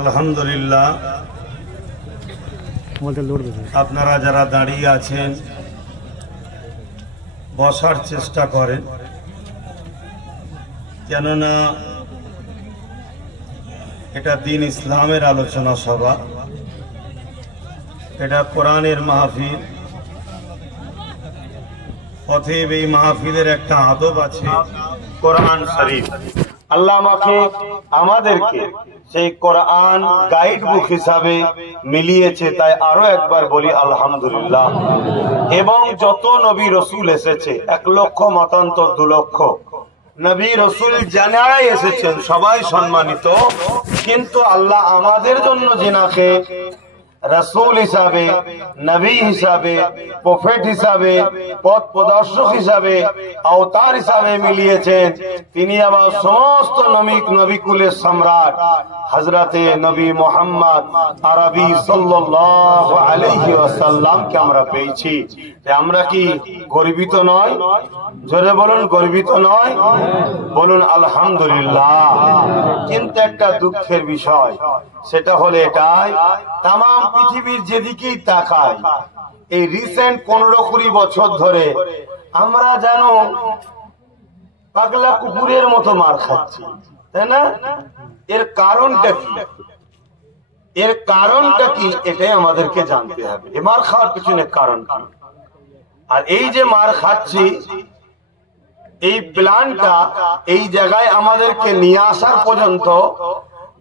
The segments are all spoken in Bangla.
আলহামদুলিল্লাহ, আপনারা যারা দাঁড়িয়ে আছেন বসার চেষ্টা করেন, কেননা এটা দ্বীন ইসলামের আলোচনা সভা, এটা কোরআনের মাহফিল। অতএব এই মাহফিলের একটা আদব আছে, কোরআন শরীফ। আল্লাহ আমাদেরকে সেই কোরআন গাইড বুক হিসাবে মিলিয়েছে, তাই আরো একবার বলি আলহামদুলিল্লাহ। এবং যত নবী রসুল এসেছে, 1 লক্ষ মতান্তর 2 লক্ষ নবী রসুল জানাই এসেছেন, সবাই সম্মানিত। কিন্তু আল্লাহ আমাদের জন্য জিনাকে রাসূল হিসাবে, নবী হিসাবে, প্রফেট হিসাবে, পথ প্রদর্শক হিসাবে, অবতার হিসাবে মিলিয়েছেন। তিনি আবার সমস্ত নবীকুলের সম্রাট হযরতে নবী মুহাম্মদ আরবি সাল্লাল্লাহু আলাইহি ওয়াসাল্লামকে আমরা পেয়েছি। আমরা কি গর্বিত নয়? জোরে বলুন, গর্বিত নয়? বলুন আলহামদুলিল্লাহ। কিন্তু একটা দুঃখের বিষয়, সেটা হলো এটাই, তাম পৃথিবীর যেদিকেই তাকাই, এই রিসেন্ট 15-20 বছর ধরে আমরা যেন পাগলা কুকুরের মতো মার খাচ্ছি, তাই না? এর কারণটা কি? এর কারণটা কি? এটাই আমাদেরকে জানতে হবে। এই মার খাওয়ার পিছনে কারণ কি? আর এই যে মার খাচ্ছি, এই প্ল্যানটা এই জায়গায় আমাদেরকে নিয়ে আসার পর্যন্ত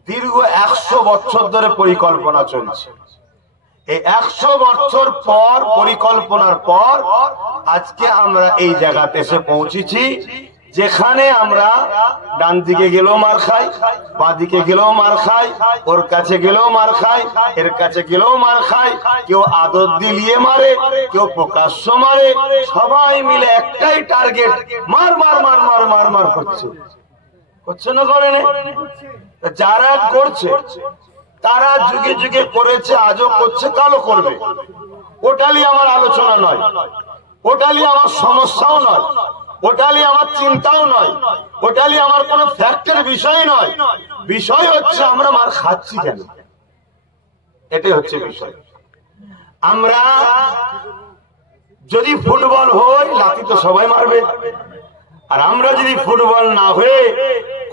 দীর্ঘ 100 বছর ধরে পরিকল্পনা চলছে। এই 100 বছর পর পরিকল্পনার পর আজকে আমরা এই জায়গাতে এসে পৌঁছেছি, যেখানে আমরা ডান দিকে গেলেও মার খাই, বাঁ দিকে গেলেও মার খাই, ওর কাছে গেলেও মার খাই, এর কাছে গেলেও মার খাই। কেউ আদর দিলিয়ে মারে, কেউ প্রকাশ্য মারে, সবাই মিলে একটাই টার্গেট, মার মার মার মার মার মার করছে। করছে না? করে না? যারা করছে তারা যুগে যুগে করেছে, আজও করছে, কালও করবে। ওটালি আমার আলোচনা নয়, ওটালি আমার সমস্যাও নয়, ওটালি আমার চিন্তাও নয়, ওটালি আমার কোন ফ্যাক্টের বিষয় নয়। বিষয় হচ্ছে আমরা মার খাচ্ছি কেন, এটাই হচ্ছে বিষয়। আমরা যদি ফুটবল হই, লাথি তো সবাই মারবে। আর আমরা যদি ফুটবল না হয়ে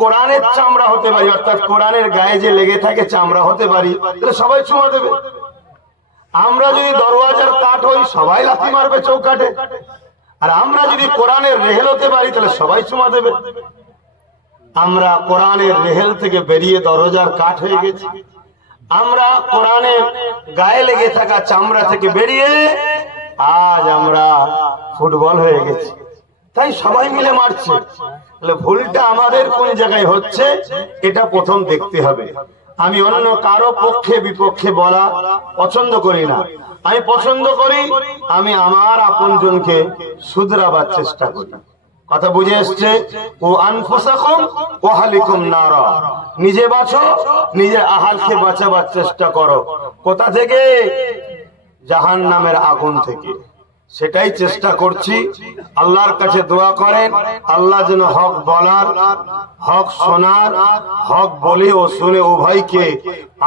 কোরআনের চামড়া হতে পারি, অর্থাৎ কোরআনের গায়ে যে লেগে থাকে চামড়া হতে পারি, তাহলে সবাই চুমা দেবে। আমরা যদি দরওয়াজার কাঠ হই, সবাই লাথি মারবে চৌকাঠে। আর আমরা যদি কোরআনের রেহেল হতে পারি, তাহলে সবাই চুমা দেবে। আমরা কোরআনের রেহেল থেকে বেরিয়ে দরজার কাঠ হয়ে গেছি। আমরা কোরআনের গায়ে লেগে থাকা চামড়া থেকে বেরিয়ে আজ আমরা ফুটবল হয়ে গেছি, তাই সবাই মিলে মারছে। তাহলে ভুলটা আমাদের কোন জায়গায় হচ্ছে, এটা প্রথম দেখতে হবে। আমি অন্য কারো পক্ষে বিপক্ষে বলা পছন্দ করি না। আমি পছন্দ করি আমি আমার আপনজনকে শুধরাবার চেষ্টা করি। কথা বুঝে এসছে? ও আনফুসাকুম ওয়া আহলিকুম নারা, নিজে বাঁচো, নিজের আহালকে বাঁচাবার চেষ্টা করো। কোথা থেকে? জাহান্নামের আগুন থেকে। সেটাই চেষ্টা করছি। আল্লাহর কাছে দোয়া করেন, আল্লাহ যেন হক বলার, হক শোনার, হক বলে ও শুনে উভয়কে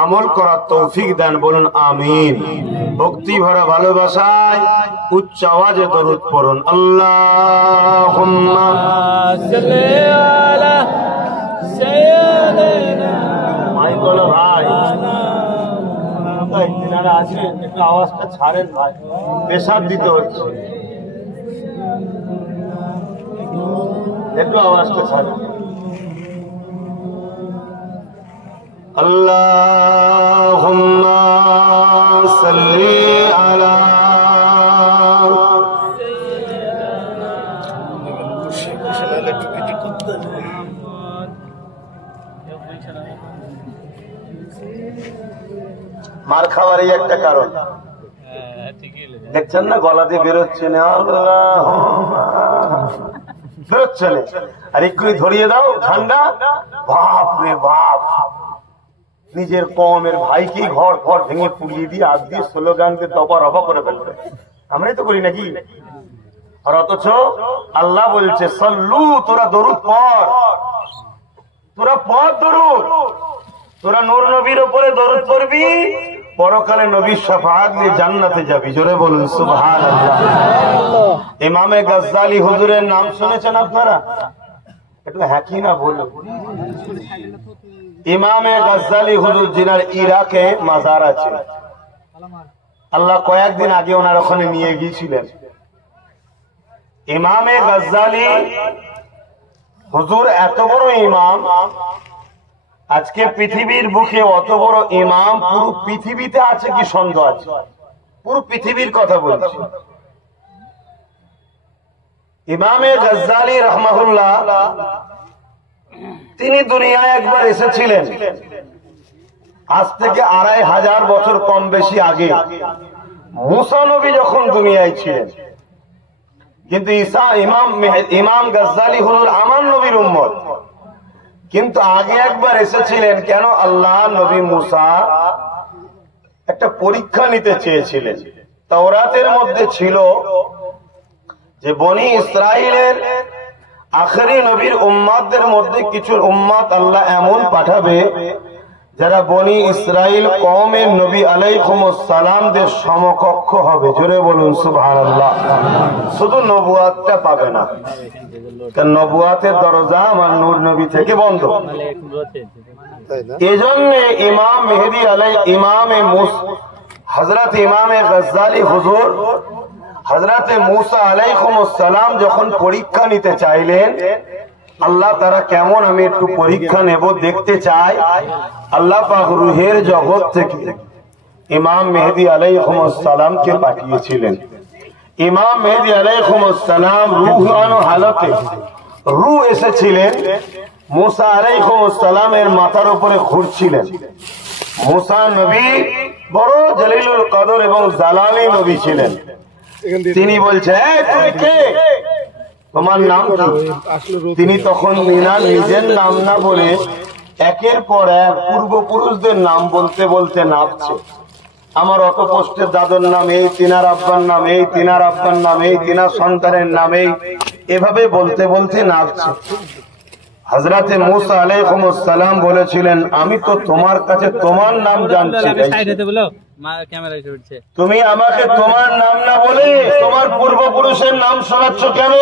আমল করার তৌফিক দেন। বলুন আমিন। ভক্তি ভরা ভালোবাসায় উচ্চ আওয়াজে দরুদ পড়ুন। আল্লাহুম্মা সাল্লি আলা সাইয়্যিদিনা। মাইক বলো ভাই, যারা আছেন একটু আওয়াজটা ছাড়েন ভাই, পেশাব দিতে হচ্ছে, একটু আওয়াজটা ছাড়েন। আল্লাহুম্মা সাল্লি আলা মার খাওয়ার এই একটা কারণ, দেখছেন না গলা দিয়ে বেরোচ্ছে না, বেরোচ্ছে না। আর এক্ষুনি ধরিয়ে দাও ঠান্ডা, বাপ রে বাপ, নিজের কমের ভাইকে ঘর ঘর ভেঙে পুড়িয়ে দিয়ে আগ দিয়ে স্লোগানকে দফা রফা করে ফেলবে। আমরাই তো করি নাকি? আর অথচ আল্লাহ বলছে সল্লু, তোরা দরুদ পড়, তোরা পড় দরুদ। তোরা নূর নবীর উপরে দরুদ পড়বি, পরকালে নবীর শাফাআত নিয়ে জান্নাতে যাবি। জোরে বলুন সুবহানাল্লাহ। ইমামে গাজ্জালি হুজুরের নাম শুনেছেন আপনারা? একটু হ্যাঁ কি না বলুন। ইমামে গাজ্জালি হুজুর যিনার ইরাকে মাজার আছে, আল্লাহ কয়েকদিন আগে ওনার ওখানে নিয়ে গিয়েছিলেন। ইমামে গাজ্জালি হুজুর এত বড় ইমাম, আজকে পৃথিবীর বুকে অত বড় ইমাম পুরো পৃথিবীতে আছে কি সন্দেহ আছে? পুরো পৃথিবীর কথা বলছি। ইমামে গাজ্জালি রাহমাহুল্লাহ তিনি দুনিয়ায় একবার এসেছিলেন, আজ থেকে 2500 বছর কম বেশি আগে। মুসা নবী যখন দুনিয়ায় ছিলেন, কিন্তু ইমাম গাজ্জালি হুজুর আমার নবীর উম্মত, কিন্তু আগে একবার এসেছিলেন। কেন? আল্লাহ নবী মুসা একটা পরীক্ষা নিতে চেয়েছিলেন। তাওরাতের মধ্যে ছিল যে বনি ইসরাইলের আখেরি নবীর উম্মাতদের মধ্যে কিছু উম্মাত আল্লাহ এমন পাঠাবে যারা বনি ইসরাইল কওমের নবী আলাইহিস সালামদের সমকক্ষ হবে। জোরে বলুন সুবহানাল্লাহ। শুধু নবুয়াতটা পাবে না, কারণ নবুয়াতের দরজা আমার নূর নবী থেকে বন্ধ। এজন্য ইমাম মেহেদী হযরত ইমামে গাজ্জালি হুজুর হযরত মুসা আলাইহিস সালাম যখন পরীক্ষা নিতে চাইলেন, আল্লাহ তারা কেমন, আমি একটু পরীক্ষা নেব, দেখতে চাই। আল্লাহ পাক রূহের জগৎ থেকে ইমাম মেহেদী আলাইহিস সালামকে পাঠিয়েছিলেন। ইমাম মেহেদী আলাইহিস সালাম রূহানো হালতে, রূহ এসেছিলেন, মুসা আলাইহিস সালামের মাথার উপরে ঘুরছিলেন। মুসা নবী বড় জলিলুল কদর এবং জালালি নবী ছিলেন। তিনি বলছে, তুমি কে, তোমার নাম কি? তিনি তখন নিজের নাম না বলে একের পর এক পূর্বপুরুষদের নাম বলতে বলতে নামছে। আমার অত পোস্টের দাদুর নাম এই, তিনার আব্বার নাম এই, তিনার আব্বার নাম এই, তিনার সন্তানের নাম এই, এভাবে বলতে বলতে নামছে। হযরতে মুসা আলাইহিস সালাম বলেছিলেন, আমি তো তোমার কাছে তোমার নাম জানছি, তুমি আমাকে তোমার নাম না বলে তোমার পূর্বপুরুষের নাম শোনাচ্ছ কেন?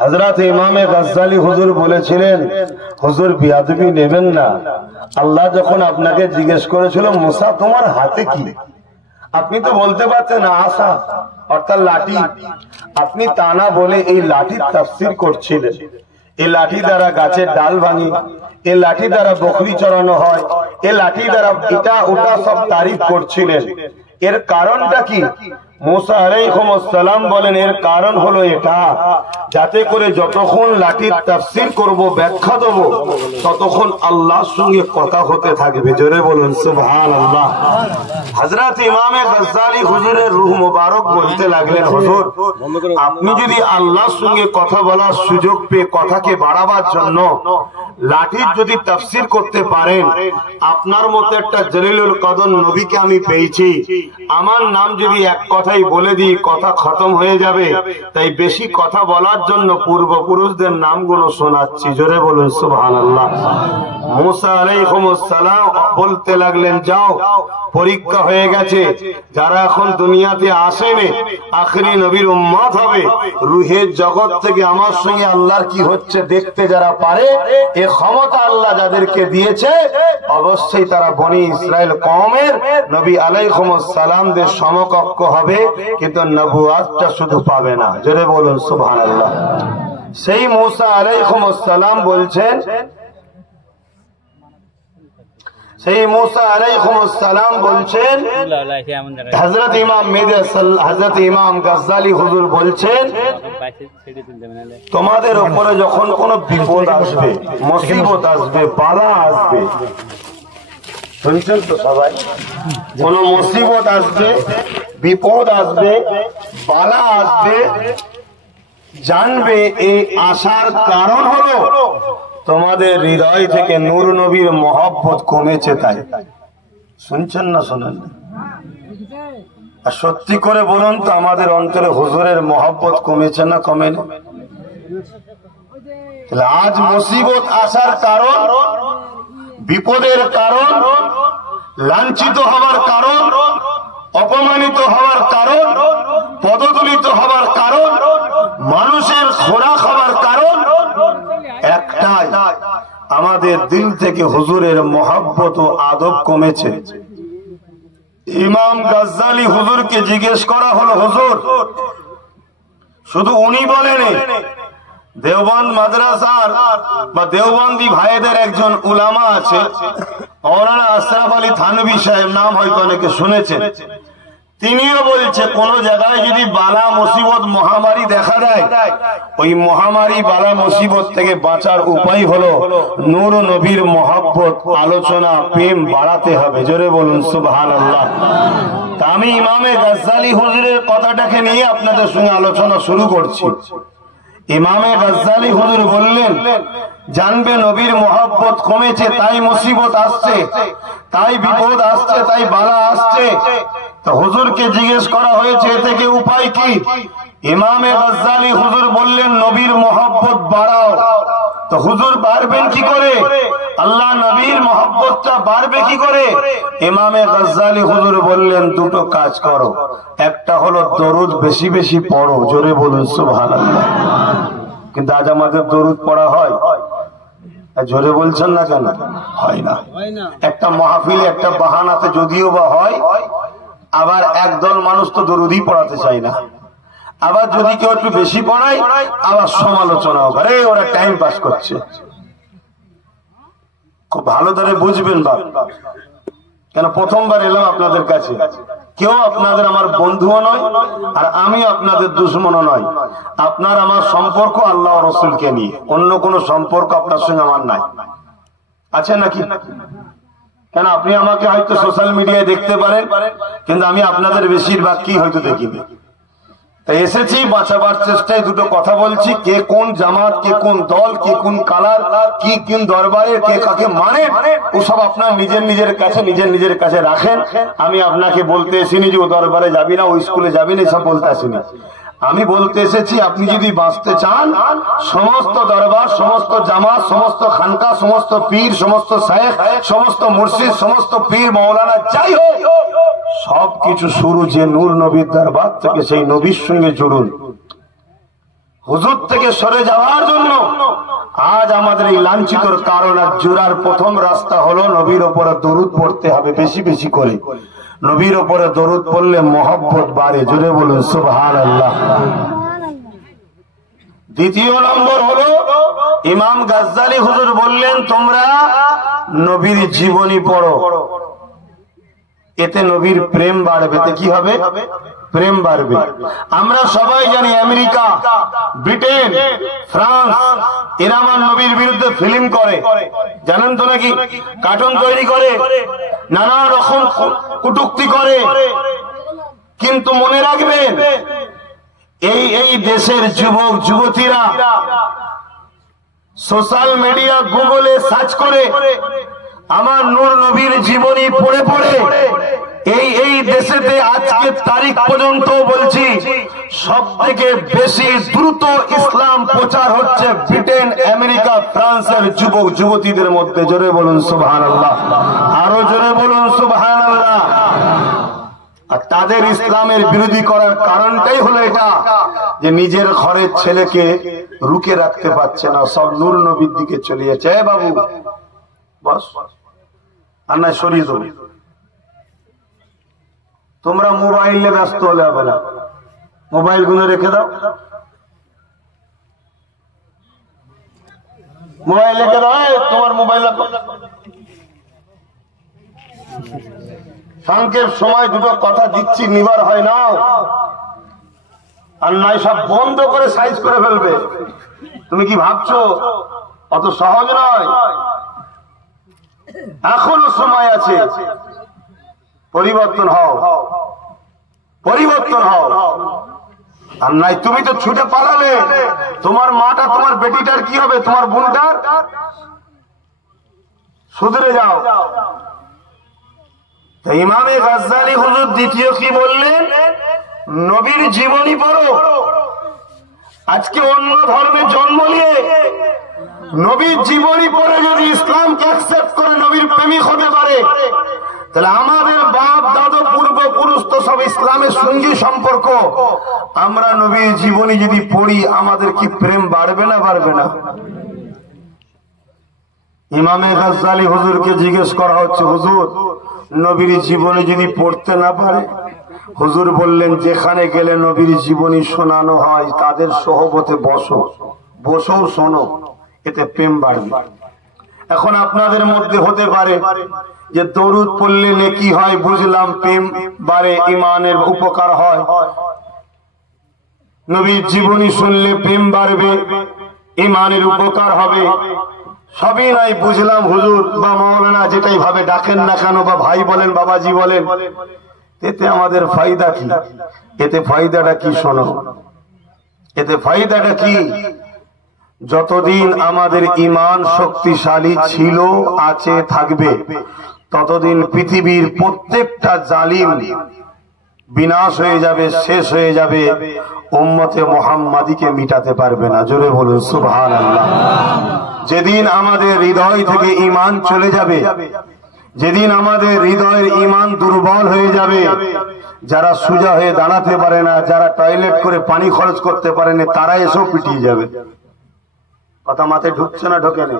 হযরত ইমামে গাজ্জালি হুজুর বলেছিলেন, হুজুর বিয়াদবি নেবেন না। আল্লাহ যখন আপনাকে জিজ্ঞেস করেছিল, মুসা তোমার হাতে কি, আপনি তো বলতে পারতেন আসা অর্থাৎ লাঠি। আপনি তা না বলে এই লাঠির তাফসীর করছিলেন। এই লাঠি দ্বারা গাছের ডাল ভাঙি, এই লাঠি দ্বারা বকরি চড়ানো হয়, এই লাঠি দ্বারা এটা ওটা সব তারিফ করছিলেন। এর কারণটা কি? মুসা আলাইহিস সালাম বলেন, এর কারণ হলো এটা, যাতে করে যতক্ষণ লাঠির তাফসীর করব, ব্যাখ্যা দেব, ততক্ষণ আল্লাহর সঙ্গে কথা হতে থাকবে। জোরে বলুন সুবহানাল্লাহ। হযরত ইমামে গাজ্জালি হুজুরের রূহ মুবারক বলতে লাগলেন, হুজুর আপনি যদি আল্লাহর সঙ্গে কথা বলার সুযোগ পেয়ে কথাকে বাড়াবার জন্য লাঠির যদি তাফসীর করতে পারেন, আপনার মতো একটা জলিলুল কদর নবীকে আমি পেয়েছি, আমার নাম যদি এক কথাই বলে দিই কথা খতম হয়ে যাবে, তাই বেশি কথা বলার জন্য পূর্বপুরুষদের নামগুলো শোনাচ্ছি। জোরে বলুন সুবহানাল্লাহ। মুসা আলাইহিস সালাম বলতে লাগলেন, যাও পরীক্ষা হয়ে গেছে, যারা এখন দুনিয়াতে আসেনি আখেরি নবীর উম্মত হবে, রূহের জগৎ থেকে আমার সঙ্গে আল্লাহর কি হচ্ছে দেখতে যারা পারে, এ ক্ষমতা আল্লাহ যাদেরকে দিয়েছে, অবশ্যই তারা বনি ইসরাইল কওমের নবী আলাইহিস সালামদের সমকক্ষ হবে, কিন্তু নবুয়াতটা শুধু পাবে না। জোরে বলুন সুবহানাল্লাহ। সেই মুসা আলাইহিস সালাম বলছেন, সেই মুসা আলাইহিস সালাম বলছেন, হযরত ইমাম গাজ্জালি হুজুর বলছেন, তোমাদের উপরে যখন কোনো বিপদ আসবে, মুসিবত আসবে, বালা আসবে, শুনছেন তো সবাই, কোন মুসিবত আসবে, বিপদ আসবে, বালা আসবে, জানবে এই আসার কারণ হলো তোমাদের হৃদয় থেকে নূর নবীর মহব্বত কমেছে। তাই শুনছেন না শোনেন? আর সত্যি করে বলুন তো, আমাদের অন্তরে হুজুরের মহব্বত কমেছে না কমেনি? আজ মুসিবত আসার কারণ বিপদের কারণ, লাঞ্ছিত হওয়ার কারণ, অপমানিত হওয়ার কারণ, পদদলিত হওয়ার কারণ, মানুষের খোরাক হওয়ার কারণ একটাই, আমাদের দিল থেকে হুজুরের মহব্বত ও আদব কমেছে। ইমাম গাজ্জালি হুজুরকে জিজ্ঞেস করা হলো, হুজুর শুধু উনি বলেন, দেওবন্দ মাদ্রাসার বা দেওবন্দি ভাইদের একজন উলামা আছে, মৌলানা আশরাফ আলী থানভী সাহেব, নাম হয়তো অনেকে শুনেছেন, তিনিও বলছে কোন জায়গায় যদি বালা মুসিবত মহামারী দেখা দেয়, ওই মহামারী বালা মুসিবত থেকে বাঁচার উপায় হলো নূর নবীর মহব্বত, আলোচনা, প্রেম বাড়াতে হবে। জোরে বলুন সুবহানাল্লাহ। তা আমি ইমামে গাজ্জালি হুজুরের কথাটাকে নিয়ে আপনাদের সঙ্গে আলোচনা শুরু করছি। ইমামে গাজ্জালি হুজুর বললেন, জানবে নবীর মহব্বত কমেছে, তাই মুসিবত আসছে, তাই বিপদ আসছে, তাই বালা আসছে। তো হুজুরকে জিজ্ঞেস করা হয়েছে এ থেকে উপায় কি? ইমামে গাজ্জালি হুজুর বললেন, নবীর মহব্বত বাড়াও। তো হুজুর বাড়বেন কি করে? আল্লাহ নবীর মহব্বতটা বাড়বে কি করে? ইমামে গাজ্জালি হুজুর বললেন, দুটো কাজ করো। একটা হলো দরুদ বেশি বেশি পড়ো। জোরে বলুন সুবহানাল্লাহ। কিন্তু আজ আমাদের দরুদ পড়া হয়? জোরে বলছেন না কেন? হয় না। একটা মাহফিলে একটা বাহানাতে যদিও বা হয়, আবার একদল মানুষ তো দরুদই পড়াতে চায় না। আবার যদি কেউ একটু বেশি পড়ায়, আবার সমালোচনাও করে, ওরা টাইম পাস করছে। খুব ভালো করে বুঝবেন বাপ, কেন প্রথমবার এলাম আপনাদের কাছে। কেউ আপনাদের আমার বন্ধুও নয়, আর আমি আপনাদের দুশমনও নয়। আপনার আমার সম্পর্ক আল্লাহ ও রাসূলকে নিয়ে, অন্য কোনো সম্পর্ক আপনার সঙ্গে আমার নাই। আছে নাকি? কেন আপনি আমাকে হয়তো সোশ্যাল মিডিয়ায় দেখতে পারেন, কিন্তু আমি আপনাদের বেশিরভাগ কি হয়তো দেখিনি। তাই এসেছি বাঁচাবার চেষ্টায়, দুটো কথা বলছি। কে কোন জামাত, কে কোন দল, কে কোন কালার, কি কোন দরবারে কে কাকে মানে, ওসব আপনার নিজের কাছে রাখেন। আমি আপনাকে বলতে এসিনি যে ও দরবারে যাবি না, ওই স্কুলে যাবি না, এসব বলতে আসিনি। আমি বলতে এসেছি, আপনি যদি বাঁচতে চান, সমস্ত দরবার, সমস্ত জামাত, সমস্ত খানকা, সমস্ত পীর, সমস্ত শায়েখ, সমস্ত মুর্শিদ, সমস্ত পীর মৌলানা যাই হোক, সবকিছু শুরু যে নূর নবীর দরবার থেকে, সেই নবীর সঙ্গে জুড়ুন। হুজুর থেকে সরে যাওয়ার জন্য আজ আমাদের এই লাঞ্ছিতর কারণ, আর জোড়ার প্রথম রাস্তা হলো নবীর ওপরে দরুদ পড়তে হবে বেশি বেশি করে। নবীর ওপরে দরুদ পড়লে মহব্বত বাড়ে। জোরে বলুন সুবহানাল্লাহ। দ্বিতীয় নম্বর হলো, ইমাম গাজ্জালি হুজুর বললেন, তোমরা নবীর জীবনী পড়ো, এতে নবীর প্রেম বাড়বে। এতে কি হবে? প্রেম বাড়বে। আমরা সবাই জানি আমেরিকা, ব্রিটেন, ফ্রান্স, এরা আমার নবীর বিরুদ্ধে ফিল্ম করে, জানেন তো নাকি? কার্টুন তৈরি করে, নানা রকম কটূক্তি করে। কিন্তু মনে রাখবেন, এই দেশের যুবক যুবতীরা সোশ্যাল মিডিয়া, গুগলে সার্চ করে আমার নূর নবীর জীবনী পড়ে পড়ে এই দেশেতে আজকে তারিখ পর্যন্ত বলছি, সব থেকে বেশি দ্রুত ইসলাম প্রচার হচ্ছে ব্রিটেন, আমেরিকা, ফ্রান্সের যুবক যুবতীদের মধ্যে। জোরে বলুন সুবহানাল্লাহ। আরো জোরে বলুন সুবহানাল্লাহ। আর তাদের ইসলামের বিরোধী করার কারণটাই হলো এটা, যে নিজের ঘরের ছেলেকে রুকে রাখতে পারছে না, সব নূর নবীর দিকে চলে যাচ্ছে। বাবু বস, আর না সরিয়ে দেবো। তোমরা মোবাইলে ব্যস্ত হলে হবে না, মোবাইল গুলো রেখে দাও, মোবাইল রেখে দাও। তোমার মোবাইল সংক্ষেপ সময় দুটো কথা দিচ্ছি, নিবার হয় না, আর নয় সব বন্ধ করে সাইজ করে ফেলবে। তুমি কি ভাবছো অত সহজ নয়? এখনো সময় আছে, পরিবর্তন হও, পরিবর্তন হও। আর নাই তুমি তো ছুটে পালালে, তোমার মাটা, তোমার বেটিটার কি হবে, তোমার বোনটার? সুধরে যাও। ইমামে গাজ্জালি হুজুর দ্বিতীয় কি বললেন? নবীর জীবনী পড়ো। আজকে অন্য ধর্মে জন্ম নিয়ে নবীর জীবনী পড়ে যদি ইসলামকে অ্যাকসেপ্ট করে নবীর প্রেমিক হতে পারে, তাহলে আমাদের বাপ দাদা পূর্বপুরুষ তো সব ইসলামের সঙ্গে সম্পর্ক। আমরা নবীর জীবনী যদি পড়ি আমাদের কি প্রেম বাড়বে না বাড়বে না? ইমামে গাজ্জালি হুজুরকে জিজ্ঞেস করা হচ্ছে, হুজুর নবীর জীবনী যদি পড়তে না পারে? হুজুর বললেন, যেখানে গেলে নবীর জীবনী শোনানো হয় তাদের সহবতে বসেও শোনো, এতে প্রেম বাড়বে। এখন আপনাদের মধ্যে হতে পারে যে দরুদ পড়লে নেকি হয়, বুঝলাম, প্রেম বাড়ে, ইমানের উপকার হয়, নবীর জীবনী শুনলে প্রেম বাড়বে, ইমানের উপকার হবে, সবই নাই বুঝলাম হুজুর বা মাওলানা যেটাই ভাবে ডাকেন না কেন, বা ভাই বলেন বাবাজি বলেন, এতে আমাদের ফায়দা কি? এতে ফায়দাটা কি? শোনো, এতে ফায়দাটা কি? যতদিন আমাদের ঈমান শক্তিশালী ছিল, আছে, থাকবে, ততদিন পৃথিবীর প্রত্যেকটা জালিম বিনাশ হয়ে যাবে, শেষ হয়ে যাবে, উম্মতে মুহাম্মাদীকে মিটাতে পারবে না। জোরে বলুন সুবহানাল্লাহ। যেদিন আমাদের হৃদয় থেকে ঈমান চলে যাবে, যেদিন আমাদের হৃদয়ের ঈমান দুর্বল হয়ে যাবে, যারা সোজা হয়ে দাঁড়াতে পারে না, যারা টয়লেট করে পানি খরচ করতে পারে না, তারা এসব পিটিয়ে যাবে। কথা মাথায় ঢুকছে না? ঢোকে না?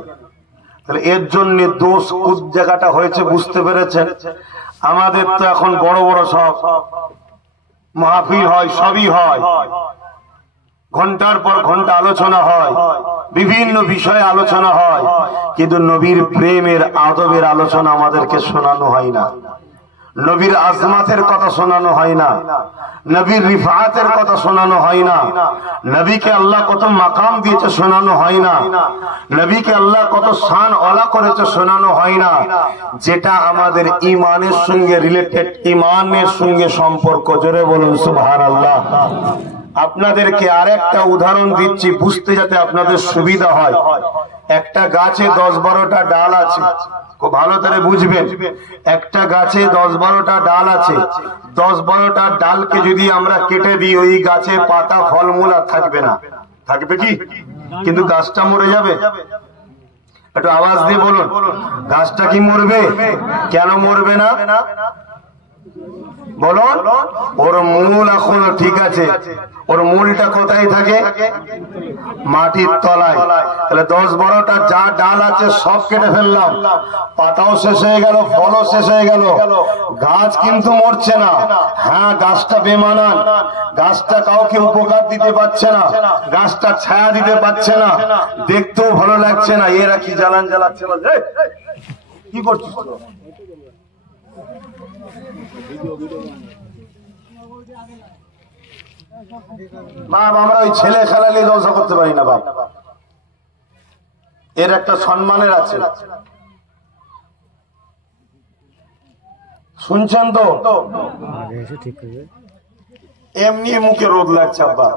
তাহলে এর জন্য দোষ কোন জায়গাটা হয়েছে বুঝতে পেরেছেন? আমাদের তো এখন বড় বড় সব মাহফিল হয়, সবই হয়, ঘন্টার পর ঘন্টা আলোচনা হয়, বিভিন্ন বিষয়ে আলোচনা হয়, কিন্তু নবীর প্রেমের আদবের আলোচনা আমাদেরকে শোনানো হয় না, নবীর আজমাতের কথা শোনানো হয় না, নবীর রিফাতের কথা শোনানো হয় না, নবীকে আল্লাহ কত মাকাম দিয়েছে শোনানো হয় না, নবীকে আল্লাহ কত শান ওয়ালা করেছে শোনানো হয় না। যেটা আমাদের ঈমানের সঙ্গে রিলেটেড, ঈমানের সঙ্গে সম্পর্ক। জোরে বলুন সুবহানাল্লাহ। আপনাদেরকে আরেকটা উদাহরণ দিচ্ছি বুঝতে, যাতে আপনাদের সুবিধা হয়। একটা গাছে 10-12টা ডাল আছে, খুব ভালো করে বুঝবেন। একটা গাছে 10-12টা ডাল আছে, 10-12টা ডালকে যদি আমরা কেটে দিই, ওই গাছে পাতা ফলমূল আর থাকবে না। থাকবে কি? কিন্তু গাছটা মরে যাবে। একটু আওয়াজ দিয়ে বলুন, গাছটা কি মরবে? কেন মরবে না বলুন? ওর মূল এখনো ঠিক আছে। ওর মূলটা কোথায় থাকে? মাটির তলায়। তাহলে 10-12টা যা ডাল আছে সব কেটে ফেললাম, পাতাও শেষ হয়ে গেল, ফলও শেষ হয়ে গেল, গাছ কিন্তু মরছে না। হ্যাঁ, গাছটা বেমানান, গাছটা কাউকে উপকার দিতে পারছে না, গাছটা ছায়া দিতে পারছে না, দেখতেও ভালো লাগছে না। এরা কি জ্বালান জ্বালাচ্ছে, কি করছিস? বাপ, আমরা ওই ছেলে খেলা নিয়ে জলসা করতে পারি না বাপ। এর একটা সম্মানের আছে, শুনছেন তো? এমনি মুখে রোদ লাগছে আব্বা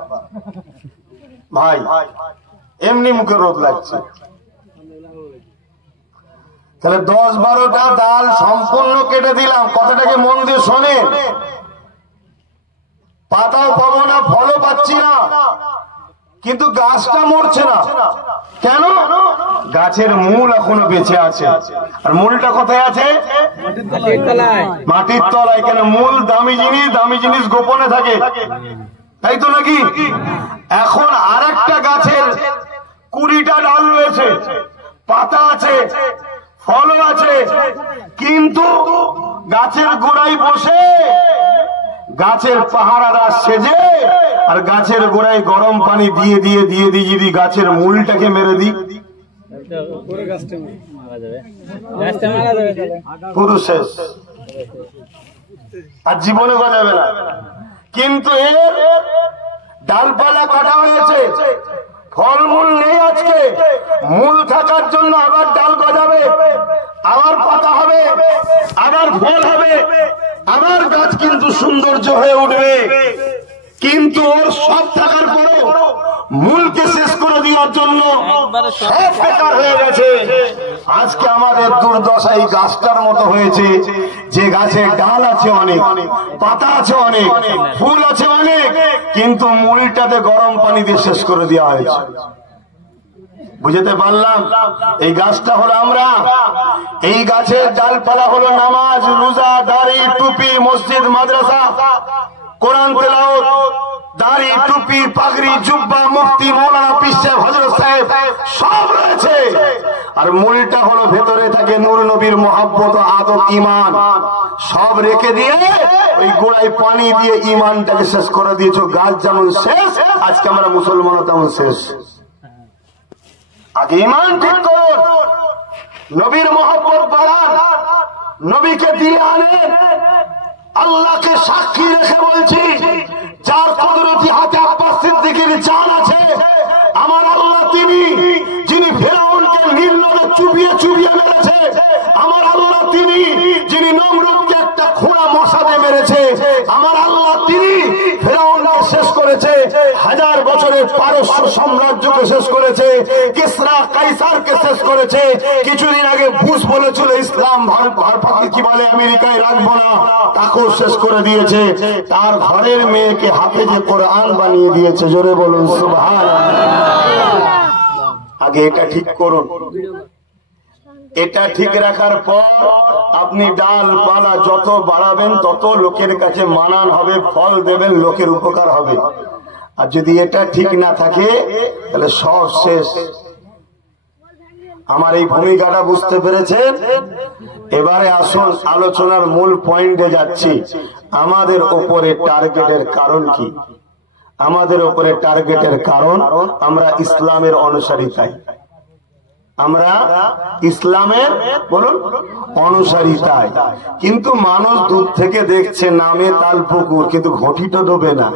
ভাই, এমনি মুখে রোদ লাগছে। তাহলে 10-12টা ডাল সম্পূর্ণ কেটে দিলাম। কথাটাকে মন দিয়ে শোনে। পাতাও পাবো না, ফলও পাচ্ছি না, কিন্তু গাছটা মরছে না। কেন? গাছের মূল এখনো বেঁচে আছে। আর মূলটা কোথায় আছে? মাটির তলায়। কেন? মূল দামি জিনিস গোপনে থাকে, তাই তো নাকি? এখন আরেকটা গাছের 20টা ডাল রয়েছে, পাতা আছে, ফলও আছে, কিন্তু গাছের গোড়ায় বসে গাছের পাহারাদার সেজে আর গাছের গোড়ায় গরম পানি দিয়ে দিয়ে দিয়ে দিয়ে যদি গাছের মূলটাকে মেরে দিই, পুরো শেষ, আর জীবনে গজাবে না। কিন্তু এর ডালপালা কাটা হয়েছে, ফলমূল নেই আজকে। মূল থাকার জন্য আবার ডাল গজাবে, আবার পাতা হবে, আবার ফল হবে, আবার গাছ কিন্তু সৌন্দর্য হয়ে উঠবে। কিন্তু ওর সব থাকার পরও মূলকে শেষ করে দেওয়ার জন্য সব বেকার হয়ে গেছে। আজকে আমাদের দুর্দশা এই গাছটার মতো হয়েছে, যে গাছে ডাল আছে অনেক, পাতা আছে অনেক, ফুল আছে অনেক, কিন্তু মূলটাতে গরম পানি দিয়ে শেষ করে দেওয়া হয়েছে। বুঝতে পারলাম? এই গাছটা হলো আমরা, এই গাছের ডালপালা হলো নামাজ, রোজা, দাড়ি, টুপি, মসজিদ, মাদ্রাসা, কোরআন তেলাওয়াত, দাড়ি, টুপি, পাগড়ি, জুব্বা, মুফতি, মৌলানা, পীর সাহেব, হযরত সাহেব সব রয়েছে। আর মূলটা হলো ভেতরে থাকে নূর নবীর মহব্বত, আদব, ঈমান সব রেখে দিয়ে ওই গোড়ায় পানি দিয়ে ঈমানটাকে শেষ করে দিয়েছো। গাছ যেমন শেষ, আজকে আমরা মুসলমানও তেমন শেষ। আগে ঈমান ঠিক করুন, নবীর মহব্বত বাড়ান, নবীকে দিয়ে আনেন। আল্লাহকে সাক্ষী রেখে বলছি, যার কুদরতি হাতে আব্বাস সিদ্দিকের জান আছে, আমার আল্লাহ তিনি, যিনি ফেরাউনকে নীল নদে চুবিয়ে চুবিয়ে মেরেছে। আমার আল্লাহ তিনি, যিনি নমরুদকে একটা খোঁড়া মশাতে মেরেছে। আমার আল্লাহ তিনি ফেরাউনকে শেষ করেছে, 1000 বছরের পারস্য সাম্রাজ্যকে শেষ করেছে, কিসরা কাইসারকে শেষ করেছে। কিছুদিন আগে বুশ বলেছিল ইসলাম ভারতকে কি বলে আমেরিকায় রাখবো না, তাকেও শেষ করে দিয়েছে। তার ঘরের মেয়েকে হাফেজে কোরআন বানিয়ে দিয়েছে। জোরে বলুন সুবহানাল্লাহ। আগে এটা ঠিক করুন, এটা ঠিক রাখার পর আপনি ডালপালা যত বাড়াবেন তত লোকের কাছে মানান হবে, ফল দেবেন, লোকের উপকার হবে। আর যদি এটা ঠিক না থাকে তাহলে সব শেষ। আমার এই ভূমিকাটা বুঝতে পেরেছেন? এবারে আসুন আলোচনার মূল পয়েন্টে যাচ্ছি। আমাদের উপরে টার্গেটের কারণ কি? আমাদের উপরে টার্গেটের কারণ আমরা ইসলামের অনুসারী, তাই আমরা ইসলামের বলুন অনুসারী তাই। কিন্তু মানুষ দূর থেকে দেখছে নামে তাল পুকুর, কিন্তু ঘটি তো ডোবে না।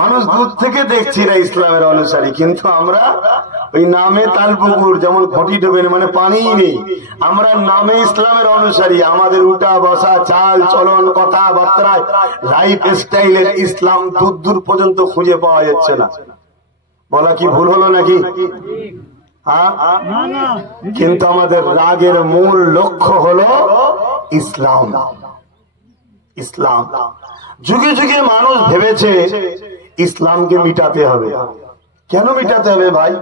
মানুষ দূর থেকে দেখছি না ইসলামের অনুসারী, কিন্তু আমরা ওই নামে তাল পুকুর, যেমন ঘটি ডোবে না মানে পানিই নেই। আমরা নামে ইসলামের অনুসারী, আমাদের উঠা বসা, চাল চলন, কথাবার্তায়, লাইফ স্টাইলের ইসলাম দূর দূর পর্যন্ত খুঁজে পাওয়া যাচ্ছে না। বলা কি ভুল হলো নাকি? কিন্তু আমাদের রাগের মূল লক্ষ্য হলো ইসলাম। ইসলাম যুগে যুগে মানুষ ভেবেছে ইসলামকে মিটাতে হবে। কেন মিটাতে হবে ভাই?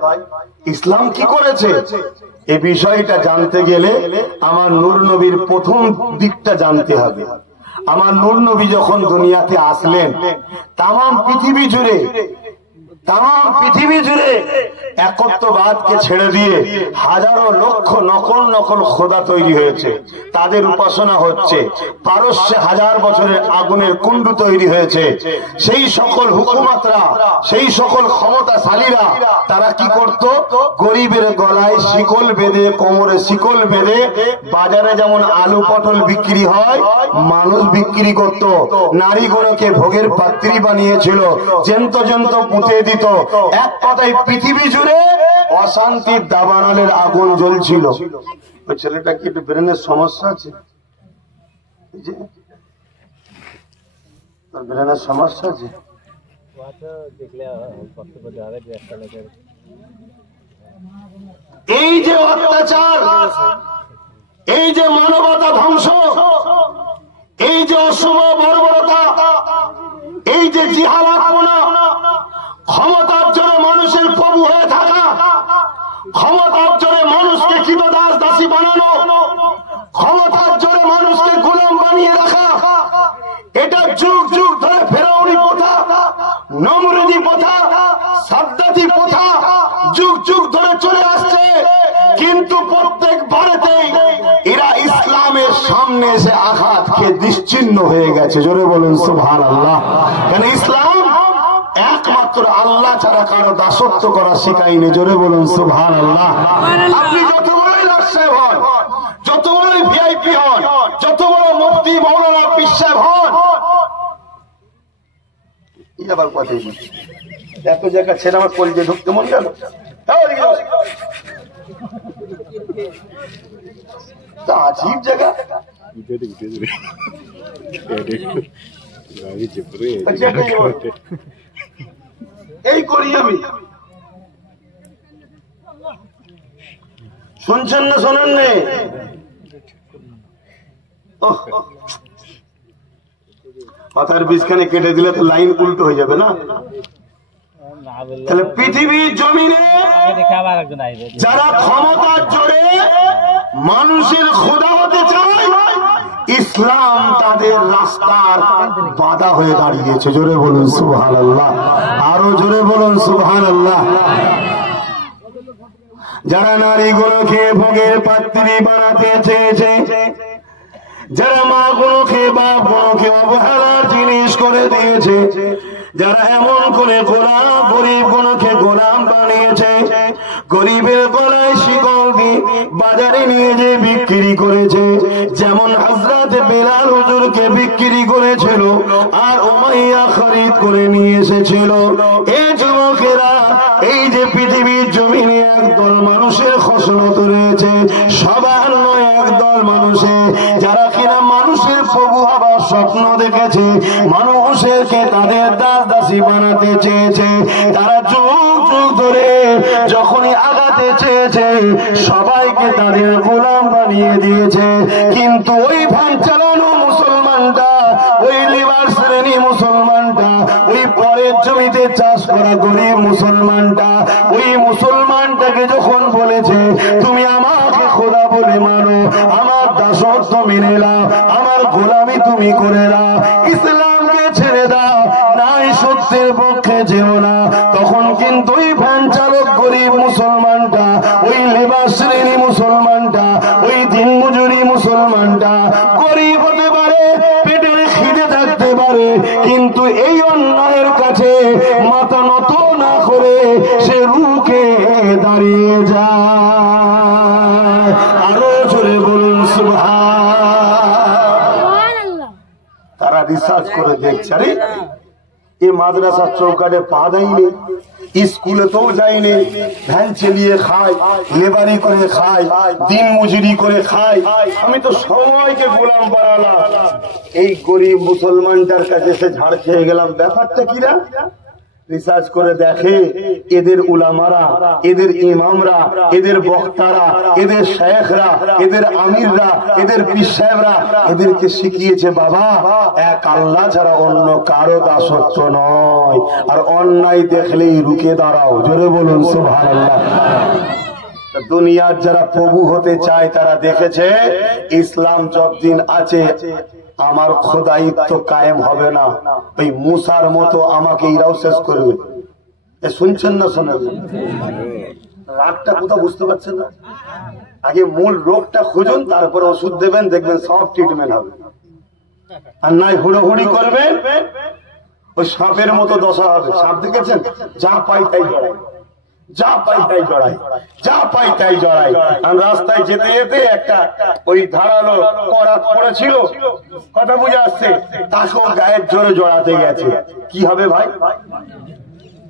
ইসলাম কি করেছে? এই বিষয়টা জানতে গেলে আমার নূর নবীর প্রথম দিকটা জানতে হবে। আমার নূর নবী যখন দুনিয়াতে আসলেন, তামাম পৃথিবী জুড়ে একত্ববাদকে ছেড়ে দিয়ে হাজারো লক্ষ নকল নকল খোদা তৈরি হয়েছে, তাদের উপাসনা হচ্ছে। পারস্যে 1000 বছরের আগুনের কুণ্ডু তৈরি হয়েছে। সেই সকল হুকুমতরা, সেই সকল ক্ষমতাশালীরা তারা কি করত? গরিবের গলায় শিকল বেঁধে, কোমরে শিকল বেঁধে, বাজারে যেমন আলু পটল বিক্রি হয় মানুষ বিক্রি করত। নারীগুলোকে ভোগের পাত্রী বানিয়েছিল, জেন্ত জেন্ত পুঁতে দিত। এক কথায় পৃথিবী জুড়ে অশান্তির দাবানলের আগুন জ্বলছিল। ওই ছেলেটা কি একটু ব্রেনের সমস্যা আছে? ব্রেনের সমস্যা আছে। এই যে অত্যাচার, এই যে মানবতা ধ্বংস, এই যে অশুভ বর্বরতা, এই যে জিহালাতপনা, ক্ষমতার জোরে মানুষের প্রভু হয়ে থাকা, ক্ষমতার জোরে মানুষকে কৃতদাস দাসী বানানো, ক্ষমতার জোরে মানুষকে গোলাম বানিয়ে রাখা, এটা যুগ যুগ ধরে ফেরাউনি প্রথা, নমরুদি প্রথা, সাদ্দাতি প্রথা যুগ যুগ ধরে চলে আসছে। কিন্তু প্রত্যেক বারেতেই এরা ইসলামের সামনে এসে আঘাত খেয়ে নিশ্চিহ্ন হয়ে গেছে। জোরে বলুন সুবহানাল্লাহ। কেন? ইসলাম একমাত্র আল্লাহ ছাড়া কারো দাসত্ব করা শেখায়নি। জোরে বলুন সুবহানাল্লাহ। আপনি যত বড়ই লাট সাহেব হন, যত বড়ই ভিআইপি হন, যত বড় মুফতি মৌলানা পীর সাহেব হন, আবার কথা এত জায়গা ছেড়ে আমার কলিজে ঢুকতে মন গেল। আজীব জায়গা, এই করি আমি। শুনছেন না শোনেন নে? কথার বীজখানে কেটে দিলে তো লাইন উল্টো হয়ে যাবে না? তাহলে পৃথিবীর জমিনে যারা ক্ষমতার জোরে মানুষের খোদা হতে চায়, ইসলাম তাদের রাস্তার বাধা হয়ে দাঁড়িয়েছে। জোরে বলুন সুবহানাল্লাহ, আরো জোরে বলুন সুবহানাল্লাহ। যারা নারীগুলোকে ভোগের পাত্রী বানাতে চেয়েছে, যারা মা গুলোকে বাপ গুলোকে অবহেলার জিনিস করে দিয়েছে, যারা এমন করে গোলাম গরিব গুলোকে গোলাম বানিয়েছে, গরিবের গলায় শিকল দিয়ে বাজারে নিয়ে যে বিক্রি করেছে, যেমন হযরত বেলাল হুজুরকে বিক্রি করেছিল আর উমাইয়া খরিদ করে নিয়ে এসেছিল। এই যুবকেরা, এই যে পৃথিবীর জমিনে একদল মানুষের খসলত রয়েছে, সবার নয় একদল মানুষের, যারা কিনা মানুষের প্রভু হবার স্বপ্ন দেখেছে, মানুষেরকে তাদের দাস দাসী বানাতে চেয়েছে, তারা যুগ যুগ ধরে যখনই আগাতে চেয়েছে সবাইকে তাদের গোলাম বানিয়ে দিয়েছে। কিন্তু ওই ভান চালানো মুসলমানটা, ওই লেবার শ্রেণী মুসলমানটা, ওই পরের জমিতে চাষ করা গরিব মুসলমানটা, ওই মুসলমানটাকে যখন বলেছে তুমি আমাকে খোদা বলে মানো, আমার দাসত্ব মেনে নাও, আমার গোলামি তুমি করে নাও, ইসলামকে ছেড়ে দাও, নাই সত্যের পক্ষে যেও না, তখন কিন্তু ওই ভ্যান চালক গরিব মুসলমানটা, ওই লেবার শ্রেণী মুসলমানটা, ওই দিন মজুরি মুসলমানটা গরিব হতে পারে, পেটের খিদে থাকতে পারে, কিন্তু এই অন্যায়ের কাছে মাথা নত না করে সে রুখে দাঁড়িয়ে যায়। আরো জোরে বলুন সুবহানাল্লাহ। তারা রিসার্চ করে দেখছে, আরে এই মাদ্রাসার চৌকাটে পা দেয়নি, স্কুলে তো যায়নি, ভ্যান চালিয়ে খায়, লেবারি করে খায়, দিন মজুরি করে খায়, আমি তো সময়কে গোলাম বানালাম, এই গরিব মুসলমানটার কাছে সে ঝাড় খেয়ে গেলাম। ব্যাপারটা কিরা রিসার্চ করে দেখে, এদের উলামারা, এদের ইমামরা, এদের বক্তারা, এদের শেখরা, এদের আমিররা, এদের পীর সাহেবরা এদেরকে শিখিয়েছে, বাবা এক আল্লাহ ছাড়া অন্য কারো দাসত্ব নয়, আর অন্যায় দেখলেই রুখে দাঁড়াও। জোরে বলুন সুবহানাল্লাহ। দুনিয়ার যারা প্রভু হতে চায় তারা দেখেছে ইসলাম যতদিন আছে আমার খোদাইত্ব কায়েম হবে না, ওই মুসার মতো আমাকে ইরাও শেষ করবে। শুনছেন না শোনেন? রাগটা কোথাও বুঝতে পারছেন না? আগে মূল রোগটা খুঁজুন, তারপরে ওষুধ দেবেন, দেখবেন সব ট্রিটমেন্ট হবে। আর নাই হুড়োহুড়ি করবেন, ওই সাপের মতো দশা হবে। সাপ দেখেছেন? যা পাই তাই জড়ায়, যা পাই তাই জড়াই, যা পাই তাই জড়াই। আর রাস্তায় যেতে যেতে একটা ওই ধারালো করাত পড়েছিল, কথা বুঝে আসছে, তাকেও গায়ের জোরে জড়াতে গেছে। কি হবে ভাই?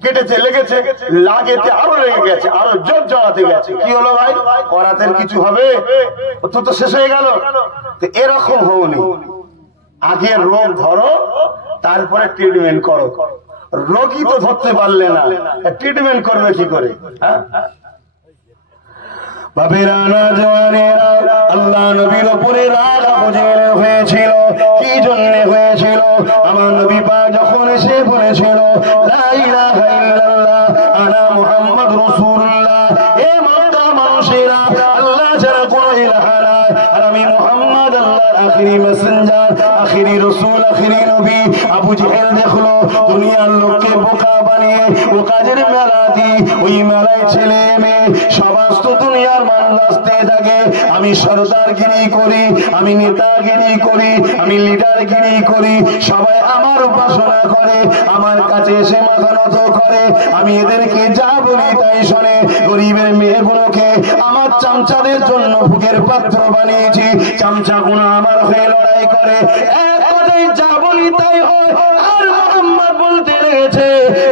কেটেছে, লেগেছে, লাগেতে আরো লেগে গেছে, আরো জোর জড়াতে গেছে। কি হলো ভাই? করাতের কিছু হবে? তো শেষ হয়ে গেল। এরকম হওনি, আগে রোগ ধরো, তারপরে ট্রিটমেন্ট করো। রোগী তো ধরতে পারলে না, ট্রিটমেন্ট করবে কি করে? বাবেরা না জওয়ানেরা, আল্লাহ নবীর উপরে রাগ বুঝে হয়েছিল। কি জন্য হয়েছিল? আমার নবী পাক যখন এসে বলেছিল লা ইলাহা ইল্লাল্লাহ আনা মুহাম্মদ রাসূলুল্লাহ, এ মক্কা মানুষেরা আল্লাহ ছাড়া কোনো ইলাহা নাই, আর আমি মুহাম্মদ আল্লাহর আখিরি মেসেঞ্জার, আখিরি রাসূল, আখিরি নবী। আবু জেহেল দেখলো দুনিয়ার লোককে বোকা বানিয়ে ও কাজের মেলা দি, ওই মেলায় ছেলে মেয়ে সমস্ত দুনিয়ার মানুষ আসতে থাকে। আমি সরদারগিরি করি, আমি নেতাগিরি করি, আমি লিডারগিরি করি, সবাই আমার উপাসনা করে, আমার কাছে এসে মাথা নত করে, আমি এদেরকে যা বলি তাই শোনে। গরিবের মেয়েগুলোকে আমার চামচাদের জন্য ভোগের পাত্র বানিয়েছি, চামচাগুলো আমার হয়ে লড়াই করে, এক কথায় যা বলি তাই হয়। আর মুহাম্মদ বলতে লেগেছে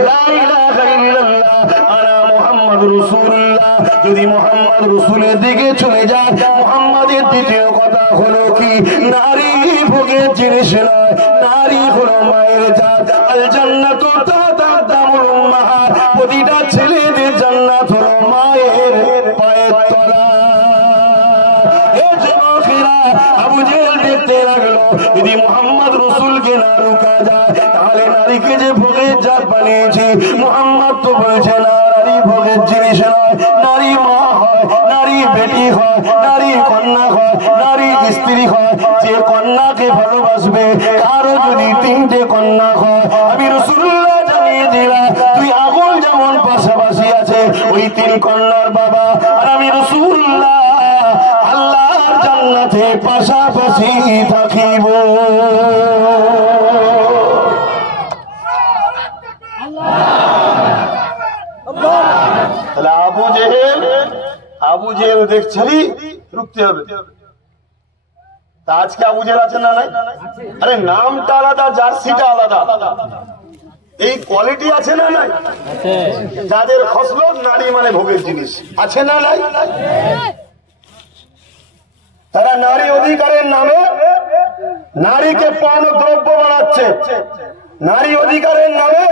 লা ইলাহা ইল্লাল্লাহ আনা মুহাম্মদ রাসূলুল্লাহ। যদি মুহাম্মদ রাসূলের দিকে চলে যায়, মুহাম্মাদের দ্বিতীয় কথা হলো কি, নারী ভোগের জিনিস নয়, নারী হলো মায়ের জাত। আল জান্নাতু তাহতা দামুল উম্মাহাত, প্রতিটা ছেলেদের জান্নাত হলো মায়ের পায়ের তলা। এই যুবকেরা আবু জেহেল দেখতে লাগলো, যদি মুহাম্মদ রাসূলকে না রোকা যায় তাহলে না নারীকে যে ভোগের জাত বানিয়েছি, মুহাম্মদ তো বলছে না নারী ভোগের জিনিস নয়, নারী মা হয়, নারী বেটি হয়, নারী কন্যা হয়, নারী স্ত্রী হয়। যে কন্যাকে ভালোবাসবে, কারো যদি 3টে কন্যা হয়, আমি রাসূলুল্লাহ জানিয়ে দিলাম তুই আগুন যেমন পাশাপাশি আছে ওই 3 কন্যার বাবা, আর আমি রাসূলুল্লাহ আল্লাহর জান্নাতে পাশাপাশি থাকিব। তাহলে আবু জেহেল দেখছালি রুখতে হবে। তা আজকে আবু জেহেল আছে না নাই? আরে নামটা আলাদা, জার্সিটা আলাদা, এই কোয়ালিটি আছে না নাই? যাদের খসলত নারী মানে ভোগের জিনিস আছে না নাই? তারা নারী অধিকারের নামে নারীকে পণ্য দ্রব্য বানাচ্ছে, নারী অধিকারের নামে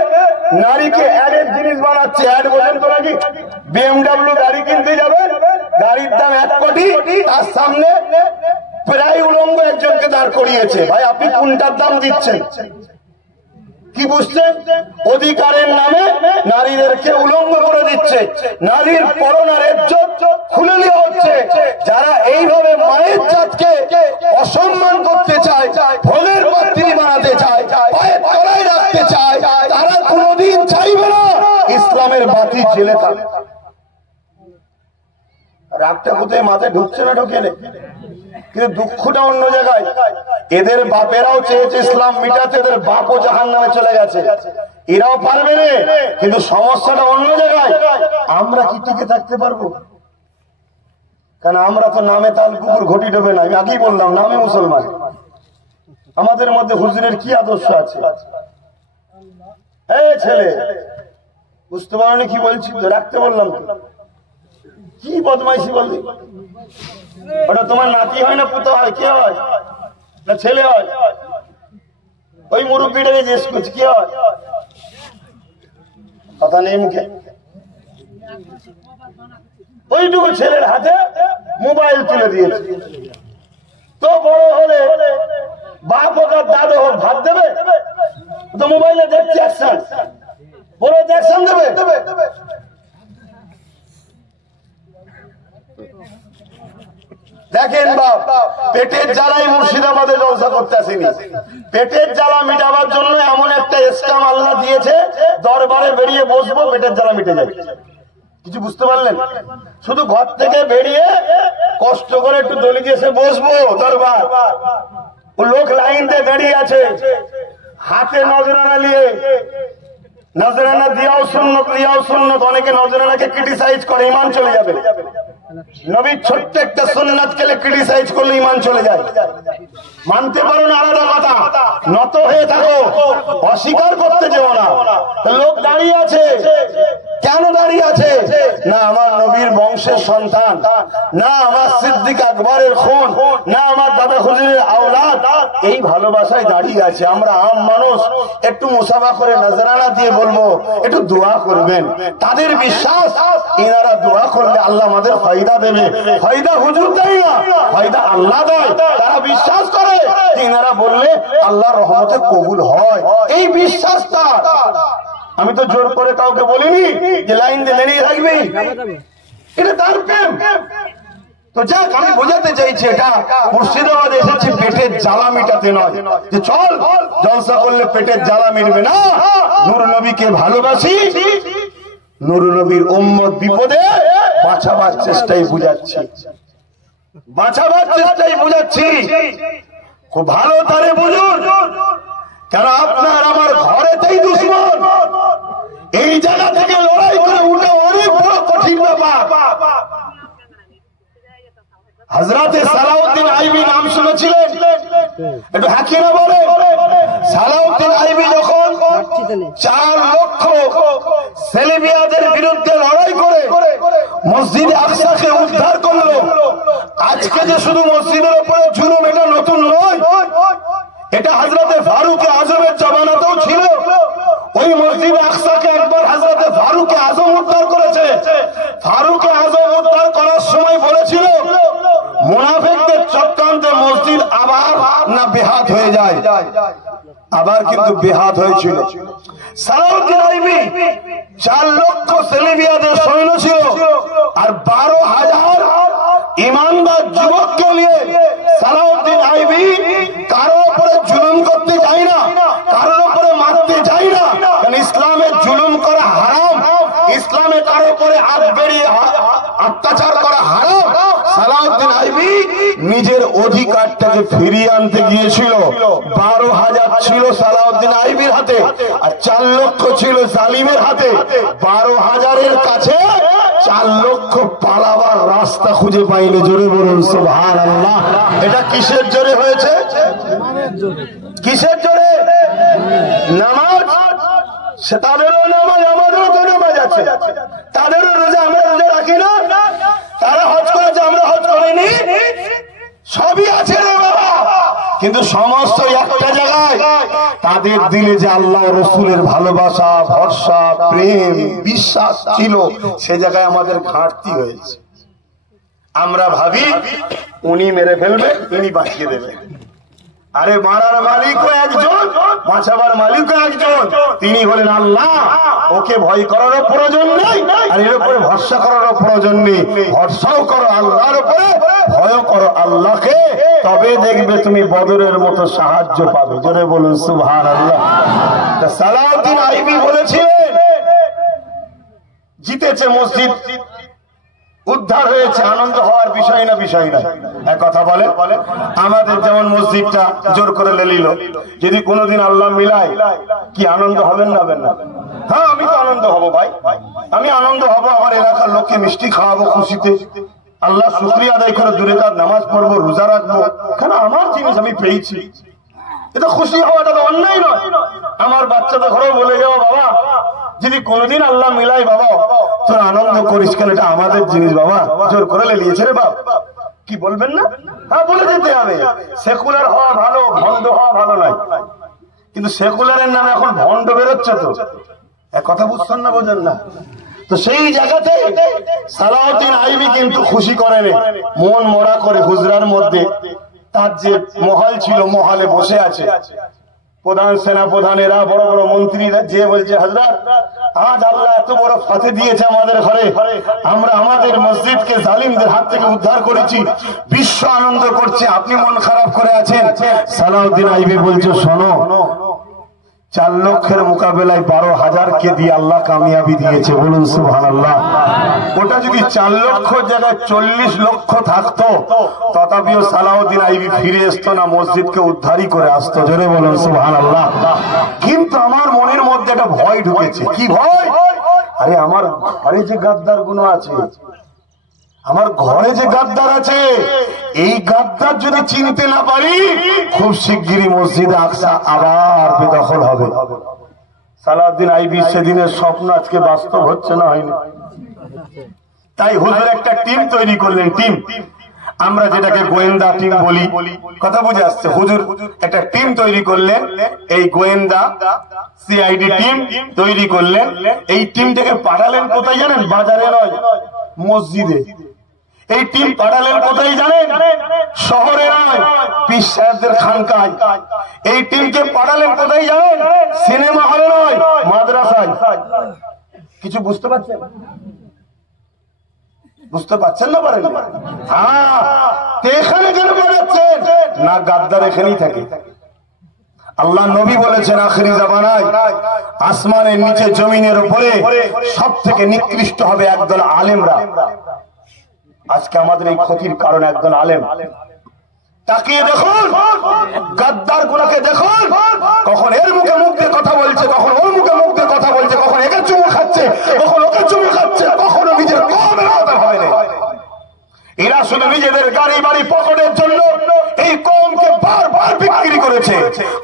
নারীকে অ্যাডের জিনিস বানাচ্ছে। অ্যাড বলেন তো নাকি? BMW গাড়ি কিনতে যাবে, গাড়ির দাম 1 কোটি, তার সামনে প্রায় উলঙ্গ একজনকে দাঁড় করিয়েছে। ভাই আপনি কোনটার দাম দিচ্ছেন? কি বুঝছেন? অধিকারের নামে নারীদেরকে উলঙ্গ করে দিচ্ছে, নারীর পরনার ইজ্জত খুলে নেওয়া হচ্ছে। যারা এইভাবে মায়ের জাতকে অসম্মান করতে চায়, ভোগের পাত্রী বানাতে চায়, পায়ের তলায় রাখতে চায়, তারা কোনোদিন চাইবে না ইসলামের বাতি জেলে থাকে। রাগটা কোথায় মাথায় ঢুকছে না? ঢোকে না, কিন্তু দুঃখটা অন্য জায়গায়। এদের বাপেরাও চেয়েছে ইসলাম মিটাতে, এদের বাপও জাহান্নামে চলে গেছে, এরাও পারবে না, কিন্তু সমস্যাটা অন্য জায়গায়। আমরা কি টিকে থাকতে পারবো? কারণ আমরা তো নামে তাল কুকুর ঘটি ডোবে না। আমি আগেই বললাম নামে মুসলমান, আমাদের মধ্যে হুজুরের কি আদর্শ আছে? এই ছেলে বুঝতে পারো কি বলছি? তো রাখতে বললাম, কি বদমাইশি বললি? ওটা তোমার নাতি হয় না পুতো হয়? কে হয়? না ছেলে হয়? ওই মুরব্বীটাকে জিজ্ঞেস করছি কি হয়? কথা নেই মুখে। ওইটুকু ছেলের হাতে মোবাইল তুলে দিয়েছে, তো বড় হলে বাপ হোক আর দাদু হোক ভাত দেবে তো মোবাইলে দেখছে অ্যাকশন, বড় অ্যাকশন দেবে। দেখেন বাপ, পেটের জ্বালাই মুর্শিদাবাদে জলসা করতে আসেনি, পেটের জ্বালা মিটাবার জন্য এমন একটা স্কাম আল্লাহ দিয়েছে, দরবারে বেরিয়ে বসবো পেটের জ্বালা মিটে যাবে। কিছু বুঝতে পারলেন? শুধু ঘর থেকে বেরিয়ে কষ্ট করে একটু দলিতে এসে বসবো দরবার, ও লোক লাইন দিয়ে দাঁড়িয়ে আছে, হাতে নজরানা নিয়ে, নজরানা দিয়াও সুন্নত লিয়াও সুন্নত। অনেকে নজরানাকে ক্রিটিসাইজ করে, ইমান চলে যাবে। নবীর ছোট্ট একটা সুন্নাতকে ক্রিটিসাইজ করলে ইমান চলে যায়। মানতে পারো না আলাদা কথা, নত হয়ে থাকো, অস্বীকার করতে যেও না। লোক দাঁড়িয়ে আছে, কেন দাঁড়িয়ে আছে? না আমার নবীর বংশের সন্তান, না আমার সিদ্দিক আকবরের খুন, না আমার দাদা হুজুরের আওলাদ, এই ভালোবাসায় দাঁড়িয়ে আছে। আমরা আম মানুষ একটু মুসাফা করে নজরানা দিয়ে বলবো একটু দোয়া করবেন। তাদের বিশ্বাস এনারা দোয়া করলে আল্লাহ আমাদের ফায়দা দেবে। ফায়দা হুজুর দেয় না, ফায়দা আল্লাহ দেয়। তারা বিশ্বাস করে এনারা বললে আল্লাহর রহমতে কবুল হয়, এই বিশ্বাসটা। আমি তো জোর করে কাউকে বলিনি যে লাইন দিয়ে দাঁড়িয়ে থাকবি, এটা তার প্রেম। তো যাক, আমি বোঝাতে চাইছি এটা মুর্শিদাবাদ এসেছি পেটের জ্বালা মিটাতে নয়, যে চল জলসা করলে পেটের জ্বালা মিটবে না। নূর নবীকে ভালোবাসি, নূর নবীর উম্মত বিপদে বাঁচাবার চেষ্টাই বুঝাচ্ছি, বাঁচাবার চেষ্টাই বুঝাচ্ছি। খুব ভালো তারে বুঝুন, কেন আপনার আমার ঘরেতেই দুশ্মন। এই জায়গা থেকে লড়াই করে উঠে অনেক বড় কঠিন ব্যাপার। হযরতে সালাউদ্দিন আইবি নাম শুনেছিলেন? একটু হাকিরা বলে। সালাউদ্দিন আইবি যখন 4 লক্ষ সেলিবিয়াদের বিরুদ্ধে লড়াই করে মসজিদে আকসাকে উদ্ধার করলো। আজকে যে শুধু মসজিদের উপরে জুলুম, এটা নতুন নয়, এটা হযরতে ফারুক আজমের জামানাতেও ছিল। ওই মসজিদে আকসাকে একবার হযরতে ফারুক আজম উদ্ধার করেছে। ফারুক আজম উদ্ধার করার সময় বলেছিল মুনাফিকদের চক্রান্তে মসজিদ আবার না বেহাত হয়ে যায়। আবার কিন্তু বেহাত হয়েছিল। সালাউদ্দিন আইবি 4 লক্ষ সেলিবিয়াদের সৈন্য ছিল আর 12,000 ইমানদার যুবককে নিয়ে সালাউদ্দিন আইবি কারো উপরে জুলুম করতে যায় না, কারোর উপরে মারতে যায় না, কারণ ইসলামের জুলুম করা হারাম, ইসলামে কারো উপরে হাত বেরিয়ে অত্যাচার করা হারাম। সালাউদ্দিন আইবি নিজের অধিকারটাকে ফিরিয়ে আনতে গিয়েছিল। 12,000 ছিল সালাউদ্দিন আইবির হাতে আর 4 লক্ষ ছিল জালিমের হাতে। 12,000-এর কাছে 4 লক্ষ পালাবার রাস্তা খুঁজে পাইলে। জোরে বলুন সুবহানাল্লাহ। এটা কিসের জোরে হয়েছে? কিসের জোরে? নামাজ। সে তাদেরও নামাজ, আমাদেরও তো নামাজ আছে, তাদেরও রোজা, আমরা রোজা রাখি না, তারা হজ করেছে, আমরা হজ করিনি, সবই আছে রে বাবা। কিন্তু সমস্ত একটা জায়গায় তাদের দিলে যে আল্লাহ রসুলের ভালোবাসা, ভরসা, প্রেম, বিশ্বাস ছিল, সে জায়গায় আমাদের ঘাটতি হয়েছে। আমরা ভাবি উনি মেরে ফেলবে, উনি বাঁচিয়ে দেবে। আরে মারার মালিকও একজন, বাঁচাবার মালিকও একজন, তিনি হলেন আল্লাহ। ওকে ভয় করারও প্রয়োজন নেই আর এর উপরে ভরসা করারও প্রয়োজন নেই। ভরসাও করো আল্লাহর উপরে, ভয় করো আল্লাহকে, তবে দেখবে তুমি বদরের মতো সাহায্য পাবে। জোরে বলুন সুবহানাল্লাহ। সালাউদ্দিন আইবি বলেছিলেন জিতেছে মসজিদ, উদ্ধার হয়েছে, আনন্দ হওয়ার বিষয় না, বিষয় না। এক কথা বলে, আমাদের যেমন মসজিদটা জোর করে লেলিল, যদি কোনোদিন আল্লাহ মিলায়, কি আনন্দ হবেন না হবেন না? হ্যাঁ, আমি তো আনন্দ হব ভাই, আমি আনন্দ হব। আমার এলাকার লোককে মিষ্টি খাওয়াবো খুশিতে, আল্লাহ শুকরিয়া আদায় করে দূরে কার নামাজ পড়বো, রোজা রাখবো, কেন আমার জিনিস আমি পেয়েছি। এটা খুশি হওয়াটা তো অন্যায় নয়। আমার বাচ্চাদের ঘরেও বলে যাবো, বাবা যদি কোনোদিন আল্লাহ মিলাই বাবা তোর আনন্দ করিস, কেন এটা আমাদের জিনিস বাবা, জোর করে লেলিয়েছে রে বাপ, কি বলবেন না? হ্যাঁ, বলে যেতে হবে। সেকুলার হওয়া ভালো, ভণ্ড হওয়া ভালো নয়, কিন্তু সেকুলারের নামে এখন ভণ্ড বেরোচ্ছে। তো এক কথা বুঝছেন না, বোঝেন না? তো সেই জায়গাতে সালাউদ্দিন আইবি কিন্তু খুশি করেনি, মন মরা করে হুজরার মধ্যে তার যে মহল ছিল, মহলে বসে আছে প্রধান সেনা প্রধানেরা, বড় বড় মন্ত্রীরা, যে বলছে হযরত আজ আল্লাহ এত বড় ফাতে দিয়েছে আমাদের ঘরে, আমরা আমাদের মসজিদকে জালিমদের হাত থেকে উদ্ধার করেছি, বিশ্ব আনন্দ করছে, আপনি মন খারাপ করে আছেন। সালাউদ্দিন আইবি বলছে, শোনো, 4 লক্ষের মোকাবেলায় 12,000-কে দিয়ে আল্লাহ কামিয়াবি দিয়েছে। বলুন সুবহানাল্লাহ। ওটা যদি 4 লক্ষ জায়গায় 40 লক্ষ থাকতো, তথাপিও সালাউদ্দিন আইবি ফিরে আসতো না, মসজিদকে উদ্ধারই করে আসতো। জোরে বলুন সুবহানাল্লাহ। কিন্তু আমার মনের মধ্যে একটা ভয় ঢুকেছে। কি ভয়? আরে আমার ঘরে যে গাদ্দার গুলো আছে, আমার ঘরে যে গাদ্দার আছে, এই গাদ্দার যদি চিনতে না পারি, খুব শিগগিরই মসজিদে আকসা আবার বেদখল হবে। সালাউদ্দিন আইবি সেদিনের স্বপ্ন আজকে বাস্তব হচ্ছে না, হয়নি? তাই হুজুর একটা টিম তৈরি করলেন। টিম, আমরা যেটাকে গোয়েন্দা টিম বলি, কথা বুঝে আসছে? হুজুর একটা টিম তৈরি করলেন, এই গোয়েন্দা সিআইডি টিম তৈরি করলেন। এই টিমটাকে পাঠালেন কোথায় জানেন? বাজারে নয়, মসজিদে। এই টিম পাঠালেন কোথায় জানেন? শহরে নয়, পীর সাহেবদের খানকায়। এই টিমকে পাঠালেন কোথায় জানেন? সিনেমা হলে নয়, মাদ্রাসায়। কিছু বুঝতে পারছেন? বুঝতে পারছেন না? পারেন? হ্যাঁ, এখানে কেন পাঠাচ্ছেন না? গাদ্দার এখানেই থাকে। আল্লাহ নবী বলেছেন, আখিরি জামানায় আসমানের নিচে, জমিনের উপরে সব থেকে নিকৃষ্ট হবে একদল আলেমরা। আজকে আমাদের এই ক্ষতির কারণ একজন আলেম। তাকিয়ে দেখুন, গাদ্দার গুলোকে দেখুন, কখন এর মুখে মুখ দিয়ে কথা বলছে, কখন ওর মুখে মুখ দিয়ে কথা বলছে, কখন একে চুমু খাচ্ছে, কখন ওকে চুমু খাচ্ছে, কখনো নিজের কওমের আওতা হয় না। এরা শুধু নিজেদের গাড়ি বাড়ি পকেটের জন্য এই কওমকে বারবার বিক্রি করেছে।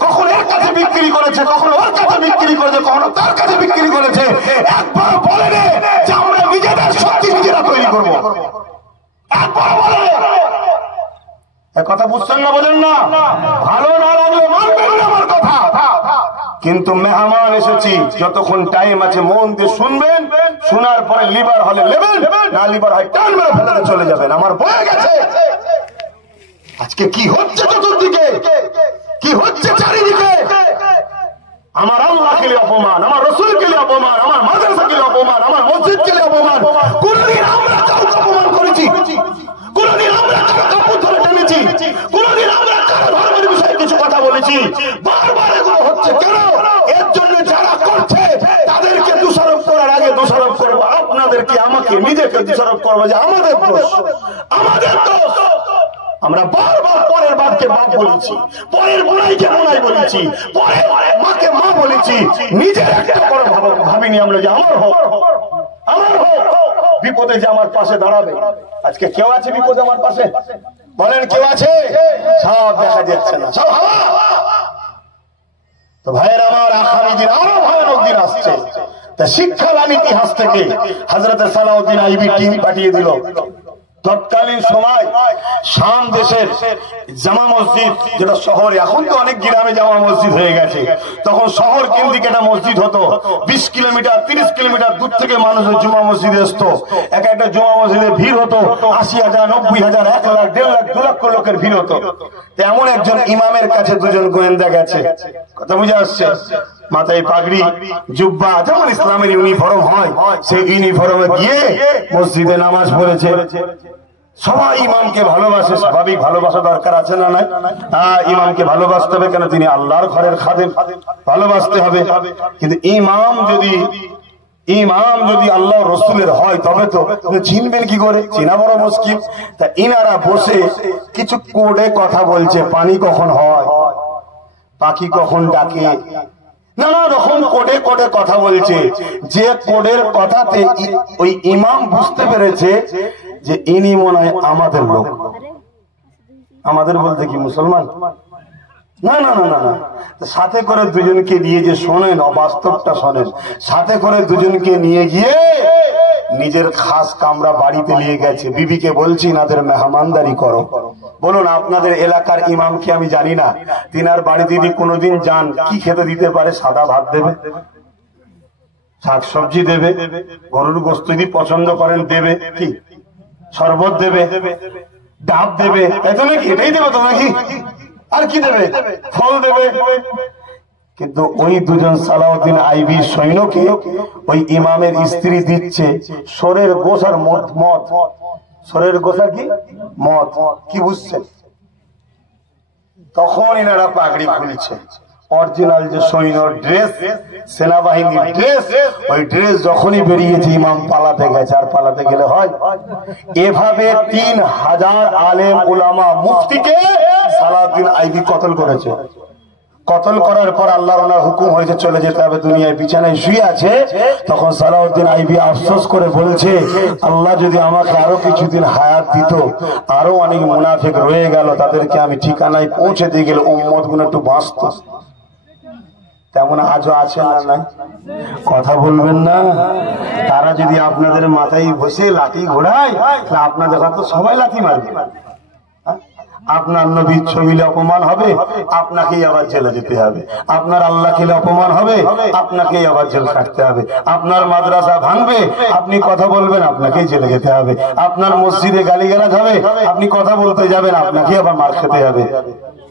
কখন এর কাছে বিক্রি করেছে, কখন ওর কাছে বিক্রি করেছে, কখনো তার কাছে বিক্রি করেছে। একবার বলেন যে আমরা নিজেদের শক্তি নিজেরা তৈরি করবো। কথা বুঝছেন না, বোঝেন না? ভালো না লাগলে মানবেন না আমার কথা, কিন্তু মেহমান এসেছি, যতক্ষণ টাইম আছে মন দিয়ে শুনবেন, শোনার পরে লিভার হলে নেবেন, না লিভার হয় টান মেরে ফেলাতে চলে যাবেন। আমার বয়ে গেছে আজকে কি হচ্ছে চতুর্দিকে, কি হচ্ছে চারিদিকে, অপমান, আমার রসুলকে নিয়ে অপমান, আমার মাদ্রাসাকে নিয়ে অপমান, আমার মসজিদকে নিয়ে অপমান। কোনদিন আমরা কাউকে অপমান করেছি? কোনদিন আমরা কারো কাপড় ধরে টেনেছি? কোনদিন আমরা কারো ধর্মের বিষয়ে কিছু কথা বলেছি? বারবার এগুলো হচ্ছে কেন? এর জন্য যারা করছে তাদেরকে দোষারোপ করার আগে দোষারোপ করবো আপনাদেরকে, আমাকে, নিজেকে দোষারোপ করবো যে আমাদের দোষ, আমাদের দোষ। আমরা বারবার পরের বাপকে বাপ বলেছি, পরের বোনাইকে বোনাই বলেছি, পরের মাকে মা বলেছি, নিজের একটা করে ভাবিনি আমরা যে আমার হোক, আমার হোক, বিপদে যে আমার পাশে দাঁড়াবে। আজকে কেউ আছে বিপদে আমার পাশে? বলেন কেউ আছে? সব দেখা যাচ্ছে না, সব হাওয়া। তো ভাইয়ের আমার, আগামী দিন আরো ভয়ানক দিন আসছে। তা শিক্ষাদান ইতিহাস থেকে হযরত সালাউদ্দিন আইবি টিম পাঠিয়ে দিল। তৎকালীন সময় শাম দেশের জামা মসজিদ, যেটা শহরে, এখন তো অনেক গ্রামে জামা মসজিদ হয়ে গেছে, তখন শহর কেন্দ্রিক একটা মসজিদ হতো। 20 কিলোমিটার 30 কিলোমিটার দূর থেকে মানুষ জুমা মসজিদে আসতো। এক একটা জুমা মসজিদে ভিড় হতো 80,000, 90,000, 1 লাখ, 1.5 লাখ, 2 লক্ষ লোকের ভিড় হতো। এমন একজন ইমামের কাছে দুজন গোয়েন্দা গেছে, কথা বুঝে আসছে, মাথায় পাগড়ি, জুব্বা, যেমন ইসলামের ইউনিফর্ম হয়, সেই ইউনিফর্মে গিয়ে মসজিদে নামাজ পড়েছে। সবাই ইমামকে ভালোবাসে, স্বাভাবিক ভালোবাসা দরকার আছে না নাই? হ্যাঁ, ইমামকে ভালোবাসতে হবে, কেন তিনি আল্লাহর ঘরের খাদেম, ভালোবাসতে হবে। কিন্তু ইমাম যদি আল্লাহ রসুলের হয় তবে তো চিনবেন কি করে? চিনা বড় মুশকিল। তা ইনারা বসে কিছু কোডে কথা বলছে, পানি কখন হয়, পাখি কখন ডাকে, নানা রকম কোডে কোডে কথা বলছে। যে কোডের কথাতে ওই ইমাম বুঝতে পেরেছে যে ইনি মনে হয় আমাদের লোক। আমাদের বলতে কি মুসলমান? না না না না না। সাথে করে দুজনকে দিয়ে যে শোনেন, অবাস্তবটা শোনেন, সাথে করে দুজনকে নিয়ে গিয়ে নিজের খাস কামরা বাড়িতে নিয়ে গেছে। বিবিকে বলছি নাদের মেহমানদারি করো। বলুন, আপনাদের এলাকার ইমামকে আমি জানি না, তিনার বাড়িতে যদি কোনোদিন যান, কি খেতে দিতে পারে? সাদা ভাত দেবে, শাকসবজি দেবে, গরুর গোশত যদি পছন্দ করেন দেবে, কি শরবত দেবে, ডাব দেবে, এত নাকি? এটাই দেবে তো নাকি? আর কি দেবে? ফল দেবে। কিন্তু ওই দুজন সালাউদ্দিন আইবি সৈন্যকে ওই ইমামের স্ত্রী দিচ্ছে সরের গোসার মদ। সরের গোসা কি? মদ। কি বুঝছেন? তখন এনারা পাগড়ি খুলছে, অরিজিনাল যে সৈন্য ড্রেস, সেনাবাহিনীর ড্রেস, ওই ড্রেস যখনই বেরিয়েছে ইমাম পালাতে গেছে। আর পালাতে গেলে হয়? এভাবে 3000 আলেম উলামা মুফতিকে সালাউদ্দিন আইবি কতল করেছে। কতল করার পর আল্লাহর ওনার হুকুম হয়েছে চলে যেতে হবে, দুনিয়ায় বিছানায় শুয়ে আছে। তখন সালাউদ্দিন আইবি আফসোস করে বলছে, আল্লাহ যদি আমাকে আরো কিছুদিন হায়াত দিত, আরো অনেক মুনাফিক রয়ে গেল, তাদেরকে আমি ঠিকানায় পৌঁছে দিয়ে গেলে উম্মত গুলো একটু বাঁচত। তেমন আজও আছে না? নাই? কথা বলবেন না? তারা যদি আপনাদের মাথায় বসে লাঠি ঘোড়ায়, আপনাদের হয়তো সবাই লাঠি মারবে। আপনার নবীর ছবিলে অপমান হবে, আপনাকেই আবার জেলে যেতে হবে। আপনার আল্লাহ খেলে অপমান হবে, আপনাকেই আবার জেল কাটতে হবে। আপনার মাদ্রাসা ভাঙবে, আপনি কথা বলবেন, আপনাকেই জেলে যেতে হবে। আপনার মসজিদে গালিগালাজ হবে, আপনি কথা বলতে যাবেন, আপনাকেই আবার মার খেতে হবে।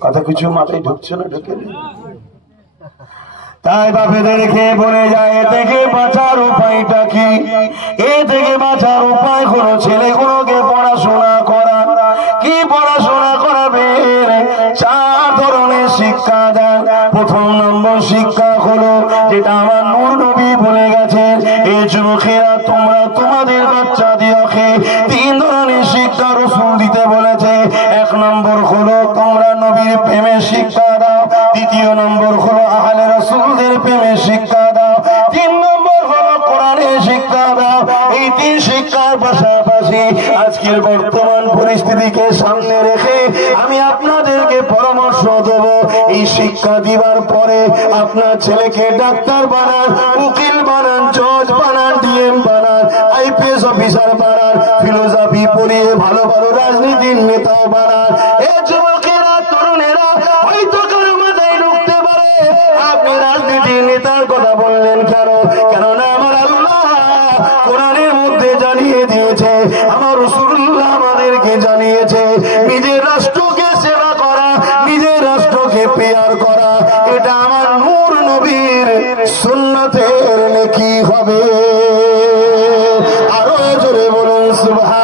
কথা কিছু মাথায় ঢুকছে না? ঢুকে তাই বাপেদেরকে বলে যায়, এ থেকে বাঁচার উপায়টা কি? এ থেকে বাঁচার উপায় হলো ছেলেগুলোকে পড়াশোনা করা। কি পড়াশোনা করাবেন? 4 ধরনের শিক্ষা দেন। প্রথম নম্বর শিক্ষা হলো যেটা আমার নূর নবী বলে গেছেন, এ যুবকেরা তোমরা তোমাদের বাচ্চাদেরকে 3 ধরনের শিক্ষা রাসূল দিতে বলেছে। 1 নম্বর হলো তোমরা নবীর প্রেমের শিক্ষা দাও। 2 নম্বর হলো আহলে রাসূলদের প্রেমের শিক্ষা দাও। 3 নম্বর হলো কোরআনের শিক্ষা দাও। এই 3 শিক্ষার পাশাপাশি আজকের বর্তমান পরিস্থিতিকে সামনে রেখে আমি আপনাদেরকে পরামর্শ দেব, এই শিক্ষা দিবার পরে আপনার ছেলেকে ডাক্তার বানান, উকিল বানান, জজ বানান, ডিএম বানান, আইপিএস অফিসার বানান, ফিলোসফি পড়িয়ে ভালো ভালো রাজনীতির নেতাও বানান। এ যুবকেরা, তরুণেরা, হয়তো কারো মাথায় ঢুকতে পারে আপনি রাজনীতির নেতার কথা বললেন কেন? কেননা আমার আল্লাহ কোরআনের মধ্যে জানিয়ে দিয়েছে, আমার রাসূলুল্লাহ আমাদেরকে জানিয়েছে, নিজের রাষ্ট্রকে সেবা করা, নিজের রাষ্ট্রকে পেয়ার করা, এটা আমার নূর নবীর সুন্নতের নেকি হবে। আরো জোরে বলুন সুবহান।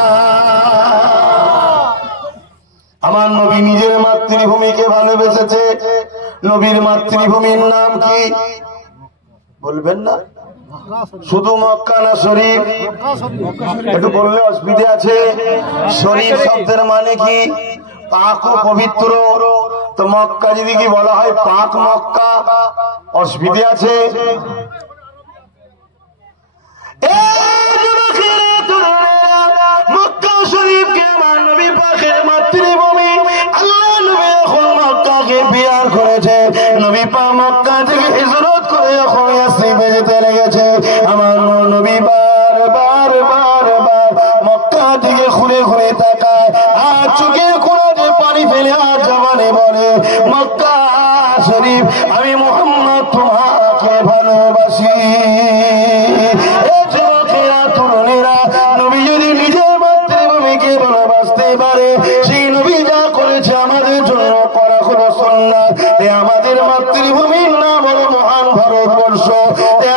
আমার নবী নিজের মাতৃভূমিকে ভালোবেসেছে। নবীর মাতৃভূমির নাম কি বলবেন না? শুধু মক্কা না শরীফ? একটু বললে অসুবিধা আছে। শরীফ শব্দের মানে কি? পাক ও পবিত্র। তো মক্কা যদি কি বলা হয় পাক মক্কা, অসুবিধা আছে? মক্কা শরীফকে আমার নবী পাকের মাতৃভূমি, আল্লাহ নবী এখন মক্কাকে বিয়ার করেছে। নবী পাক মক্কা থেকে হিজরত করে এখন ইয়াসরিবে যেতে লেগেছে। আমার নবী বারবার মক্কা থেকে ঘুরে ঘুরে তাকায়, আর চোখের কোণে পানি ফেলে আর জবানে বলে, মক্কা শরীফ আমি মুহাম্মদ তোমাকে ভালোবাসি। নবী যদি নিজের মাতৃভূমিকে ভালোবাসতে পারে, সেই নবী যা করেছে আমাদের জন্য করা হলো সুন্নাত। আমাদের মাতৃভূমির নাম হলো মহান ভারতবর্ষ।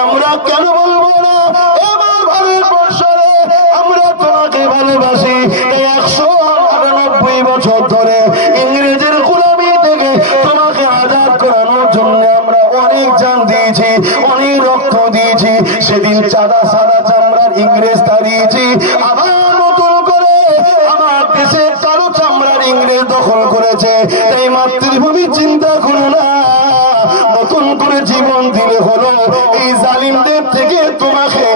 আমরা কেন বলবো না এবার ভারতবর্ষে আমরা তোমাকে ভালোবাসি। 198 বছর ধরে ইংরেজের গোলামি থেকে তোমাকে আজাদ করানোর জন্য আমরা অনেক জান দিয়েছি, অনেক রক্ত দিয়েছি। সেদিন সাদা চামড়ার ইংরেজ তাড়িয়েছি, আবার নতুন করে আমার দেশে কালো চামড়ার ইংরেজ দখল করেছে। তাই মাতৃভূমি চিন্তা করো না, নতুন করে জীবন দিলে হলো এই জালিমদের থেকে তোমাকে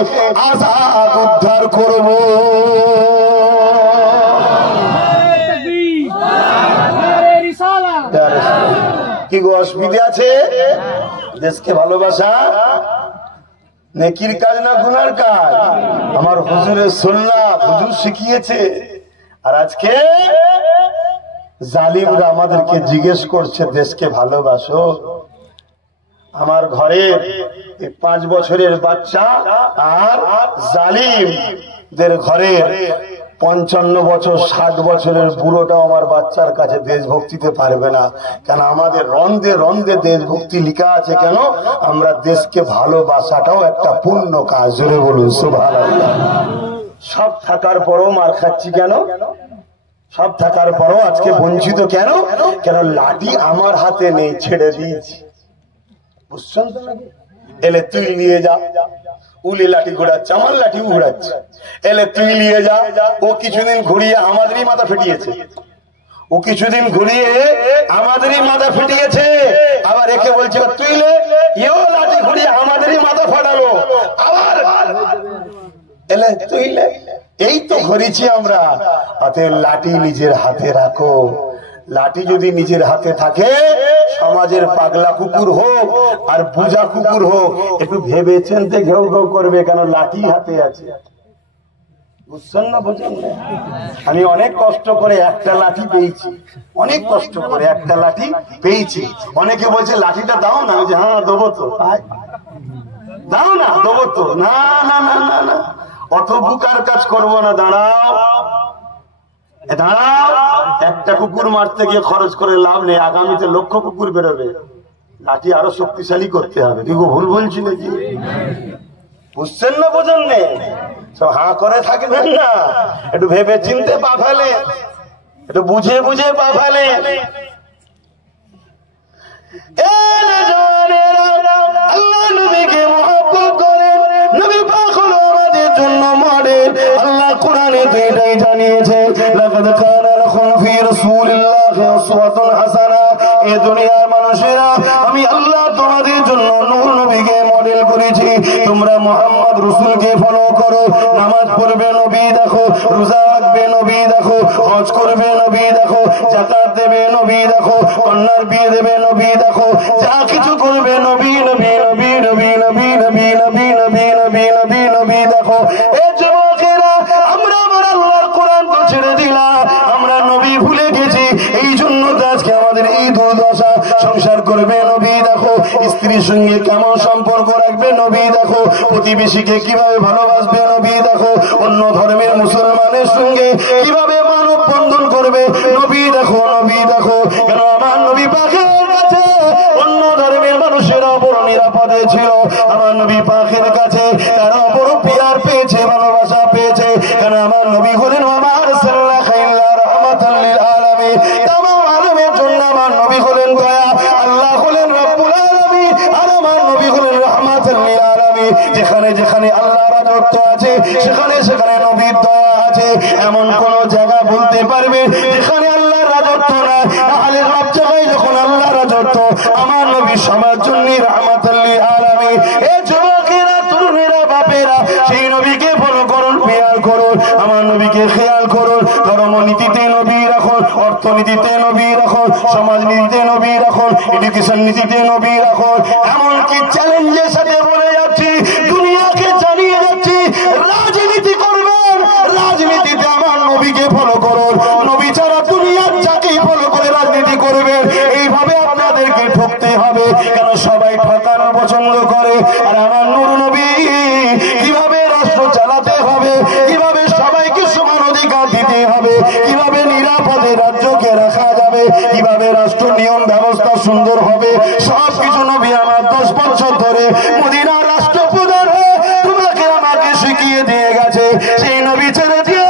আজাদ উদ্ধার করব। কি গো অসুবিধা আছে? দেশকে ভালোবাসা নেকির কাজ না গুনার কাজ? আমার হুজুরের সুন্নাত, হুজুর শিখিয়েছে। আর আজকে জালিমরা আমাদেরকে জিজ্ঞেস করছে দেশকে ভালোবাসো। আমার ঘরের 5 বছরের বাচ্চা আর জালিমদের ঘরের 55 বছর 60 বছরের বুড়োটাও আমার বাচ্চার কাছে দেশভক্তিতে পারবে না। কেন? আমাদের রন্ধে রন্ধে দেশভক্তি লেখা আছে। কেন? আমরা দেশকে ভালোবাসাটাও একটা পুণ্য কাজ। জোরে বলুন সুবহানাল্লাহ। সব থাকার পরও মার খাচ্ছি কেন? সব থাকার পরও আজকে বঞ্চিত কেন? কেন লাঠি আমার হাতে নেই, ছেড়ে দিয়েছি। বুঝছেন তো? এলে তুই নিয়ে যা, উলি লাঠি ঘোরাচ্ছে, আমার লাঠি ঘোরাচ্ছে। এলে তুই নিয়ে যা, ও কিছুদিন ঘুরিয়ে আমাদেরই মাথা ফেটিয়েছে। ও কিছুদিন ঘুরিয়ে আমাদেরই মাথা ফেটিয়েছে। আবার একে বলছে তুই লে, এও লাঠি ঘুরিয়ে আমাদেরই মাথা ফাটালো। আবার এলে তুই লে, এই তো ঘুরেছি আমরা। অতএব লাঠি নিজের হাতে রাখো। লাঠি যদি নিজের হাতে থাকে, সমাজের পাগলা কুকুর হোক আর বুঝা কুকুর হোক, একটু ভেবে চিন্তে ঘেউ ঘেউ করবে। কেন? লাঠি হাতে আছে। বুঝছেন না? বুঝেন না? আমি অনেক কষ্ট করে একটা লাঠি পেয়েছি, অনেক কষ্ট করে একটা লাঠি পেয়েছি। অনেকে বলছে লাঠিটা দাও না। আমি হ্যাঁ দেবো তো। দাও না, দেবো তো। না না না না না, অত বুকার কাজ করবো না। দাঁড়াও দাঁড়াও, একটা কুকুর মারতে গিয়ে খরচ করে লাভ নেই। আগামীতে লক্ষ কুকুর বেরোবে। লাঠি আরো শক্তিশালী করতে হবে। কি ভুল বলছি নাকি? বুঝছেন না? বোঝেন না? সব হাঁ করে থাকবেন না। একটু ভেবে চিনতে পা ফেলে, একটু বুঝে বুঝে পা ফেলে। আল্লাহ নবীকে মহব্বত করেন। নবী পাক হলো আমাদের জন্য মডেল। আল্লাহ কোরআনে তো এটাই জানিয়েছে, লাকাদ কানা লাকুম ফি রাসূলিল্লাহি উসওয়াতুন হাসানা। এই দুনিয়ার মানুষেরা, আমি আল্লাহ তোমাদের জন্য নূর নবীকে মডেল করেছি। তোমরা মুহাম্মদ রাসূলকে ফলো করো। নামাজ পড়বে নবী দেখো, রোজা রাখবে নবী দেখো, হজ করবে নবী দেখো, যাকাত দেবে নবী দেখো, কন্যার বিয়ে দেবে নবী দেখো, যা কিছু করবে নবী নবী নবী নবী নবী নবী নবী নবী নবী নবী নবী দেখো। এই যুবকেরা, আমরা আমার আল্লাহর কোরআন তো ছেড়ে দিলাম, আমরা নবী ভুলে গেছি। এই জন্য আজকে আমাদের এই দুর্দশা। সংসার করবে নবী দেখো, স্ত্রীর সঙ্গে কেমন সম্পর্ক রাখবে নবী দেখো, প্রতিবেশীকে কিভাবে ভালোবাসবে নবী দেখো, অন্য ধর্মের মুসলমানের সঙ্গে কিভাবে মানব বন্ধন করবে নবী দেখো, নবী দেখো। কেন? আমার নবী পাকের কাছে অন্য ধর্মের মানুষেরা বড় নিরাপদ হয়েছিল আমার নবী পাকের কাছে, তারা বড় পিয়ার পেয়েছে, ভালোবাসা পেয়েছে। কারণ আমার নবী হলেন আমার রাহমাতাল লিল আলামিন, তামাম আলমের জন্য আমার নবী হলেন দয়া, আল্লাহ হলেন রব্বুল আলামিন, আর আমার নবী হলেন রাহমাতাল লিল আলামিন। যেখানে যেখানে আল্লাহর রাজত্ব আছে সেখানে সেখানে নবীর দয়া আছে। এমন কোন জায়গা বলতে পারবে যেখানে আল্লাহর রাজত্ব না? তাহলে সব জায়গায় যখন আল্লাহর রাজত্ব, আমার নবী সবার জন্য রাহমাতাল লিল আলামিন। এই যুবকেরা, তরুণেরা, বাপেরা, সেই নবীকে ফলো করুন, খেয়াল করুন, আমার নবীকে খেয়াল করুন। ধর্মনীতিতে নবী রাখুন, অর্থনীতিতে নবী রাখুন, সমাজনীতিতে নবী রাখুন, এডুকেশন নীতিতে নবী রাখুন। এমনকি চ্যালেঞ্জের সাথে বলে যাচ্ছি, দুনিয়াকে জানিয়ে যাচ্ছি, রাজনীতি করবেন, রাজনীতিতে আমার নবীকে ফলো করুন। নবী ছাড়া দুনিয়ার যাকেই ফলো করে রাজনীতি করবেন, এইভাবে আপনাদেরকে ঠকতে হবে। কেন সবাই ঠকানো পছন্দ করে, আর আমার নূর নবী কিভাবে রাষ্ট্র চালাতে হবে, কিভাবে সবাইকে সমান অধিকার দিতে হবে, কিভাবে নিরাপদে রাজ্যকে রাখা যাবে, কিভাবে রাষ্ট্র নিয়ম ব্যবস্থা সুন্দর হবে, সবকিছু নবী আমার 10 বছর ধরে মদিনার রাষ্ট্রপ্রধান হয়ে তোমাকে আমাকে শিখিয়ে দিয়ে গেছে। সেই নবী ছেড়ে দিয়ে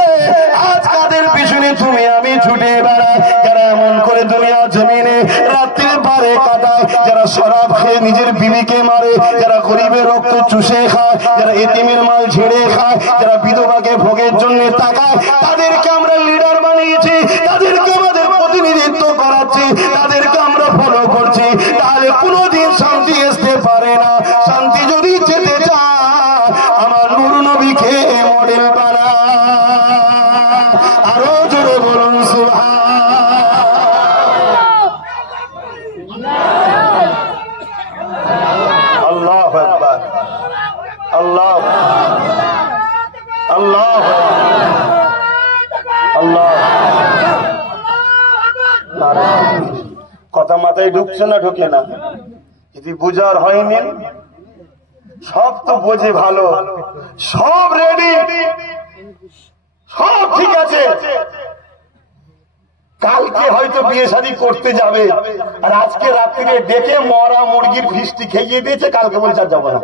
আজ কাদের পিছনে তুমি আমি ছুটে বেড়াই? যারা এমন করে দুনিয়া জমিনে রাত্রে পারে কাটায়, যারা শরাব খেয়ে নিজের বিবিকে মারে, যারা গরিবের রক্ত চুষে খায়, যারা এতিমের মাল ঝেড়ে খায়, যারা বিধবাকে ভোগের জন্য তাকায়, তাদেরকে আমরা লিডার বানিয়েছি, তাদেরকে আমাদের প্রতিনিধিত্ব করাচ্ছি, তাদেরকে আমরা ফলো করছি। তাহলে কোনোদিন শান্তি আসতে পারে না। শান্তি যদি যেতে চায়, আমার নূর নবীকে মডেল বানা। আরো জোরে বলুন সুবহান। আল্লাহু আকবার, আল্লাহ আল্লাহ আল্লাহ। কথা মাথায় ঢুকছে না? ঢুকে না? যদি বুঝার হয়নি, সব তো বোঝে ভালো, সব রেডি, সব ঠিক আছে। কালকে হয়তো বিয়ে শাদী করতে যাবে, আর আজকে রাত্রিরে ডেকে মরা মুরগির ফিস্টি খেয়ে দিয়েছে, কালকে বলছে আর যাবো না।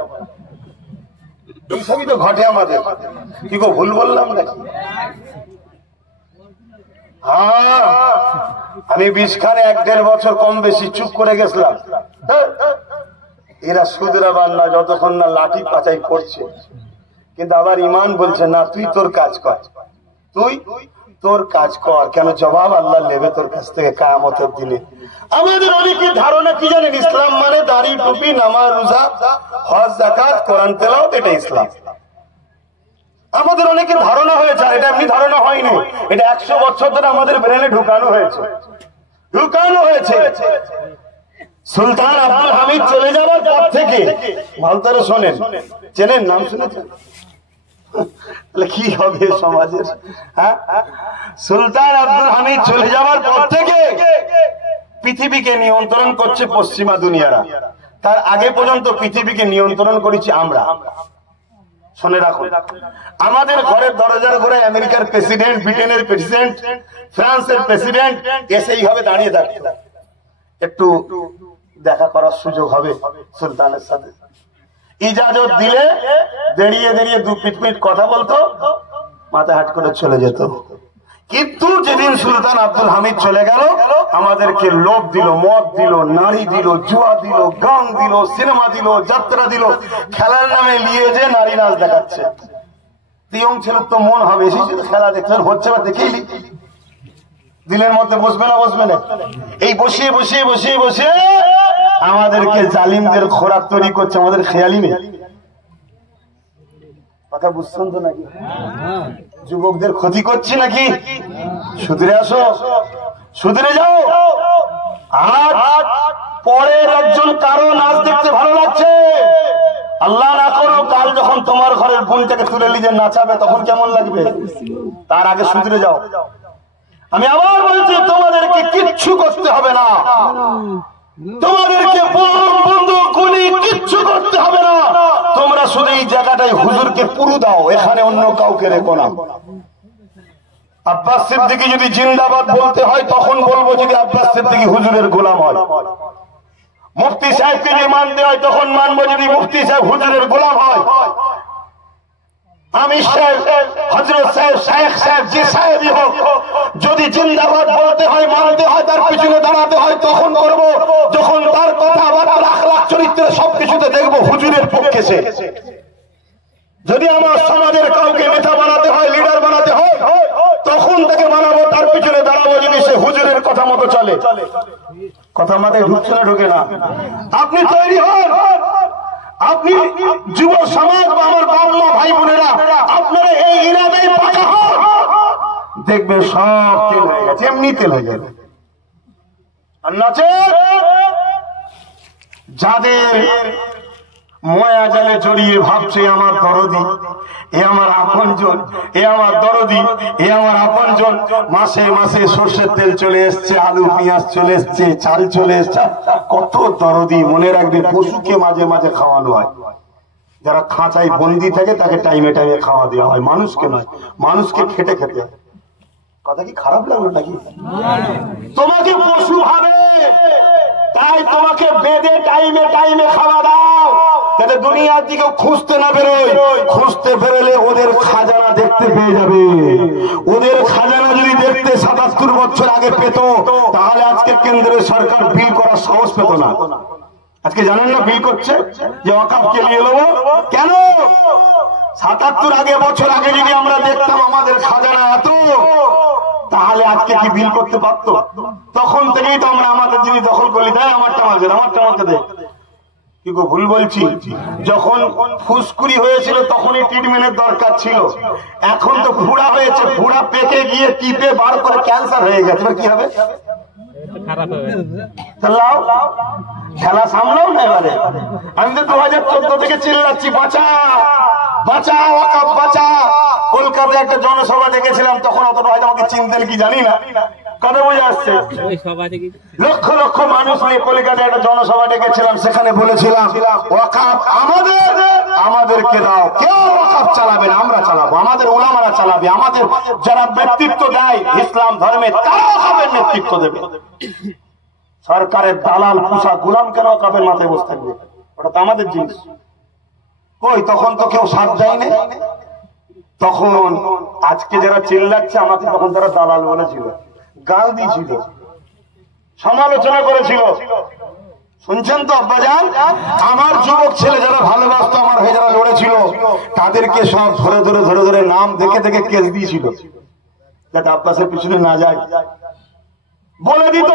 এইসবই তো ঘটে আমাদের। কি গো, ভুল বললাম নাকি? হ্যাঁ, আমি 20খানে 1-1.5 বছর কম বেশি চুপ করে গেছিলাম। এরা শুধরাবার না যতক্ষণ না লাঠি পাচাই করছে। কিন্তু আবার ইমান বলছে না, তুই তোর কাজ কর, তুই তোর কাজ কর। কেন? জবাব আল্লাহ নেবে তোর কাছ থেকে কিয়ামতের দিনে। আমাদের অনেকে ধারণা কি জানেন? ইসলাম মানে দাড়ি, টুপি, নামাজ, রোজা, হজ, যাকাত, কোরআন তেলাওয়াত, এটা ইসলাম। আমাদের অনেকে ধারণা হয়েছে, আর এটা এমনি ধারণা হয়নি, এটা 100 বছর ধরে আমাদের ব্রেনে ঢুকানো হয়েছে, ঢুকানো হয়েছে। সুলতান আব্দুল হামিদ চলে যাওয়ার পর থেকে, ভালো করে শোনেন, চেনেন? নাম শুনেছেন? কি হবে সমাজের? হ্যাঁ, সুলতান আব্দুল হামিদ চলে যাওয়ার পর থেকে পৃথিবীকে নিয়ন্ত্রণ করছে পশ্চিমা দুনিয়ারা। তার আগে পর্যন্ত পৃথিবীকে নিয়ন্ত্রণ করেছি আমরা। শুনে রাখুন, আমাদের ঘরের দরজার ঘরে আমেরিকার প্রেসিডেন্ট, ব্রিটেনের প্রেসিডেন্ট, ফ্রান্সের প্রেসিডেন্ট এসে এইভাবে দাঁড়িয়ে থাকে। একটু দেখা করার সুযোগ হবে সুলতানের সাথে, ইজাজত দিলে দাঁড়িয়ে দাঁড়িয়ে 2 মিনিট কথা বলতো, মাথা হাট করে চলে যেত। কিন্তু যেদিন সুলতান আব্দুল হামিদ চলে গেল, আমাদেরকে লোভ দিল, মদ দিল, নারী দিল, জুয়া দিল, গান দিল, সিনেমা দিল, যাত্রা দিল, খেলার নামে নিয়ে যে নারী নাচ দেখাচ্ছে। ইয়ং ছেলের তো মন হবে, এসেছিল খেলা দেখছেন, হচ্ছে বা দেখেই দিলের মধ্যে বসবে না, বসবে না। এই বসিয়ে বসিয়ে বসিয়ে বসে আমাদেরকে জালিমদের খোরাক তৈরি করছে, আমাদের খেয়ালই নেই। কথা বুঝছেন তো নাকি? যুবকদের ক্ষতি করছি নাকি? সুধরে আসো, সুধরে যাও। আজ পরের একজন কারো নাচ দেখতে ভালো লাগছে, আল্লাহ না করো কাল যখন তোমার ঘরের বোনটাকে তুলে নিয়ে নাচাবে তখন কেমন লাগবে? তার আগে সুধরে যাও। আমি আবার বলছি, তোমাদেরকে কিচ্ছু করতে হবে না, তোমাদেরকে বন্ধু গুলি কিচ্ছু করতে হবে না। তোমরা শুধু এই জায়গাটায় হুজুরকে পুরু দাও, এখানে অন্য কাউকে রেখো না। আব্বাস সিদ্দিকী যদি জিন্দাবাদ বলতে হয় তখন বলবো, যদি আব্বাস সিদ্দিকী হুজুরের গোলাম হয়। মুফতি সাহেবকে যে মানতে হয় তখন মানবো যদি মুফতি সাহেব হুজুরের গোলাম হয়। আমির সাহেব, হযরত সাহেব, শায়েখ সাহেব, যে সাহেবই হোক, যদি জিন্দাবাদ বলতে হয়, মানতে হয়, তার পিছনে দাঁড়াতে হয়, তখন করব যখন তার কথাবার্তা, আখলাক, চরিত্র সবকিছুতে দেখবো হুজুরের পক্ষে সে। যদি আমার সমাজের কাউকে নেতা বানাতে হয়, লিডার বানাতে হয়, তখন তাকে বানাবো, তার পিছনে দাঁড়াবো যদি সে হুজুরের কথা মতো চলে। কথা মাথায় ঢুকছে না? ঢুকে না? আপনি তৈরি হন, আপনি যুব সমাজ বা আমার বাবা ভাই বোনেরা, আপনারা এই ইরাদায় পাকা হন, দেখবেন সব তেল হয়ে গেছে, এমনি তেল হয়ে যাবে। আর নচেত যাদের ময়া জালে জড়িয়ে ভাবছে আমার দরদি, এ আমার আপনজন, এ আমার দরদি, এ আমার আপনজন, মাসে মাসে সর্ষের তেল চলে এসছে, আলু পেঁয়াজ চলে এসছে, চাল চলে এসছে, কত দরদি। মনে রাখবে, পশুকে মাঝে মাঝে খাওয়ানো হয়, যারা খাঁচায় বন্দি থাকে তাকে টাইমে টাইমে খাওয়া দেওয়া হয়, মানুষকে নয়। মানুষকে খেটে খেতে হয়। কথা কি খারাপ লাগলো নাকি? তোমাকে পশু ভাবে, তাই তোমাকে বেঁধে টাইমে টাইমে খাওয়া দাও, যাতে দুনিয়ার দিকে খুঁজতে না বেরোয়। খুঁজতে বেরোলে ওদের খাজানা দেখতে পেয়ে যাবে। ওদের খাজানা যদি দেখতে ৭৭ বছর আগে পেত, তাহলে আজকে কেন্দ্রের সরকার বিল করার সাহস পেত না। আজকে জানেন না বিল করছে যে ওয়াকফকে নিয়ে নেবো কেন? ৭৭ বছর আগে যদি আমরা দেখতাম আমাদের খাজানা এত, তাহলে আজকে কি বিল করতে পারতো? তখন থেকেই তো আমরা আমাদের জিনিস দখল করলি, দেয় আমারটা আমাদের, আমারটা আমাকে দে। কি গো, ভুল বলছি? যখন ফুসকুড়ি হয়েছিল তখনই ট্রিটমেন্টের দরকার ছিল। এখন তো ফুড়া হয়েছে, ফুড়া পেকে গিয়ে টিপে বার করে ক্যান্সার হয়ে গেছে, কি হবে? খেলা সামলাও না এবারে। আমি তো 2014 থেকে চিল্লাচ্ছি, বাঁচা বাঁচা ওয়াকফ বাঁচা। কলকাতায় একটা জনসভা দেখেছিলাম, তখন অতটা হয়তো আমাকে চিনতেন কি জানি না, কথা বুঝে আসছে। লক্ষ লক্ষ মানুষ নিয়ে কলকাতায় একটা জনসভা ডেকেছিলাম, সেখানে বলেছিলাম ওয়াকফ আমাদের, আমাদেরকে দাও। কেউ ওয়াকফ চালাবে না, আমরা চালাবো, আমাদের উলামারা চালাবে, আমাদের যারা নেতৃত্ব দেয় ইসলাম ধর্মে তারা ওয়াকফের নেতৃত্ব দেবে। সরকারের দালাল পুষা গোলাম কেন ওয়াকফের মাথায় বসে থাকবে? ওটা তো আমাদের জিনিস। কই, তখন তো কেউ সাথ দেয়নি। তখন আজকে যারা চিল্লাচ্ছে আমাকে তখন তারা দালাল বলেছিল, গাল দিয়েছিল, সমালোচনা করেছিল। শুনছেন তো আব্বাজান? আমার যুবক ছেলে যারা ভালোবাসতো, আমার হয়ে যারা লড়েছিল, তাদেরকে সব ধরে ধরে ধরে ধরে নাম দেখে দেখে কেস দিয়েছিল, যাতে আব্বাসের পিছনে না যায়। বলে দিত,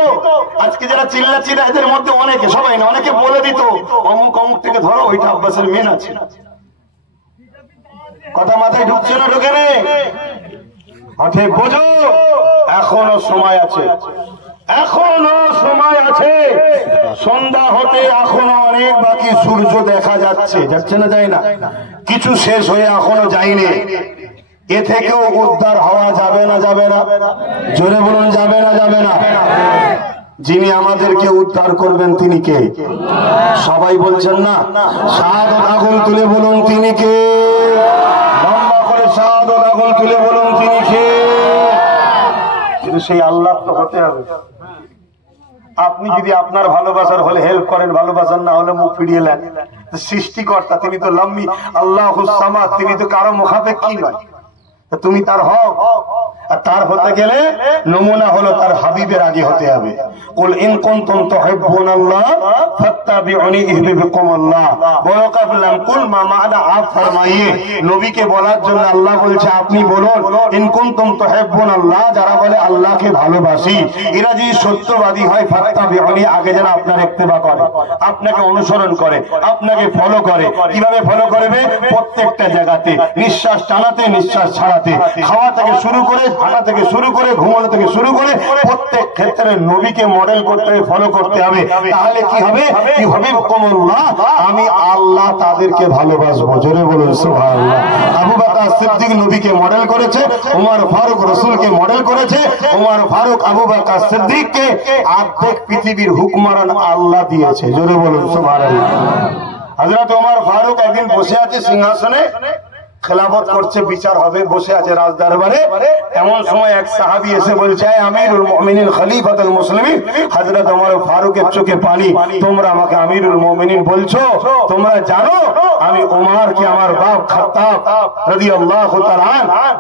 আজকে যারা চিল্লাচ্ছি এদের মধ্যে অনেকে, সবাই না, অনেকে বলে দিত অমুক অমুক থেকে ধরো, ওইটা আব্বাসের মেন আছে। কথা মাথায় ঢুকছে না? ঢুকে নেই? অতএব বোঝো, এখনো সময় আছে, এখনো সময় আছে। সন্ধ্যা হতে এখনো অনেক বাকি, সূর্য দেখা যাচ্ছে, যাচ্ছে না যায় না, কিছু শেষ হয়ে এখনো যায়নি। এ থেকেও উদ্ধার হওয়া যাবে না, যাবে না? জোরে বলুন, যাবে না, যাবে না? যিনি আমাদেরকে উদ্ধার করবেন তিনি কে? সবাই বলছেন না? শাহাদাত আগুন তুলে বলুন তিনি কে? লম্বা করে শাহাদাত আগুন তুলে বলুন তিনি কে? কিন্তু সেই আল্লাহ তো হতে হবে। আপনি যদি আপনার ভালোবাসার হলে হেল্প করেন, ভালোবাসার না হলে মুখ ফিরিয়ে নেন। সৃষ্টিকর্তা তিনি তো লাম্মি আল্লাহুস সামাদ, তিনি তো কারো মুখাপেক্ষী নয়। তুমি তার হও, আর তার হতে গেলে নমুনা হলো তার হাবিবের আগে হতে হবে। কুল ইন কুনতুম তুহিব্বুনাল্লাহ ফাত্তাবিউনি ইউহিব্বুকুমুল্লাহ। ওয়াকাফ লাম কুল মা মা'না, আপ ফরমাইয়ে নবীকে বলার জন্য আল্লাহ বলছে আপনি বলুন ইন কুনতুম তুহিব্বুনাল্লাহ, যারা বলে আল্লাহকে ভালোবাসি, এরা যদি সত্যবাদী হয়, ফাত্তাবিউনি, আগে যারা আপনার ইত্তেবা করে, আপনাকে অনুসরণ করে, আপনাকে ফলো করে। কিভাবে ফলো করবে? প্রত্যেকটা জায়গাতে, নিঃশ্বাস টানাতে, নিঃশ্বাস ছাড়াতে, খাওয়া থেকে শুরু করে, হাঁটা থেকে শুরু করে, ঘুমানো থেকে শুরু করে, প্রত্যেক ক্ষেত্রে নবীকে মডেল করতে হবে, ফলো করতে হবে। তাহলে কি হবে? ইউহিব্বুকুমুল্লাহ, আমি আল্লাহ তাদেরকে ভালোবাসবো। জোরে বলুন সুবহানাল্লাহ। আবু বকর সিদ্দিক নবীকে মডেল করেছে, ওমর ফারুক রাসূলকে মডেল করেছে। ওমর ফারুক আবু বকর সিদ্দিককে অর্ধেক পৃথিবীর হুকমরান আল্লাহ দিয়েছে। জোরে বলুন সুবহানাল্লাহ। হযরত ওমর ফারুক একদিন বসে আছে সিংহাসনে, খেলাফত করছে, বিচার হবে, বসে আছে রাজদরবারে। এমন সময় এক সাহাবী এসে বলছে, আমিরুল মুমিনিন খলিফাতুল মুসলিমিন হযরত ওমর ফারুকের চোখে পানি, তোমরা আমাকে আমিরুল মুমিনিন বলছো? তোমরা জানো আমি ওমরকে আমার বাপ খাত্তাব রাদিয়াল্লাহু তাআলা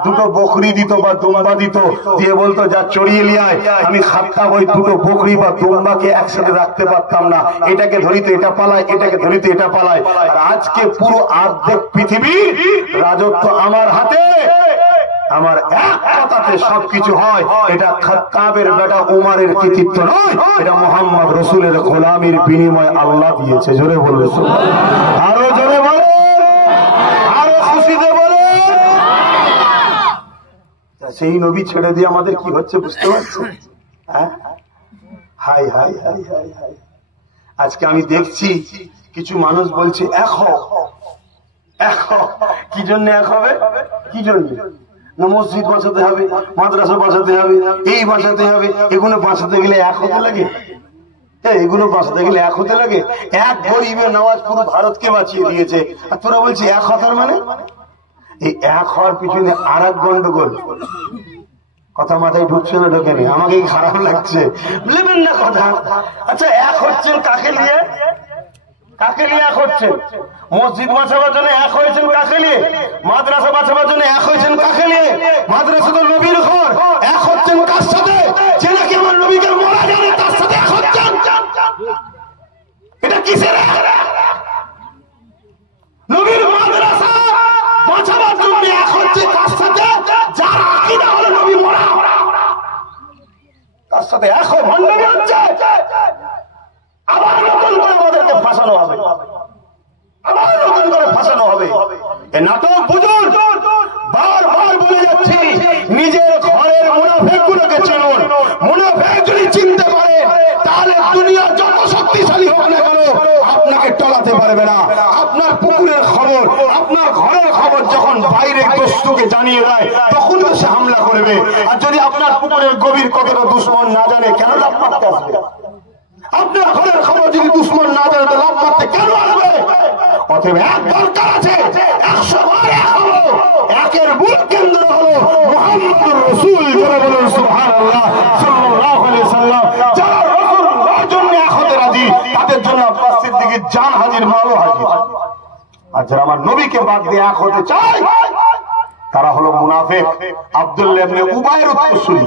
দুটো বকরি দিত বা দুম্বা দিত, দিয়ে বলতো যা চড়িয়ে নিয়ে আয়। আমি খাত্তাব ওই দুটো বকরি বা দুম্বাকে একসাথে রাখতে পারতাম না, এটাকে ধরিতে এটা পালায়, এটাকে ধরিতে এটা পালায়। আর আজকে পুরো অর্ধেক পৃথিবীর রাজত্ব আমার হাতে, আমার এক কথাতে সবকিছু হয়। এটা খাত্তাবের বেটা উমরের কৃতিত্ব নয়, এটা মুহাম্মদ রাসূলের গোলামির বিনিময়ে আল্লাহ দিয়েছে। জোরে বলুন সুবহানাল্লাহ, আরো জোরে বলেন, আরো খুশিতে বলেন। সেই নবী ছেড়ে দিয়ে আমাদের কি হচ্ছে বুঝতে পারছেন? হ্যাঁ, high high high high high. আজকে আমি দেখছি কিছু মানুষ বলছে এক হোক, এক হোক। কি জন্য এক হবে? কি জন্য? না মসজিদ বাঁচাতে হবে, মাদ্রাসা বাঁচাতে হবে, এই বাঁচাতে হবে। এগুলো বাঁচাতে গেলে এক হতে লাগে, এগুলো বাঁচাতে গেলে এক হতে লাগে। এক গরিবের নামাজ পুরো ভারতকে বাঁচিয়ে দিয়েছে, আর তোরা বলছি এক হতার মানে? এই এক হওয়ার পিছনে আর এক গন্ডগোল। কথা মাথায় ঢুকছে না? ঢোকেনি? আমাকে খারাপ লাগছে, বলবেন না কথা। আচ্ছা, এক হচ্ছেন কাকে নিয়ে? কাকে নিয়ে এক হচ্ছেন? মসজিদ বাঁচাবার জন্য এক হয়েছেন কাকে নিয়ে? মাদ্রাসা বাঁচাবার জন্য এক হয়েছেন কাকে নিয়ে? মাদ্রাসা তো নবীর ঘর, এক হচ্ছেন কার সাথে? যে নাকি আমার নবীকে মারা জানে তার সাথে এক হচ্ছেন। এটা কিসের? নবীর মাদ্রাসা বাঁচাবার জন্য এক হচ্ছে কার সাথে? যার আকীদা হলো নবী মরা, তার সাথে এক হয়ে ভণ্ডামি হচ্ছে। আবার নতুন করে আমাদেরকে ফাঁসানো হবে, আবার নতুন করে ফাঁসানো হবে। এ নাটক বুঝুন, বারবার বলে যাচ্ছি, নিজের ঘরের মুনাফিকগুলোকে চিনুন। মুনাফিক যদি চিনতে পারে তাহলে দুনিয়া যত শক্তিশালী হোক না কেন আপনাকে টলাতে পারবে না। আপনার পুকুরের খবর, আপনার ঘরের খবর যখন বাইরে দস্যুকে জানিয়ে দেয় তখন সে হামলা করবে। আর যদি আপনার পুকুরের গভীর কতটা দুশ্মন না জানে, কেন লাভ মারতে আসবে? আপনার ঘরের খবর যদি দুশ্মন না জানে তো লাভ মারতে কেন আসবে? অতএব এক দরকার আছে, 100 বার এক হলো। একের মূল কেন্দ্র হলো মুহাম্মদুর রাসূল। যারা বলেন সুবহানাল্লাহ সাল্লাল্লাহু আলাইহি সাল্লাম। যারা রাসূলুল্লাহর জন্য এক হতে রাজি, তাদের জন্য আব্বাস সিদ্দিকীর জান হাজির, মালও হাজির। আর যারা আমার নবীকে বাদ দিয়ে এক হতে চায় তারা হলো মুনাফিক। আব্দুল্লাহ ইবনে উবাইয়ের উত্তরসূরি।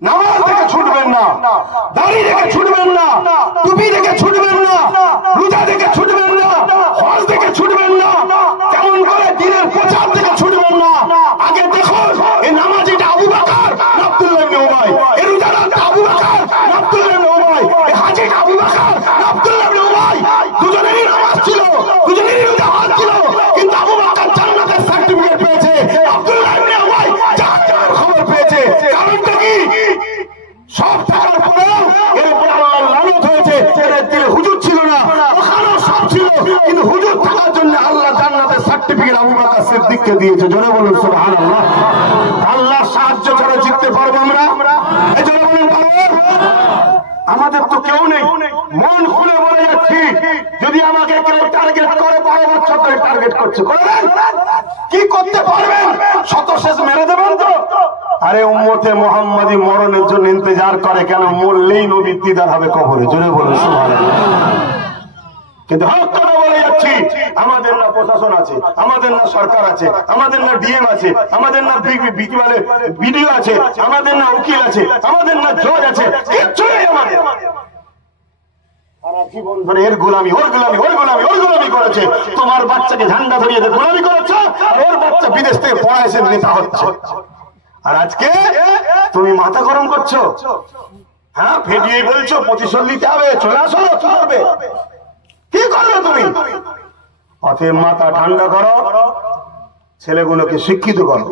নামাজ থেকে ছুটবেন না, দাড়ি থেকে ছুটবেন না, টুপি থেকে ছুটবেন না, রোজা থেকে ছুটবেন না, হজ থেকে ছুটবেন না, কেমন করে দিনের প্রচার থেকে ছুটবেন না। আগে দেখুন এই নামাজিটা আবু বকর না আব্দুল্লাহ ইবনে উবাই, এই রোজাদারটা আবু বকর না আব্দুল্লাহ ইবনে উবাই, এই হাজীটা আবু বকর না আব্দুল্লাহ ইবনে উবাই। দুজনেরই নামাজ ছিল, দুজনেরই রোজা হজ ছিল, কিন্তু আবু বকর জান্নাতের সার্টিফিকেট পেয়েছে, আব্দুল্লাহ ইবনে উবাই জাহান্নামের খবর পেয়েছে। কারণটা কি? সব থাকার পরেও এর উপর আল্লাহর লানত হয়েছে। এর দিলে হুজুর ছিল না, ওখানেও সব ছিল, কিন্তু হুজুর থাকার জন্য আল্লাহ জান্নাতের সার্টিফিকেট আবু বকর সিদ্দিককে দিয়েছে। জোরে বলুন সুবহানাল্লাহ। আল্লাহর সাহায্য ছাড়া জিততে পারবো আমরা? এই জন্য বলুন পারবো? আমাদের তো কেউ নেই। মন খুলে বলে যাচ্ছি, যদি আমাকে কেউ টার্গেট করে 12 বছর ধরে টার্গেট করছে, করবেন? কি করতে পারবেন? শত শেষ মেরে দেবেন তো? আরে উম্মতে মুহাম্মাদি মরণের জন্য ইন্তজার করে কেন? মরলেই নবীর দিদার হবে কবরে। জোরে বলুন সুবহানাল্লাহ। কিন্তু হক কথা বলে যাচ্ছি, আমাদের না প্রশাসন আছে, আমাদের না সরকার আছে, আমাদের না ডিএম আছে, আমাদের না বিডিও আছে, আমাদের না উকিল আছে, আমাদের না জজ আছে, কিচ্ছু নেই আমাদের। জীবন ধরে এর গোলামি, ওর গোলামি, ওর গোলামি, ওর গোলামি করেছে। তোমার বাচ্চাকে ঝান্ডা ধরিয়ে গোলামি করেছে, আর ওর বাচ্চা বিদেশ থেকে পড়া এসে নেতা হচ্ছে। আর আজকে তুমি মাথা গরম করছো, হ্যাঁ, ফেডিয়ে বলছো প্রতিশোধ নিতে হবে, চলে আসো, কি করবে? কি করবে তুমি? অতএব মাথা ঠান্ডা করো, ছেলেগুলোকে শিক্ষিত করো,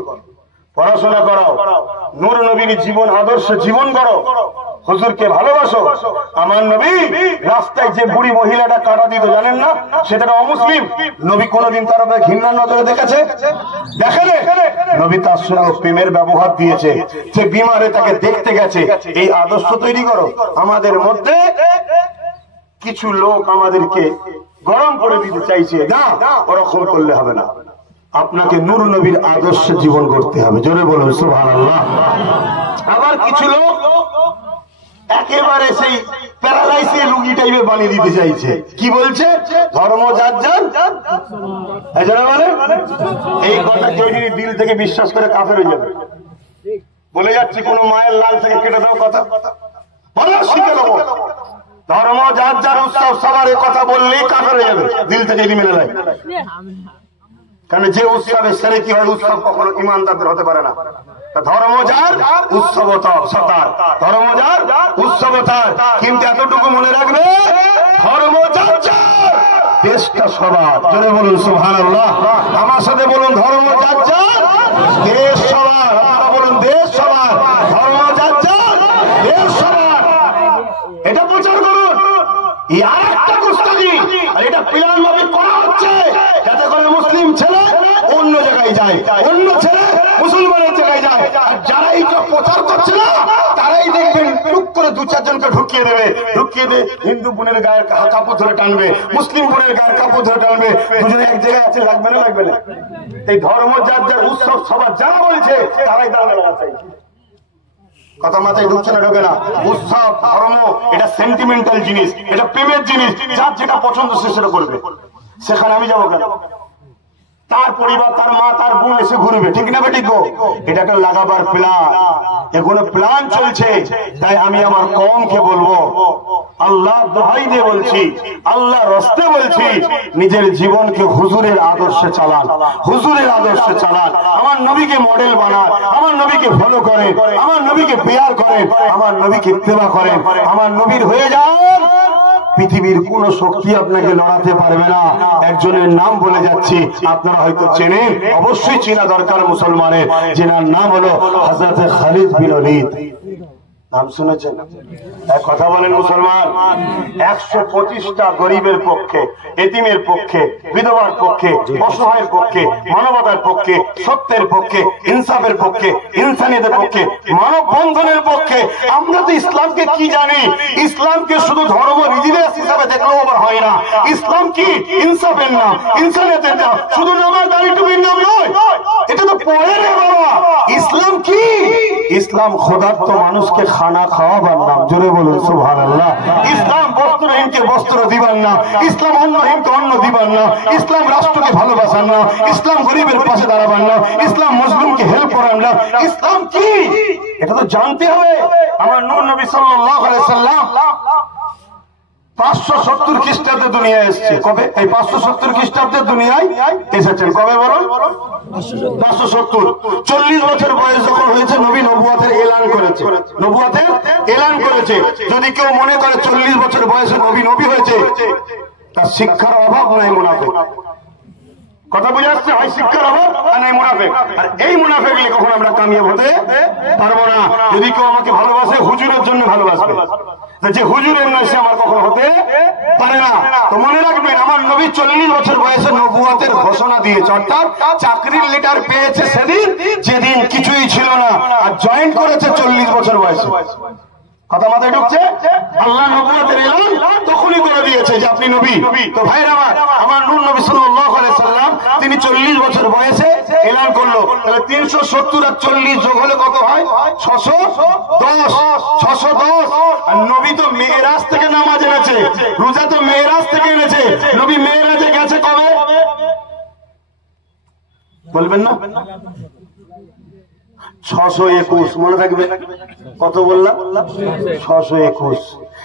পড়াশোনা করো, নূর নবীর জীবন আদর্শ জীবন করো, হুজুরকে ভালোবাসো। আমার নবী রাস্তায় যে বুড়ি মহিলাটা কাটা দিত জানেন না? সেটা অমুসলিম। নবী কোনদিন তার উপরে ঘৃণার নজরে দেখেছে? দেখেন। নবী তার সঙ্গে প্রেমের ব্যবহার দিয়েছে। যে বিমারে তাকে দেখতে গেছে। এই আদর্শ তৈরি করো। আমাদের মধ্যে কিছু লোক আমাদেরকে গরম করে দিতে চাইছে, না, ওরকম করলে হবে না। আপনাকে নূর নবীর আদর্শে জীবন করতে হবে। জোরে বলুন সুবহানাল্লাহ। আবার কিছু লোক একেবারে সেই প্যারালাইসিস রোগী টাইপের বানিয়ে দিতে চাইছে। কি বলছে? ধর্ম যার যার। এই কথা কেউ যদি দিল থেকে বিশ্বাস করে কাফের হয়ে যাবে। বলে যাচ্ছি কোন মায়ের লাল থেকে কেটে দাও কথা বলো, শিখে নেবো। ধর্ম যার যার, উৎসব সবার এই কথা বললেই কাফের হয়ে যাবে, দিল থেকে মেনে নেয়। কারণ যে উৎসবের সেরে কি হয়, উৎসব কখনো ইমানদারদের হতে পারে না। ধর্ম যার, উৎসব তার। ধর্ম যার, উৎসব তার। কিন্তু এতটুকু মনে রাখবে, ধর্ম যার যার, দেশটা সবার। জোরে বলুন সুবহানাল্লাহ। আমার সাথে বলুন, ধর্ম যার যার, দেশ সবার। আপনারা বলুন, দেশ সবার। ধর্ম যার যার, দেশ সবার। এটা প্রচার করুন। আর একটা গুস্তাখি, আর এটা প্ল্যান ভাবে করা হচ্ছে যাতে করে মুসলিম ছেলে অন্য জায়গায় যায়, অন্য ছেলে মুসলমানের জায়গায় যায়। আর যারা এইটা প্রচার করছে না, তারাই দেখবেন টুক করে দু চারজনকে ঢুকিয়ে দেবে। ঢুকিয়ে দিয়ে হিন্দু বোনের গায়ের কাপড় ধরে টানবে, মুসলিম বোনের গায়ের কাপড় ধরে টানবে। দুজনে এক জায়গায় আছে, লাগবে না লাগবে না? এই ধর্ম যার যার, উৎসব সবার যারা বলছে তারাই দাঁড়ানো আছে। কথা মাথায় ঢুকছে না, ঢোকে না। উৎসব ধর্ম এটা সেন্টিমেন্টাল জিনিস, এটা প্রেমের জিনিস। যার যেটা পছন্দ সে সেটা করবে। সেখানে আমি যাবো কেন? তার পরিবার, তার মা, তার বোন এসে ঘুরবে, ঠিক না বেঠিক? এটাকে লাগাবার প্ল্যান, এগুলো প্ল্যান চলছে। তাই আমি আমার কওমকে বলবো, আল্লাহ দোহাই দিয়ে বলছি, আল্লাহ রস্তে বলছি, নিজের জীবনকে হুজুরের আদর্শে চালান, হুজুরের আদর্শে চালান। আমার নবীকে মডেল বানান, আমার নবীকে ফলো করেন, আমার নবীকে পেয়ার করেন, আমার নবীকে ইত্তেবা করেন, আমার নবীর হয়ে যান। পৃথিবীর কোন শক্তি আপনাকে লড়াতে পারবে না। একজনের নাম বলে যাচ্ছি, আপনারা হয়তো চেনেন, অবশ্যই চেনা দরকার মুসলমানের, যেনার নাম হলো হযরত খালিদ বিন ওলীদ। নাম শুনেছেন? এক কথা বলেন মুসলমান, 125টা গরিবের পক্ষে, এতিমের পক্ষে, বিধবার পক্ষে, অসহায়ের পক্ষে, মানবতার পক্ষে, সত্যের পক্ষে, ইনসাফের পক্ষে, ইনসানিয়তের পক্ষে, মানব বন্ধনের পক্ষে। আমরা তো ইসলামকে কি জানি? ইসলামকে শুধু ধর্ম রিলিজিয়াস হিসাবে দেখলেও আবার হয় না। ইসলাম কি? ইনসাফের নাম, ইনসানিয়তের নাম, শুধু নামাজ দাড়ি টুপির নাম নয়। এটা তো পড়ে রে বাবা। ইসলাম কি? ইসলাম খোদার্থ মানুষকে খানা খাওয়াবার নাম। জোরে বলুন সুবহানাল্লাহ। ইসলাম বস্ত্রহীনকে বস্ত্র দিবার নাম, ইসলাম অন্নহীনকে অন্ন দিবার নাম, ইসলাম রাষ্ট্রকে ভালোবাসার নাম, ইসলাম গরিবের পাশে দাঁড়াবার নাম, ইসলাম মুসলিমকে হেল্প করার নাম। ইসলাম কি? এটা তো জানতে হবে। আমার নূর নবী সাল্লাল্লাহু আলাইহি সাল্লাম 570 খ্রিস্টাব্দে দুনিয়ায় এসেছে। কবে? এই 570 খ্রিস্টাব্দে দুনিয়ায় এসেছেন। কবে বলুন? 570। 40 বছর বয়স যখন হয়েছে, নবী নবুয়তের এলান করেছে। নবুয়তের এলান করেছে। যদি কেউ মনে করে 40 বছর বয়সে নবী নবী হয়েছে, তার শিক্ষার অভাব নাই, মুনাফিক। কথা বুঝে আসছে? হয় শিক্ষার অভাব আর নাই মুনাফিক। আর এই মুনাফিক নিয়ে কখন আমরা কামিয়াব হতে পারবো না। যদি কেউ আমাকে ভালোবাসে, হুজুরের জন্য ভালোবাসবে, যে হুজুরের নয় সে আমার কখনো হতে পারে না। তো মনে রাখবেন, আমার নবী 40 বছর বয়সে নবুয়তের ঘোষণা দিয়েছে। অর্থাৎ চাকরির লেটার পেয়েছে সেদিন, যেদিন কিছুই ছিল না, আর জয়েন করেছে 40 বছর বয়সে। কথা মাথায় ঢুকছে? আল্লাহ নবুয়তের এলান তখনই করে দিয়েছে যে আপনি নবী। তো ভাইরা আমার নূর নবী সাল্লাল্লাহু আলাইহি সাল্লাম তিনি 40 বছর বয়সে এলান করলো। তাহলে 370 আর 40 যোগ হলে কত হয়? 610। 610। আর নবী তো মেরাজ থেকে নামাজ এনেছে, রোজা তো মেরাজ থেকে এনেছে। নবী মেরাজে গেছে কবে? বলবেন না? 621। মনে থাকবে? কত বললাম? 621।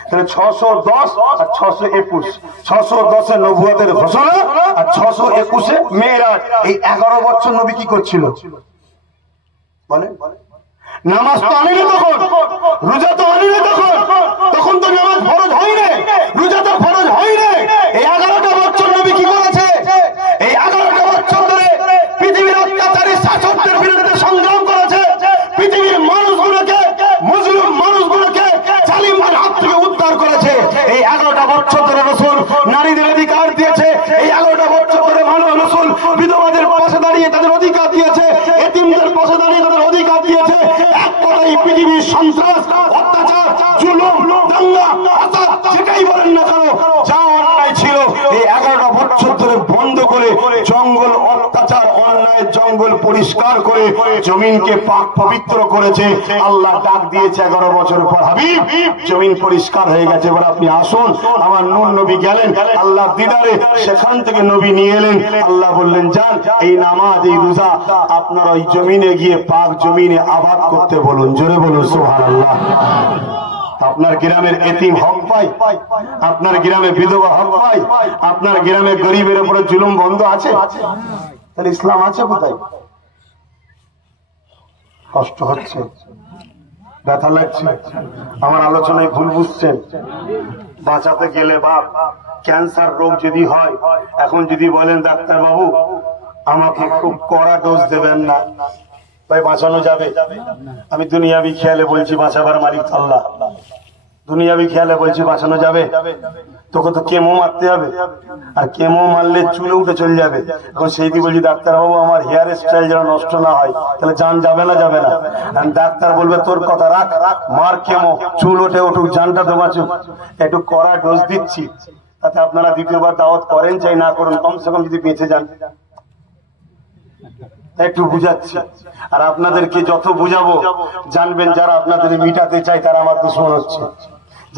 তাহলে 610 আর 621। 610-এ নবুয়তের ঘোষণা আর 621-এ মেরাজ। এই 11 বছর নবী কি করছিল বলে? নামাজ তো আনেনি তখন, রোজা তো আনেনি তখন, তখন তো নামাজ ফরজ হয়নি, রোজা তো ফরজ হয়নি। এই 11টা বছর নবী কি করেছে? এই 11টা বছর ধরে পৃথিবীর অত্যাচারী শাসকদের বিরুদ্ধে সংগ্রাম করেছে। পৃথিবীর মানুষগুলোকে, মুসলিম মানুষগুলোকে জালিমদের হাত থেকে উদ্ধার করেছে। এই 11টা বছর ধরে রাসূল নারীদের অধিকার দিয়েছে। এই 11টা বছর ধরে রাসূল বিধবাদের পাশে দাঁড়িয়ে তাদের অধিকার দিয়েছে, এতিমদের পাশে দাঁড়িয়ে তাদের অধিকার দিয়েছে। এক কথায় পৃথিবীর সন্ত্রাস, অত্যাচার, জুলুম, দাঙ্গা, ফাসাদ যেটাই বলেন না কেন, যা অন্যায় ছিল এই 11টা বছর ধরে বন্ধ করে জঙ্গল, অত্যাচার, অন্যায় জঙ্গল পরিষ্কার করে জমিনকে পাক পবিত্র করেছে। আল্লাহ ডাক দিয়েছে 11 বছর পর, হাবিব জমিন পরিষ্কার হয়ে গেছে, এবার আপনি আসুন। আমার নূর নবী গেলেন আল্লাহ দিদারে, সেখান থেকে নবী নিয়ে এলেন। আল্লাহ বললেন যান এই নামাজ এই রোজা আপনার ওই জমিনে গিয়ে পাক জমিনে আবাদ করতে বলুন। জোরে বলুন সুবহানাল্লাহ। আপনার গ্রামের এতিম হক পাই, আপনার গ্রামে বিধবা হক পাই, আপনার গ্রামে গরিবের উপরে জুলুম বন্ধ আছে? তাহলে ইসলাম আছে কোথায়? কষ্ট হচ্ছে, ব্যথা লাগছে, আমার আলোচনায় ভুল বুঝছেন। বাঁচাতে গেলে বাপ ক্যান্সার রোগ যদি হয়, এখন যদি বলেন ডাক্তার বাবু আমাকে খুব কড়া ডোজ দেবেন না, ভাই বাঁচানো যাবে? আমি দুনিয়াবি খেয়ালে বলছি বাঁচাবার মালিক আল্লাহ, দুনিয়াবি খেয়ালে বলছি বাঁচানো যাবে? তোকে তো কেমো মারতে হবে, আর কেমো মারলে চুলে উঠে চলে যাবে। এখন সেই দিয়ে বলছি ডাক্তারবাবু আমার হেয়ার স্টাইল যেন নষ্ট না হয়, তাহলে জান যাবে না? যাবে না। ডাক্তার বলবে তোর কথা রাখ, মার কেমো, চুল ওঠে উঠুক, জানটা তো বাঁচুক, একটু কড়া ডোজ দিচ্ছি, তাতে আপনারা দ্বিতীয়বার দাওয়াত করেন চাই না করুন, কমসে কম যদি বেঁচে যান। একটু বুঝাচ্ছি, আর আপনাদেরকে যত বুঝাবো জানবেন যারা আপনাদের মিটাতে চায় তারা আমার দুশমন হচ্ছে,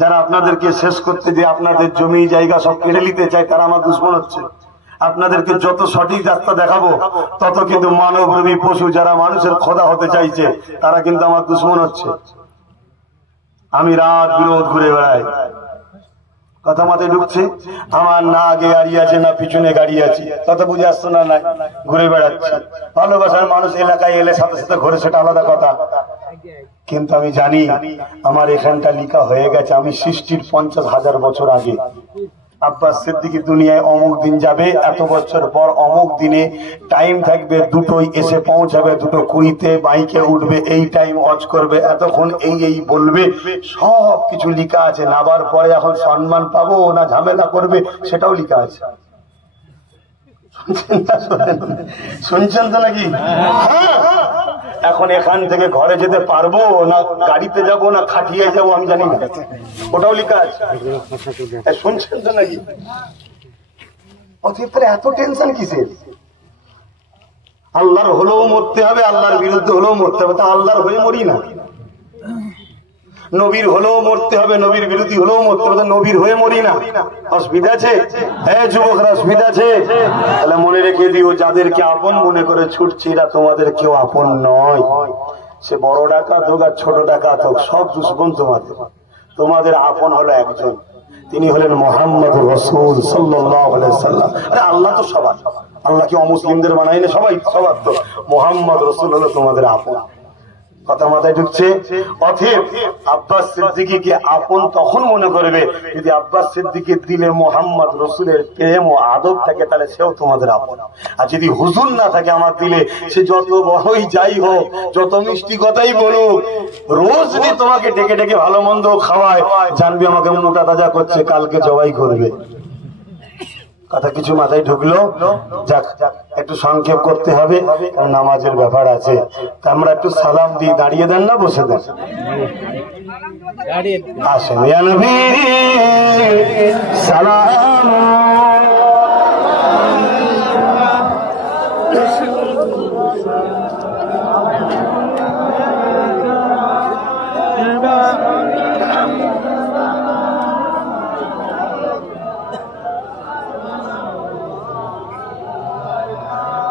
যারা আপনাদেরকে শেষ করতে দিয়ে আপনাদের জমি জায়গা সব কেড়ে নিতে চায় তারা আমার দুশমন হচ্ছে। আপনাদেরকে যত সঠিক রাস্তা দেখাবো তত কিন্তু মানবরূপী পশু যারা মানুষের খোদা হতে চাইছে তারা কিন্তু আমার দুশমন হচ্ছে। আমি রাত বিরোধ ঘুরে বেড়াই, কথা মাথায় ঢুকছে? আমার না আগে গাড়ি আছে না পিছনে গাড়ি আছে, কথা বুঝে আসতো না? নাই, ঘুরে বেড়াচ্ছি। ভালোবাসার মানুষ এলাকায় এলে সাথে সাথে ঘরে, সেটা আলাদা কথা, কিন্তু আমি জানি আমার এখানটা লিখা হয়ে গেছে আমি সৃষ্টির 50,000 বছর আগে। আব্বাস সিদ্দিকী দুনিয়ায় অমুক দিন যাবে, এত বছর পর অমুক দিনে টাইম থাকবে, দুটোই এসে পৌঁছাবে, 2:20 বাইকে উঠবে, এই টাইম অজ করবে, এতক্ষণ এই বলবে, সব কিছু লিখা আছে। নাবার পরে এখন সম্মান পাবো না ঝামেলা করবে সেটাও লিখা আছে। শুনছেন তো নাকি? এখন এখান থেকে ঘরে যেতে পারবো না, গাড়িতে যাব না খাটিয়ে যাব আমি জানি না, ওটাও লিখা আছে। শুনছেন তো নাকি? এত টেনশন কিসের? আল্লাহর হলেও মরতে হবে, আল্লাহর বিরুদ্ধে হলেও মরতে হবে, তা আল্লাহর হয়ে মরি না। নবীর হলেও মরতে হবে, নবীর বিরোধী হলেও মরতে হবে, নবীর হয়ে মরি না। অসুবিধা আছে? হ্যাঁ যুবকরা অসুবিধা আছে? তাহলে মনে রেখে দিও যাদেরকে আপন মনে করে ছুটছি এরা তোমাদের কেউ আপন নয়। সে বড় ডাকাত হোক আর ছোট ডাকাত হোক, সব দুশমন তোমাদের। তোমাদের আপন হলো একজন, তিনি হলেন মুহাম্মদুর রাসূল সাল্লাল্লাহু আলাইহি সাল্লাম। আরে আল্লাহ তো সবার, আল্লাহ কি অমুসলিমদের বানাইলে? সবাই সবার তো। মুহাম্মদ রাসূল হলো তোমাদের আপন, কথা মাথায় ঢুকছে? অতএব আব্বাস সিদ্দিকীকে আপন তখন মনে করবে যদি আব্বাস সিদ্দিকীর দিলে মুহাম্মদ রাসূলের প্রেম ও আদব থাকে, তাহলে সেও তোমাদের আপন। আর যদি হুজুর না থাকে আমার দিলে, সে যত বড়ই যাই হোক, যত মিষ্টি কথাই বলুক, রোজ নিয়ে তোমাকে ডেকে ডেকে ভালো মন্দ খাওয়ায়, জানবি আমাকে মোটা তাজা করছে, কালকে জবাই করবে। কথা কিছু মাথায় ঢুকলো? যাক, একটু সংক্ষেপ করতে হবে, নামাজের ব্যাপার আছে। তা আমরা একটু সালাম দিই, দাঁড়িয়ে দেন না বসে দেন? আসেন ইয়া নবী সালাম।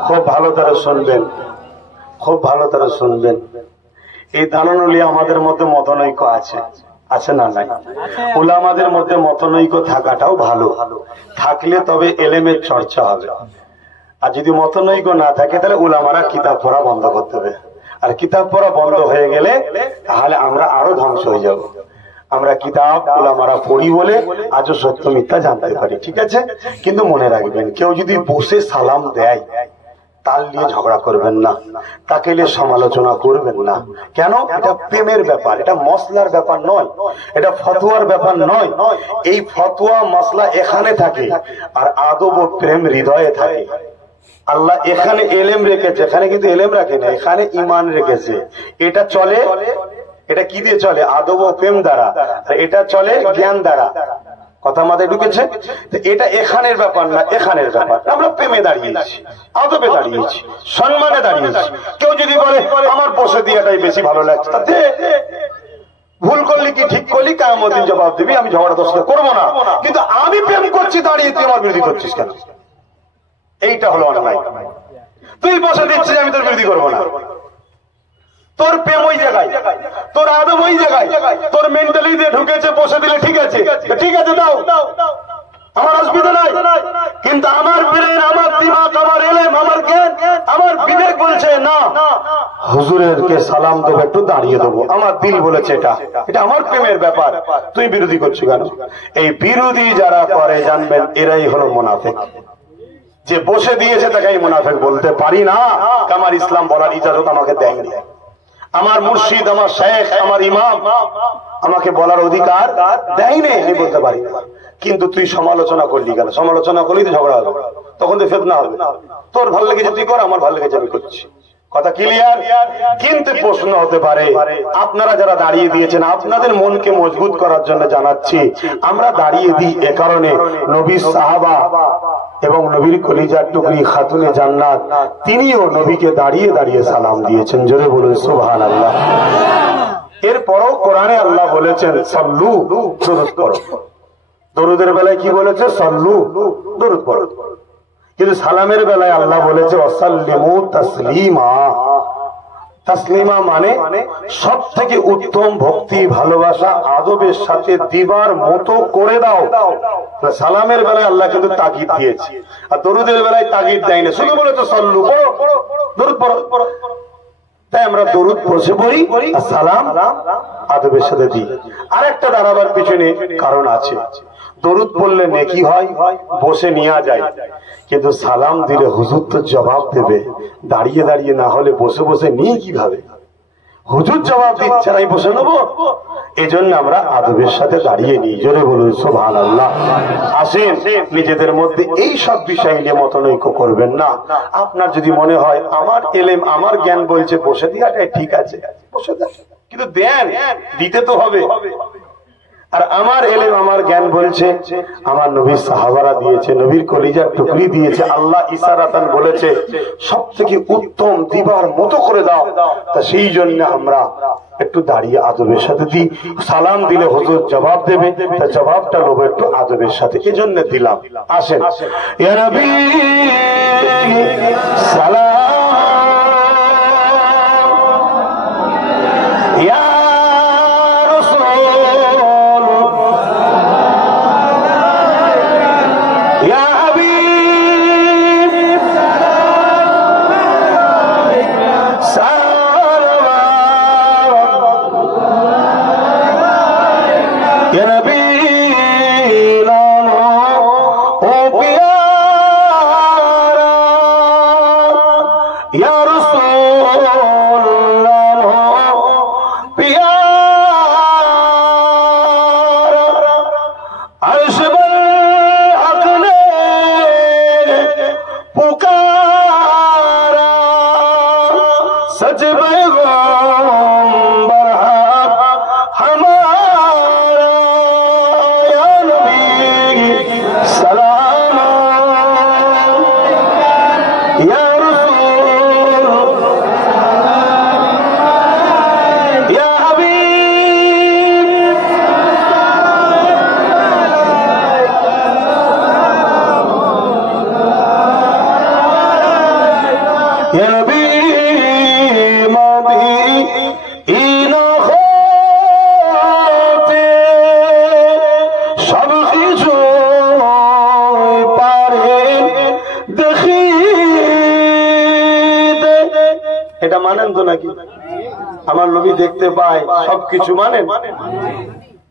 খুব ভালো তারা শুনবেন, খুব ভালো তারা শুনবেন। এই দালানুলি আমাদের মধ্যে মতনৈক্য আছে, আছে না নাই? উলামাদের মধ্যে মতনৈক্য থাকাটাও ভালো, থাকলে তবে এলেমের চর্চা হবে। আর যদি মতনৈক্য না থাকে তাহলে উলামারা কিতাব পড়া বন্ধ করতে হবে। আর কিতাব পড়া বন্ধ হয়ে গেলে তাহলে আমরা আরো ধ্বংস হয়ে যাব। আমরা কিতাব উলামারা পড়ি বলে আজও সত্য মিথ্যা জানতে পারি, ঠিক আছে? কিন্তু মনে রাখবেন, কেউ যদি বসে সালাম দেয় তাল নিয়ে ঝগড়া করবেন না, তাকে নিয়ে সমালোচনা করবেন না। কেন? এটা প্রেমের ব্যাপার, এটা মসলার ব্যাপার নয়, এটা ফতোয়ার ব্যাপার নয়। এই ফতোয়া মসলা এখানে থাকে, আর আদব ও প্রেম হৃদয়ে থাকে। আল্লাহ এখানে এলেম রেখেছে, এখানে কিন্তু এলেম রাখে না, এখানে ঈমান রেখেছে। এটা চলে, এটা কি দিয়ে চলে? আদব ও প্রেম দ্বারা। আর এটা চলে জ্ঞান দ্বারা। কথা মাথায় ঢুকেছে? এটা এখানের ব্যাপার না, এখানের ব্যাপার। আমরা প্রেমে দাঁড়িয়েছি, আদবে দাঁড়িয়েছি, সম্মানে দাঁড়িয়েছি। কেউ যদি বলে আমার বসে দিয়াটাই বেশি ভালো লাগছে, তাতে ভুল করলি কি ঠিক করলি কিয়ামতের দিন জবাব দিবি। আমি ঝগড়া তোর সাথে করবো না, কিন্তু আমি প্রেম করছি দাঁড়িয়ে, তুই আমার বিরোধী করছিস কেন? এইটা হলো অন্যায়। তুই বসে দিচ্ছিস, আমি তোর বিরোধী করবো না। তোর প্রেম ওই জায়গায়, তোর আদব ওই জায়গায়, তোর মেন্টালিটি ঢুকেছে, বসে দিলে ঠিক আছে, ঠিক আছে দাও, আমার অসুবিধা নাই। কিন্তু আমার ব্রেন, আমার দিমাগ, আমার এলেম, আমার জ্ঞান, আমার বিবেক বলছে না, হুজুরের কে সালাম দেবো, একটু দাঁড়িয়ে দেবো। আমার দিল বলেছে এটা, এটা আমার প্রেমের ব্যাপার, তুই বিরোধী করছিস কেন? এই বিরোধী যারা করে জানবেন এরাই হলো মুনাফিক। যে বসে দিয়েছে তাকে মুনাফিক বলতে পারি না, আমার ইসলাম বলার ইজাজত আমাকে দেয়নি। আমার মুর্শিদ, আমার শেখ, আমার ইমাম আমাকে বলার অধিকার দেয়নি, আমি বলতে পারি না। কিন্তু তুই সমালোচনা করলি কেন? সমালোচনা করলি তো ঝগড়া হবে, তখন তো ফিতনা হবে। তোর ভালো লেগেছে তুই কর, আমার ভালো লেগেছে আমি করছি, কথা ক্লিয়ার? কিন্তু প্রশ্ন হতে পারে, আপনারা যারা দাঁড়িয়ে দিয়েছেন, আপনাদের মনকে মজবুত করার জন্য জানাচ্ছি, আমরা দাঁড়িয়ে দিই এ কারণে, নবীর সাহাবা এবং নবীর কলিজার টুকরি খাতুনে জান্নাত তিনিও নবীকে দাঁড়িয়ে দাঁড়িয়ে সালাম দিয়েছেন। জোরে বলুন সুবহানাল্লাহ। এরপরও কোরআনে আল্লাহ বলেছেন সাল্লু, দরুদ পড়ো। দরুদের বেলায় কি বলেছে? সাল্লু, দরুদ পড়ো। কিন্তু সালামের বেলায় আল্লাহ বলেছে ওয়াসাল্লিমু তাসলিমা। তাসলিমা মানে সব থেকে উত্তম ভক্তি, ভালোবাসা, আদবের সাথে দিবার মতো করে দাও। সালামের বেলায় আল্লাহ কিন্তু তাগিদ দিয়েছে, আর দরুদের বেলায় তাগিদ দেয়নি, শুধু বলেছে সাল্লু পড়ো, দরুদ পড়ো। তাই আমরা দরুদ বসে পড়ি আর সালাম আদবের সাথে দিই। আর একটা দাঁড়াবার পিছনে কারণ আছে। দরুদ পড়লে নেকি হয়, বসে নেওয়া যায়, কিন্তু সালাম দিলে হুজুর তো জবাব দেবে, দাঁড়িয়ে দাঁড়িয়ে না হলে বসে বসে নিয়ে কিভাবে? হুজুর জবাব দিচ্ছে, আমি বসে নেবো। এই জন্য আমরা আদবের সাথে দাঁড়িয়ে নিই। জোরে বলুন সুবহানাল্লাহ। আসেন, নিজেদের মধ্যে এই সব বিষয় নিয়ে মতনৈক্য করবেন না। আপনার যদি মনে হয় আমার এলেম, আমার জ্ঞান বলছে বসে দিয়াটাই ঠিক আছে, বসে দেন, কিন্তু দেন, দিতে তো হবে। আর আমার এলেম, আমার জ্ঞান বলছে আমার নবীর সাহাবারা দিয়েছে, নবীর কলিজার টুকরি দিয়েছে, আল্লাহ ইশারাতান বলেছে সব থেকে উত্তম দিবার মতো করে দাও। তা সেই জন্য আমরা একটু দাঁড়িয়ে আদবের সাথে দিই। সালাম দিলে হুজুর জবাব দেবে, তা জবাবটা নেব একটু আদবের সাথে, এজন্য দিলাম। আসেন, ইয়া নবী সালাম, ইয়া এটা মানেন তো নাকি? আমার নবী দেখতে পায় সবকিছু মানেন?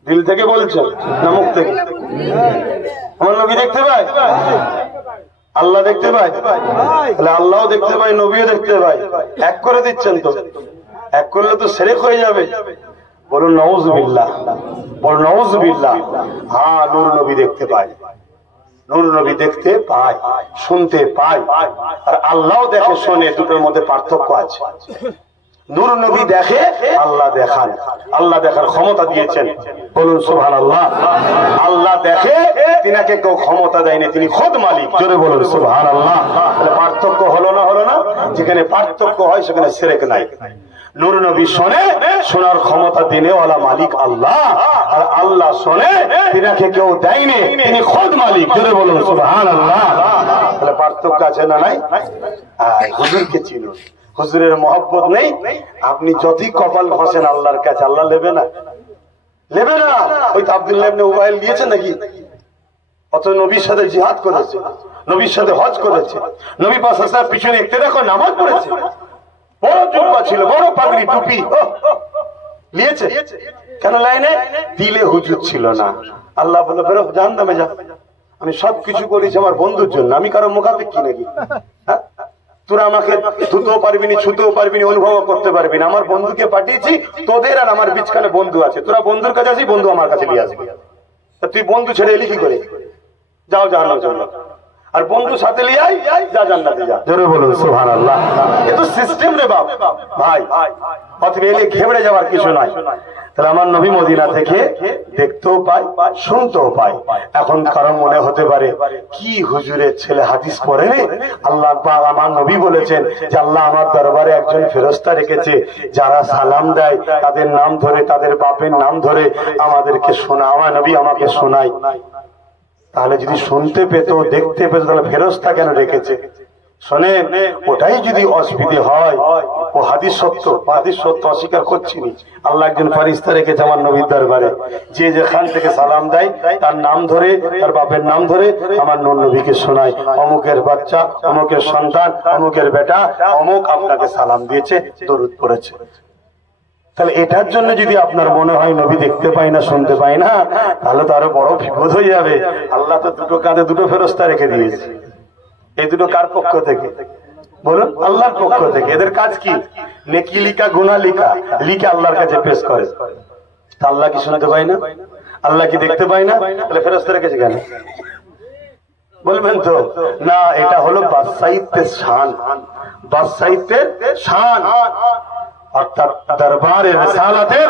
দিল থেকে বলছেন না মুখ থেকে? আমার নবী দেখতে পায়, আল্লাহ দেখতে পায়, তাহলে আল্লাহও দেখতে পায়, নবীও দেখতে পায়। এক করে দিচ্ছেন তো, এক করলে তো শিরক হয়ে যাবে। বলুন নাউযুবিল্লাহ, বলুন নাউযুবিল্লাহ। হ্যাঁ, নূর নবী দেখতে পায়, নূর নবী দেখতে পায়, শুনতে পায়, আর আল্লাহও দেখে শোনে। দুটোর মধ্যে পার্থক্য আছে। নূর নবী দেখে, আল্লাহ দেখান। আল্লাহ দেখার ক্ষমতা দিয়েছেন, বলুন সুবহানাল্লাহ। আল্লাহ দেখে, তিনাকে কেউ ক্ষমতা দেয়নি, তিনি খোদ মালিক, জোরে বলুন সুবহানাল্লাহ। তাহলে পার্থক্য হলো না? হলো না? যেখানে পার্থক্য হয় সেখানে শিরক নাই। নূর নবী শোনে, শোনার ক্ষমতা দিনেওয়ালা মালিক আল্লাহ, আর আল্লাহ শোনে, তিনাকে কেউ দেয়নি, তিনি খোদ মালিক, জোরে বলুন সুবহানাল্লাহ। তাহলে পার্থক্য আছে না নাই? হুজুরকে চিনুন, হুজুরের মহব্বত নেই, আপনি যতই কপাল ঘষেন আল্লাহর কাছে, আল্লাহ নেবে না? নেবে না। ওই তো আব্দুল্লাহ ইবনে উবাইল দিয়েছে নাকি? অত নবীর সাথে জিহাদ করেছে, নবীর সাথে হজ করেছে, নবী পাক সাল্লাল্লাহু আলাইহি ওয়াসাল্লাম পিছনে একটু দেখো নামাজ পড়েছে, বড় জুব্বা ছিল, বড় পাগড়ি টুপি নিয়েছে। কেন লাইনে? দিলে হুজুর ছিল না। আল্লাহ বলে বেরো, জাহান্নামে যা। আমি সবকিছু করেছি আমার বন্ধুর জন্য, আমি কারো মুখাপেক্ষী নাকি? তোরা আমাকে ধুতেও পারবি না, ছুতেও পারবি না, অনুভব করতে পারবি না। আমার বন্ধুকে পাঠিয়েছি, তোদের আর আমার বিচখানে বন্ধু আছে, তোরা বন্ধুর কাছে আসি, বন্ধু আমার কাছে নিয়ে আসবি। তুই বন্ধু ছেড়ে এলি কি করে? যাও জাহান্নামে চলো। আর বন্ধু সাথে নিয়ে আই, যা জান্নাতে যা, জোরে বলুন সুবহানাল্লাহ। এ তো সিস্টেম রে বাপ ভাই, অথবা এলে ঘেবড়ে যাওয়ার কিছু নাই। তাহলে আমার নবী মদিনা থেকে দেখতেও পাই, শুনতেও পাই। এখন কারণ মনে হতে পারে কি হুজুরের ছেলে হাদিস পড়ে রে? আল্লাহ পাক আমার নবী বলেছেন যে আল্লাহ আমার দরবারে একজন ফেরেশতা রেখেছে, যারা সালাম দেয় তাদের নাম ধরে, তাদের বাপের নাম ধরে আমাদেরকে শোনা, আমার নবী আমাকে শোনায়। তাহলে যদি শুনতে পেত, দেখতে পেত, তাহলে ফেরেশতা কেন রেখেছে? শোনেন, ওটাই যদি অসুবিধে হয়, ও হাদিস সত্য, হাদিস সত্য অস্বীকার করছিনি। আল্লাহ একজন ফেরেশতা রেখেছে আমার নবীর দরবারে, যে যেখান থেকে সালাম দেয় তার নাম ধরে, তার বাপের নাম ধরে আমার নবীকে শোনায়, অমুকের বাচ্চা, অমুকের সন্তান, অমুকের বেটা, অমুক আপনাকে সালাম দিয়েছে, দরুদ পড়েছে। তাহলে এটার জন্য যদি আপনার মনে হয় নবী দেখতে পাই না, শুনতে পাই না, তাহলে তো আরো বড় বিপদ হয়ে যাবে। আল্লাহ তো দুটো কাঁধে দুটো ফেরেশতা রেখে দিয়েছে। এই দুটো কার পক্ষ থেকে? বলুন, আল্লাহর পক্ষ থেকে। এদের কাজ কি? নেকি লিখা, গুনাহ লিখা, লিখে আল্লাহর কাছে পেশ করে। আল্লাহ কি শুনতে পাই না? আল্লাহ কি দেখতে পাই না? তাহলে ফেরেশতা রেখেছে কেন? বলবেন তো না, এটা হলো বাদশাহিত্বের শান, বাদশাহিত্বের শান, অর্থাৎ দরবারে রিসালাতের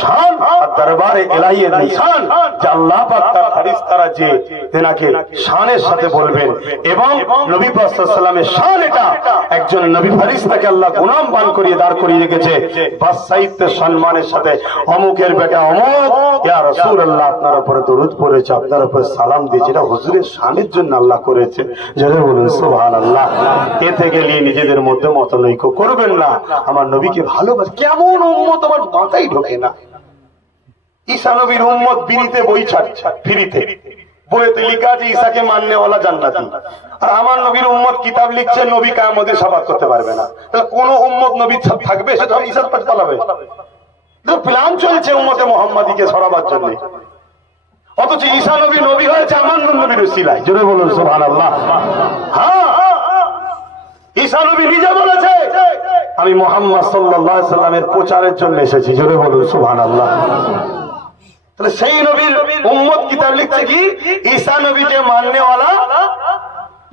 শান, আর দরবারে ইলাহির নিশান, যে আল্লাহ পাক তার ফেরেশতারা যে তেনাকে শানের সাথে বলবেন। এবং নবী পাক সাল্লাল্লাহু আলাইহি ওয়াসাল্লামের শান এটা, একজন নবী ফেরেশতাকে আল্লাহ গোলাম বান করিয়ে দাঁড় করিয়ে রেখেছে বাদশাহিত্বের সম্মানের সাথে। অমুকের বেটা অমুক, ইয়া রাসূলুল্লাহ আপনার উপরে দরুদ পড়েছে, আপনার উপরে সালাম দিয়েছে, এটা হুজুরের শানের জন্য আল্লাহ করেছে, জোরে বলুন সুবহানাল্লাহ। এ থেকে নিয়ে নিজেদের মধ্যে মতনৈক্য করবেন না। আমার নবীকে ভালোবাসে, কেমন উম্মত আমার মাথায় ঢোকে না। ঈসা নবীর উম্মত বিড়িতে বই ছাড়ছে, ফ্রিতে বইতে লেখা আছে ঈসাকে মাননেওয়ালা জান্নাতি, আর আমার নবীর উম্মত কিতাব লিখছে নবী কিয়ামতে শাফাত করতে পারবে না। তাহলে কোন উম্মত নবী থাকবে? সেটা ঈসার পাশে পালাবে। প্ল্যান চলছে উম্মতে মুহাম্মাদীকে ছড়াবার জন্য, অথচ ঈসা নবী নবী হয়েছে আমার নবীর উসিলায়, জোরে বলুন সুবহানাল্লাহ। হ্যাঁ, ঈসা নবী নিজে বলেছে আমি মুহাম্মদ সাল্লাল্লাহু আলাইহি সাল্লামের প্রচারের জন্য এসেছি, জোরে বলুন সুবহানাল্লাহ। তাহলে সেই নবীর উম্মত কিতাব লিখছে কি? ঈসা নবীকে মাননেওয়ালা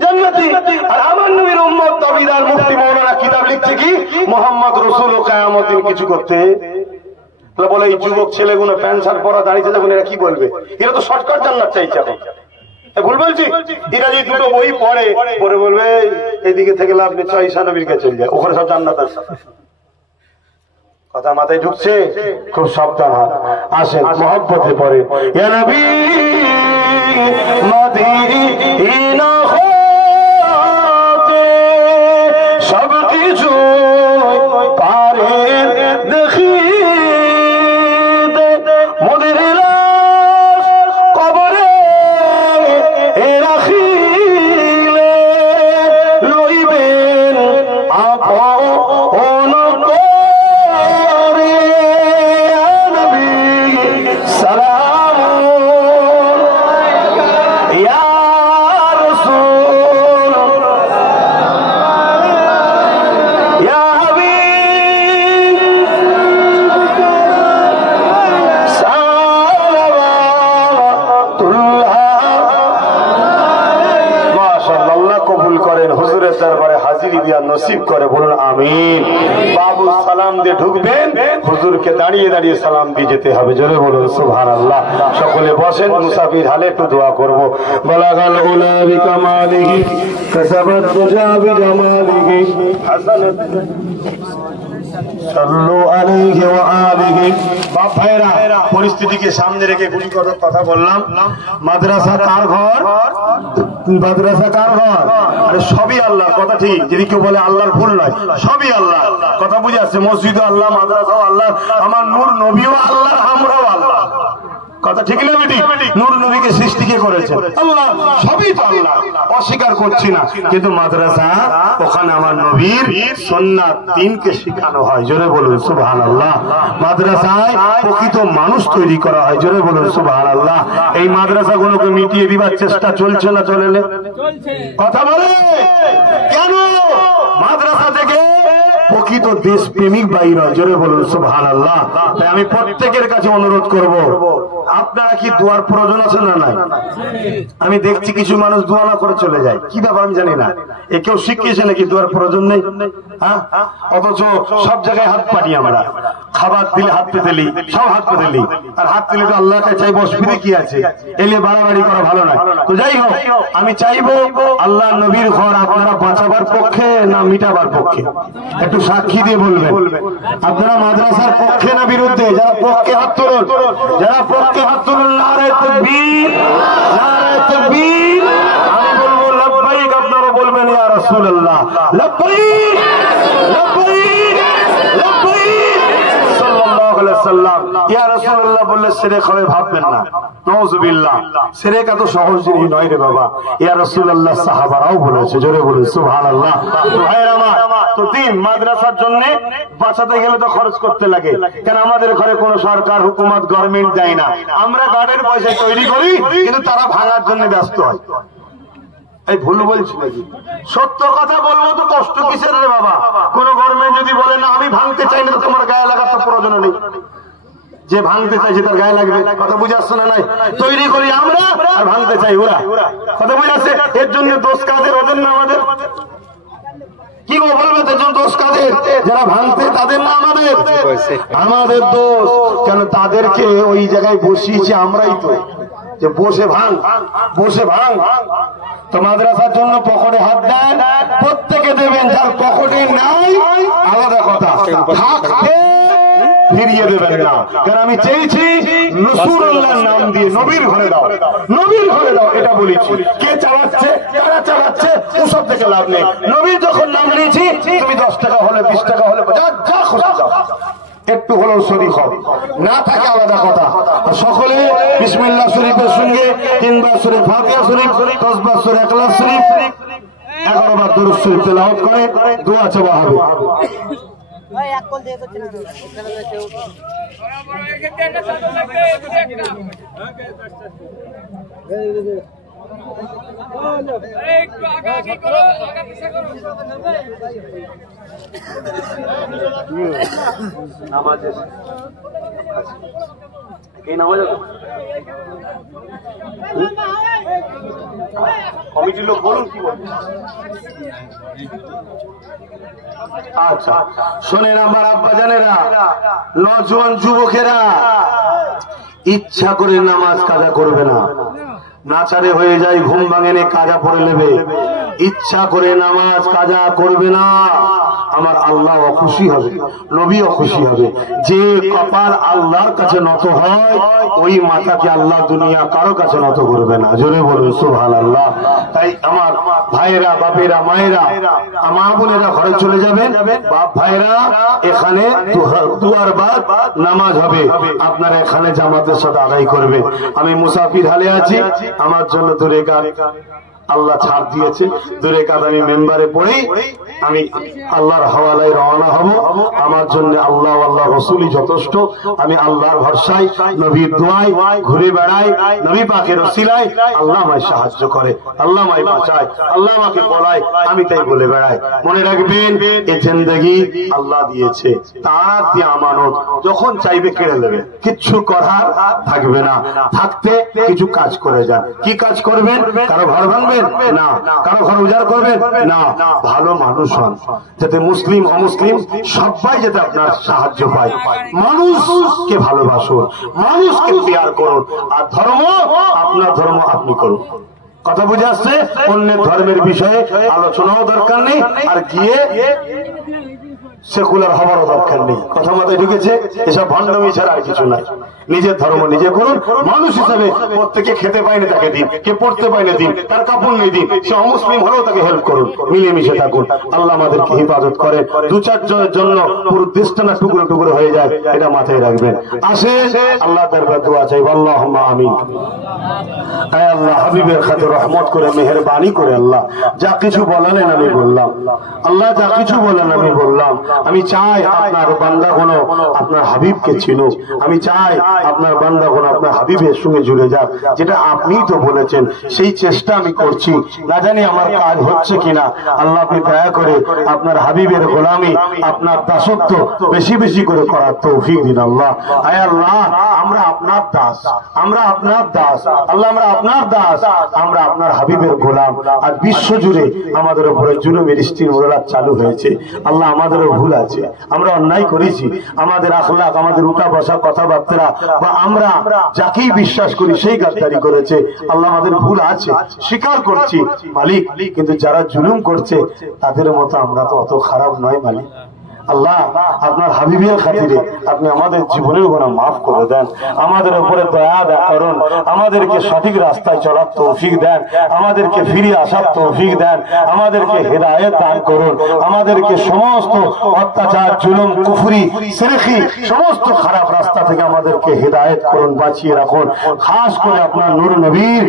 জান্নাতি। আর আমার নবীর উম্মত তাবিদার মুফতি মাওলানা কিতাব লিখছে কি? মুহাম্মদ রাসূল কিয়ামত দিন কিছু করতে। তাহলে বলে এই যুবক ছেলেগুলো প্যান্ট শার্ট পরা দাঁড়িয়েছে, যখন এরা কি বলবে? এরা তো শর্টকাট জান্নাত চাইছে। এখন ভুল বলছি? এরা যে দুটো বই পড়ে, পরে বলবে এইদিকে থেকে লাভ নেই, ঈসা নবীর কাছে চলে যায়, ওখানে সব জান্নাত আছে। কথা মাথায় ঢুকছে? খুব সাবধান হন। আসেন মহব্বতে পড়ে, ইয়া নবী মদিনা হতে সব কিছু পারে দেখিতে, মোদের লাশ কবরে রাখিলে লইবেন আপন করে, নবী সালাম ইয়া রাসূল ইয়া হাবিব সালাওয়াতুল্লাহ। মাশাআল্লাহ, আল্লাহ কবুল করেন। হুজুরের দরবারে হাজির হাজিরি দিয়া নসিব করে, বলুন আমিন। বাবু সালাম দিয়ে ঢুকবেন, হুজুরকে দাঁড়িয়ে দাঁড়িয়ে সালাম দিয়ে যেতে হবে, জোরে বলুন সুবহানাল্লাহ। সকলে বসেন, মুসাফির হালে একটু দোয়া করব। বালাগাল উলা বিকামালিহি কাসাবাত দুজা বিজামালিহি হাসানাত সাল্লু আলাইহি ওয়া আলিহি। বাপ ভাইরা, পরিস্থিতিকে সামনে রেখে গুলি কথা বললাম। মাদ্রাসা কার ঘর? মাদ্রাসা কার ঘর? আরে সবই আল্লাহ, কথা ঠিক। যদি কেউ বলে আল্লাহর ভুল নয়, সবই আল্লাহ, কথা বুঝে আসছে। মসজিদ আল্লাহ, মাদ্রাসাও আল্লাহ, আমার নূর নবীও আল্লাহ, আমরাও আল্লাহ, কথা ঠিক না বেটি? নূর নবীকে সৃষ্টি কে করেছে? আল্লাহ, সবই তো আল্লাহ, অস্বীকার করছি না। কিন্তু মাদ্রাসা, ওখানে আমার নবীর সুন্নাত দ্বীনকে শেখানো হয়, জোরে বলুন সুবহানাল্লাহ। মাদ্রাসায় প্রকৃত মানুষ তৈরি করা হয়, জোরে বলুন সুবহানাল্লাহ। এই মাদ্রাসাগুলোকে মিটিয়ে দিবার চেষ্টা চলছে না চলে? কথা বলে কেন? মাদ্রাসা থেকে প্রকৃত দেশ প্রেমিক বাইর হয়, জোরে বলুন সুবহানাল্লাহ। তাই আমি প্রত্যেকের কাছে অনুরোধ করব, আপনারা কি দোয়ার প্রয়োজন আছে না নাই? আমি দেখছি কিছু মানুষ দোয়া না করে চলে যায়, কি ব্যাপার আমি জানি না। এ কেউ শিখিয়েছে নাকি দোয়ার প্রয়োজন নেই? হ্যাঁ, অথচ সব জায়গায় হাত পাটি আমরা, খাবার দিলে হাত পেতে দিলি, সব হাত পেতে দিলি, আর হাত দিলে তো আল্লাহকে চাইবো, অসুবিধা কি আছে? এলে বাড়াবাড়ি করা ভালো নয়। তো যাই হোক, আমি চাইবো আল্লাহ নবীর ঘর আপনারা বাঁচাবার পক্ষে না মিটাবার পক্ষে? একটু সাক্ষী দিয়ে বলবেন, আপনারা মাদ্রাসার পক্ষে না বিরুদ্ধে? যারা পক্ষে হাত তুলুন, যারা পক্ষে হাত তুলুন। নারে তাকবীর, নারে তাকবীর। আমি বলবো লাব্বাইক, আপনারা বলবেন ইয়া রাসূলুল্লাহ, লাব্বাইক লাব্বাইক লাব্বাইক সাল্লাল্লাহু আলাইহি ওয়াসাল্লাম। ইয়া রাসূলুল্লাহ বললে শিরক হবে, ভাববেন না, নাউযুবিল্লাহ। শিরক এত সহজ জিনিস নয় রে বাবা। ইয়া রাসূলুল্লাহ সাহাবারাও বলেছে, জোরে বলুন সুবহানাল্লাহ। তো ভাইরা আমার, তো দিন মাদ্রাসার জন্য বাঁচাতে গেলে তো খরচ করতে লাগে, কেন আমাদের ঘরে কোনো সরকার, হুকুমত, গভর্নমেন্ট দেয় না। আমরা গার্ডের পয়সা তৈরি করি, কিন্তু তারা ভাঙার জন্য ব্যস্ত হয়। এই ভুল বলছি নাকি? সত্য কথা বলবো তো কষ্ট কিসের রে বাবা? কোন গভর্নমেন্ট যদি বলে না আমি ভাঙতে চাই না, তোমার গায়ে লাগার তো প্রয়োজন নেই। যে ভাঙতে চাইছে তার গায়ে লাগবে, কথা বুঝে আসছে না? নাই, তৈরি করি আমরা আর ভাঙতে চাই ওরা, কথা বুঝে আসছে? এর জন্য দোষ কাদের? ওদের না আমাদের? কি বলবে? দোষ কাদের? যারা ভাঙতে, তাদের না আমাদের? আমাদের দোষ। কেন তাদেরকে ওই জায়গায় বসিয়েছে আমরাই তো, যে বসে ভাঙ, বসে ভাঙ। তো মাদ্রাসার জন্য পকেটে হাত দেন, প্রত্যেকে দেবেন। যার পকেটে নাই আলাদা কথা, থাকতে ফিরিয়ে দেবেন না। কারণ আমি চেয়েছি রাসূলুল্লাহর নাম দিয়ে নবীর ঘরে দাও, নবীর ঘরে দাও, এটা বলেছি। কে চালাচ্ছে, কারা চালাচ্ছে, ওসব থেকে লাভ নেই। নবীর যখন নাম নিয়েছি, তুমি 10 টাকা হলে 20 টাকা হলে যা খুশি দাও, একটু হলেও শরীফ হবে, না থাকে আলাদা কথা। সকলে বিসমিল্লাহ শরীফের সঙ্গে 3 বার সূরা ফাতিহা শরীফ, 10 বার সূরা ইখলাস শরীফ, 11 বার দুরূদ শরীফ তেলাওয়াত করে দোয়া চাওয়া হবে। কমিটির লোক বলুন কি বলুন। আচ্ছা শোনেন আমার আব্বা জানেরা, নজওয়ান যুবকেরা, ইচ্ছা করে নামাজ কাজা করবে না। নাচারে হয়ে যায়, ঘুম ভাঙেনে কাজা পড়ে নেবে। ইচ্ছা করে নামাজ কাজা করবে না, আমার আল্লাহ অখুশি হবে, নবী অখুশি হবে। যে কপাল আল্লাহর কাছে নত হয়, ওই মাথাকে আল্লাহ দুনিয়া কারো কাছে নত করবে না, জোরে বলুন সুবহানাল্লাহ। তাই আমার ভাইয়েরা, বাপেরা, মায়েরা, মা বোনেরা ঘরে চলে যাবেন। বাপ ভাইয়েরা, এখানে দুয়ার বাদ নামাজ হবে, আপনারা এখানে জামাতের সাথে আদায় করবেন। আমি মুসাফির হালে আছি, আমার জন্য দূরে কাজ আল্লাহ ছাড় দিয়েছে, দূরে কাজ আমি মেম্বারে পড়েই আমি আল্লাহর হাওয়ালায় রওনা হব। আমার জন্য আল্লাহ, আল্লাহ রসুলই যথেষ্ট। আমি আল্লাহর ভরসায়, নবীর দোয়ায় ঘুরে বেড়াই, নবী পাকের ওসিলায় আল্লাহ আমায় সাহায্য করে, আল্লাহ আমায় বাঁচায়, আল্লাহ আমাকে বলায়, আমি তাই বলে বেড়াই। মনে রাখবেন, এই জিন্দেগি আল্লাহ দিয়েছে, তার দিয়ে আমানত, যখন চাইবে কেড়ে নেবে, কিচ্ছু করার থাকবে না। থাকতে কিছু কাজ করে যান। কি কাজ করবেন? কারো ঘর ভাঙবেন? ভাঙবেন না, কারো ঘর উজাড় করবেন না, ভালো মানুষ হন, যাতে মুসলিম অমুসলিম সবাই যাতে আপনার সাহায্য পায়। মানুষকে ভালোবাসুন, মানুষকে প্যার করুন, আর ধর্ম আপনার ধর্ম আপনি করুন। কথা বুঝে আসছে? অন্যের ধর্মের বিষয়ে আলোচনাও দরকার নেই, আর গিয়ে সেকুলার হওয়ারও দরকার নেই। কথা মাথায় ঢুকেছে? এসব ভণ্ডামি ছাড়া আর কিছু নাই। নিজের ধর্ম নিজে করুন, মানুষ হিসাবে প্রত্যেকে খেতে পায়নি তাকে দিন, কে পড়তে পায়নি দিন, তার কাপড় নেই দিন, সে অমুসলিম হলেও তাকে হেল্প করুন, মিলেমিশে থাকুন। আল্লাহ আমাদেরকে হেফাজত করেন। 2-4 জনের জন্য পুরো দেশটা না টুকরো টুকরো হয়ে যায়, এটা মাথায় রাখবেন। আসেন আল্লাহ দরবার দোয়া চাই, আল্লাহুম্মা আমিন। আয় আল্লাহ, হাবিবের খাতে রহমত করে মেহেরবানি করে আল্লাহ যা কিছু বলেন আমি বললাম, আল্লাহ যা কিছু বলেন আমি বললাম। আমি চাই আপনার বান্দাগণ আপনার হাবিবকে চিনুক, আমি চাই আপনার বান্দাগণ আপনার হাবিবের সঙ্গে জুড়ে যাক, যেটা আপনিই তো বলেছেন, সেই চেষ্টা আমি করছি। না জানি আমার কাজ হচ্ছে কিনা। আল্লাহ আপনি দয়া করে আপনার হাবিবের গোলামি, আপনার দাসত্ব বেশি বেশি করে করার তৌফিক দিন আল্লাহ। আয় আল্লাহ, আমরা আপনার দাস, আমরা আপনার দাস আল্লাহ, আমরা আপনার দাস, আমরা আপনার হাবিবের গোলাম। আর বিশ্ব জুড়ে আমাদের উপরে জুলুমের ইস্তিমরাত চালু হয়েছে আল্লাহ, আমাদেরও ভুল আছে, আমরা অন্যায় করেছি, আমাদের আখলাক, আমাদের উঠা বসা কথাবার্তা, বা আমরা যাকেই বিশ্বাস করি সেই গাদ্দারি করেছে আল্লাহ, আমাদের ভুল আছে, স্বীকার করছি মালিক। কিন্তু যারা জুলুম করছে তাদের মতো আমরা তো অত খারাপ নয় মালিক। আল্লাহ আপনার হাবিবের খাতিরে আপনি আমাদের জীবনের গুনাহ মাফ করে দেন, আমাদের উপরে দয়া করুন, আমাদেরকে সঠিক রাস্তায় চলার তৌফিক দেন, আমাদেরকে ফিরে আসার তৌফিক দেন, আমাদেরকে হেদায়েত দান করুন, আমাদেরকে সমস্ত অত্যাচার, জুলুম, কুফরি, শিরকি সমস্ত খারাপ রাস্তা থেকে আমাদেরকে হেদায়েত করুন, বাঁচিয়ে রাখুন। খাস করে আপনার নূর নবীর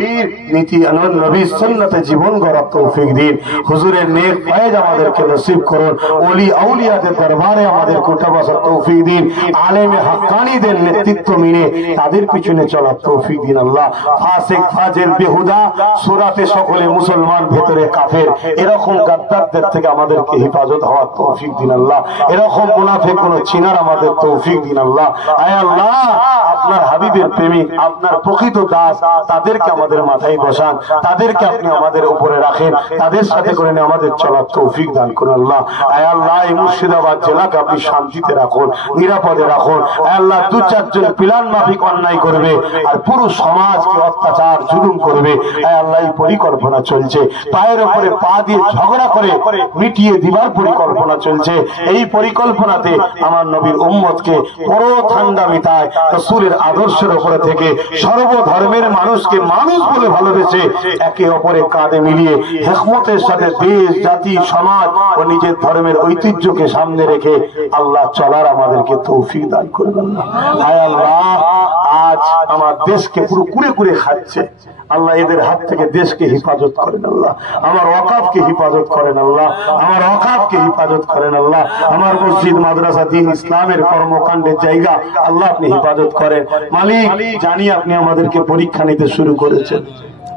নীতি, নূর নবীর সুন্নতে জীবন গড়ার তৌফিক দিন। হুজুরের নেক ফয়েজ আমাদেরকে নসিব করুন, ওলি আউলিয়াদের দরবারে আমাদের কোটা বসার তৌফিক দিন, আলেমে হাক্কানীদের নেতৃত্ব মেনে তাদের পিছনে চলার তৌফিক দিন আল্লাহ। ফাসিক ফাজিল বেহুদা সুরাতে সকলে মুসলমান, ভেতরে কাফের, এরকম গাদ্দারদের থেকে আমাদেরকে হেফাজত হওয়ার তৌফিক দিন আল্লাহ। এরকম মুনাফিক কোন চিনার আমাদের তৌফিক দিন আল্লাহ। আয় আল্লাহ, আপনার হাবিবের প্রেমিক, আপনার প্রকৃত দাস, তাদেরকে আমাদের মাথায় বসান, তাদেরকে আপনি আমাদের উপরে রাখেন, তাদের সাথে করে আমাদের চলার তৌফিক দান করুন আল্লাহ। আয় আল্লাহ, এই মুর্শিদাবাদ জেলাকে আপনি শান্তিতে রাখুন, নিরাপদে রাখুন। আয় আল্লাহ, 2-4 জন প্ল্যান মাফিক অন্যায় করবে আর পুরো সমাজকে অত্যাচার জুলুম করবে, আয় আল্লাহ এই পরিকল্পনা চলছে, পায়ের উপরে পা দিয়ে ঝগড়া করে মিটিয়ে দিবার পরিকল্পনা চলছে। এই পরিকল্পনাতে আমার নবীর উম্মতকে বড় ঠান্ডা মিটায়, রাসূলের আদর্শের উপরে থেকে সর্বধর্মের মানুষকে মানুষ বলে ভালোবেসে একে অপরে কাঁধে মিলিয়ে হিকমতের সাথে দেশ, জাতি, সমাজ ও নিজের ধর্মের ঐতিহ্যকে সামনে রেখে আল্লাহ চলার আমাদেরকে তৌফিক দান করবেন। আয় আল্লাহ, আজ আমার দেশকে পুরো কুড়ে কুড়ে খাচ্ছে আল্লাহ, এদের হাত থেকে দেশকে হেফাজত করেন আল্লাহ, আমার ওয়াকাফকে হেফাজত করেন আল্লাহ, আমার ওয়াকাফকে হেফাজত করেন আল্লাহ, আমার মসজিদ, মাদ্রাসা, দ্বীন ইসলামের কর্মকাণ্ডের জায়গা আল্লাহ আপনি হেফাজত করেন মালিক। জানি আপনি আমাদেরকে পরীক্ষা নিতে শুরু করেছেন,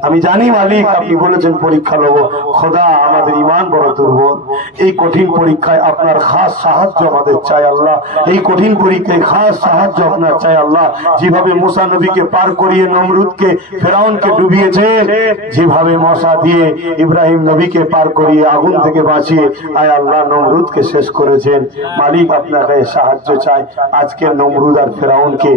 আমি জানি মালিক, আপনি বলেছেন পরীক্ষা নেব। খোদা, আমাদের ইমান বড় দুর্বল, এই কঠিন পরীক্ষায় আপনার খাস সাহায্য আমাদের চাই আল্লাহ, এই কঠিন পরীক্ষায় খাস সাহায্য আপনার চাই আল্লাহ। যেভাবে মুসা নবীকে পার করিয়ে নমরুদকে, ফেরাউনকে ডুবিয়েছেন, যেভাবে মশা দিয়ে ইব্রাহিম নবীকে পার করিয়ে আগুন থেকে বাঁচিয়ে আয় আল্লাহ নমরুদকে শেষ করেছেন মালিক, আপনার কাছে সাহায্য চাই। আজকে নমরুদ আর ফেরাউনকে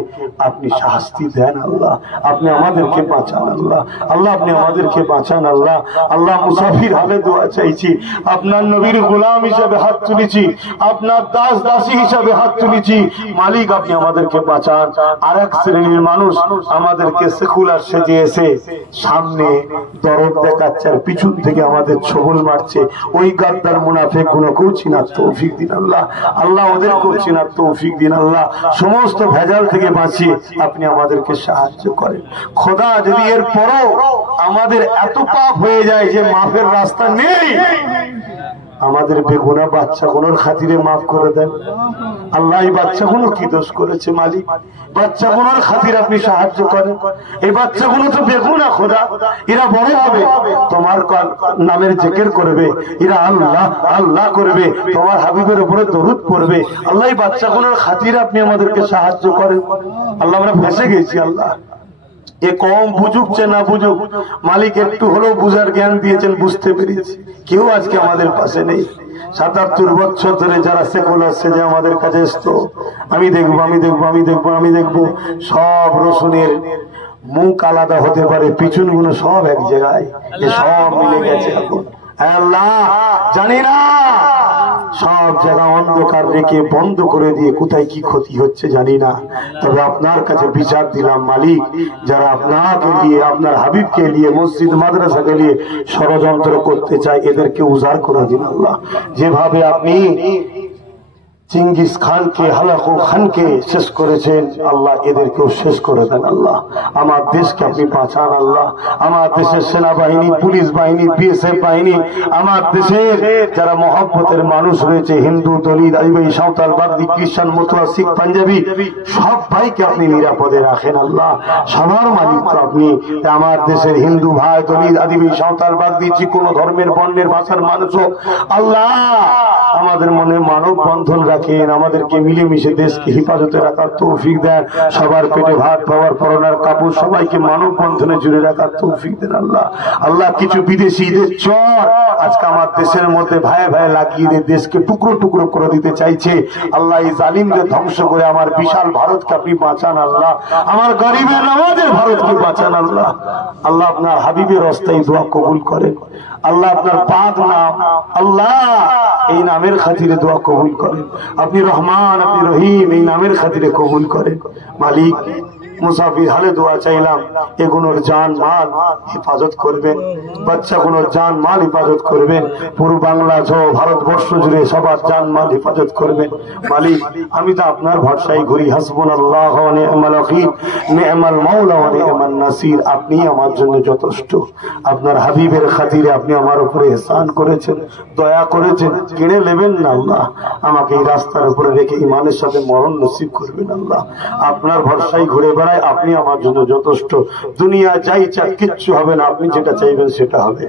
আপনি শাস্তি দেন আল্লাহ, আপনি আমাদেরকে বাঁচান আল্লাহ, আল্লাহ আপনি আমাদেরকে বাঁচান আল্লাহ। আল্লাহ, মুসাফির হালে দোয়া চাইছি, আপনার নবীর গোলাম হিসাবে হাত তুলেছি, আপনার দাস দাসী হিসাবে হাত তুলেছি মালিক, আপনি আমাদেরকে বাঁচান। আর এক শ্রেণীর মানুষ আমাদেরকে সেকুলার সেজে এসে সামনে দরদ দেখাচ্ছে আর পিছন থেকে আমাদের ছবল মারছে, ওই গাদ্দার মুনাফিক গুলোকেও চিনার তৌফিক দিন আল্লাহ, আল্লাহ ওদেরকেও চিনার তৌফিক দিন আল্লাহ। সমস্ত ভেজাল থেকে বাঁচিয়ে আপনি আমাদেরকে সাহায্য করেন খোদা। যদি এর পরও আমাদের এত পাপ হয়ে যায় যে মাফের রাস্তা নেই, আমাদের বেগুনা বাচ্চাগুলোর খাতিরে মাফ করে দেন আল্লাহ। এই বাচ্চাগুলো কি দোষ করেছে মালিক? বাচ্চাগুলোর খাতিরে আপনি সাহায্য করেন। এই বাচ্চাগুলো তো বেগুনা খোদা, এরা বড় হবে তোমার নামের জিকির করবে, এরা আল্লাহ আল্লাহ করবে, তোমার হাবিবের উপরে দরুদ পড়বে আল্লাহ। এই বাচ্চাগুলোর খাতিরে আপনি আমাদেরকে সাহায্য করেন আল্লাহ। আমরা ফেঁসে গেছি আল্লাহ, এ কম বুঝুক চে না বুঝুক, মালিক একটু হলেও বুঝার জ্ঞান দিয়েছেন, বুঝতে পেরেছি। কেউ আজকে আমাদের পাশে নেই। ৭৭ বছর ধরে যারা সেকুলার সেজে আমাদের কাছে আসতো, আমি দেখবো আমি দেখবো আমি দেখবো আমি দেখবো, সব রসুনের মুখ আলাদা হতে পারে, পিছন গুলো সব এক জায়গায়, সব মিলে গেছে। এখন আল্লাহ জানি না, সব জায়গা অন্ধকার রেখে বন্ধ করে দিয়ে কোথায় কি ক্ষতি হচ্ছে জানি না। তবে আপনার কাছে বিচার দিলাম মালিক, যারা আপনাকে নিয়ে, আপনার হাবিবকে নিয়ে, মসজিদ মাদ্রাসাকে নিয়ে ষড়যন্ত্র করতে চায়, এদেরকে উজাড় করে দিন আল্লাহ। যেভাবে আপনি চিঙ্গিস খানকে, হালাকু খানকে শেষ করেছেন আল্লাহ, এদেরকেও শেষ করে দেন আল্লাহ। আমার দেশকে আপনি বাঁচান আল্লাহ। আমার দেশের সেনাবাহিনী, পুলিশ বাহিনী, বিএসএফ বাহিনী, আমার দেশের যারা মহব্বতের মানুষ রয়েছে, হিন্দু, দলিত, আদিবাসী, সাঁওতাল, বাগদি, খ্রিস্টান, মতুয়া, শিখ, পাঞ্জাবি, সব ভাইকে আপনি নিরাপদে রাখেন আল্লাহ। সবার মালিক তো আপনি। আমার দেশের হিন্দু ভাই, দলিত, আদিবাসী, সাঁওতাল, বাগদি, যে কোনো ধর্মের, বর্ণের, ভাষার মানুষ আল্লাহ আমাদের মনে মানব বন্ধন রাখেন, আমাদেরকে মিলেমিশে দেশকে হেফাজতে রাখার তৌফিক দেন। সবার পেটে ভাত, পাওয়ার পরনার কাপড়, সবাইকে মানব বন্ধনে জুড়ে রাখার তৌফিক দেন আল্লাহ। আল্লাহ কিছু বিদেশিদের চর আজকে আমার দেশের মধ্যে ভাই ভাই লাগিয়ে দিয়ে দেশকে টুকরো টুকরো করে দিতে চাইছে আল্লাহ। এই জালিমকে ধ্বংস করে আমার বিশাল ভারতকে আপনি বাঁচান আল্লাহ। আমার গরিবের আমাদের ভারতকে বাঁচান আল্লাহ। আল্লাহ আপনার হাবিবের রাস্তায় দোয়া কবুল করেন আল্লাহ। আপনার পাক নাম আল্লাহ, এই নামের খাতিরে দোয়া কবুল করেন। আপনি রহমান, আপনি রহিম, এই নামের খাতিরে কবুল করেন মালিক। মুসাফির হালে দোয়া চাইলাম, এগুলোর জান মাল হেফাজত করবেন, বাচ্চাগুলোর জান মাল হেফাজত করবেন, পুরো বাংলা সহ ভারতবর্ষ জুড়ে সবার জান মাল হেফাজত করবেন মালিক। আমি তো আপনার ভরসায় ঘুরি। হাসবুনাল্লাহু ওয়া নি'মাল ওয়াকিল, নি'মাল মাওলা ওয়া নি'মান নাসির। আপনি আমার জন্য যথেষ্ট। আপনার হাবিবের খাতিরে আপনি আমার উপরে ইহসান করেছেন, দয়া করেছেন, কিনে নেবেন না আল্লাহ। আমাকে এই রাস্তার উপরে রেখে ইমানের সাথে মরণ নসিব করবেন আল্লাহ। আপনার ভরসায় ঘুরে বেড়ায়, আপনি আমার জন্য যথেষ্ট। দুনিয়া যাই চাই কিচ্ছু হবে না, আপনি যেটা চাইবেন সেটা হবে।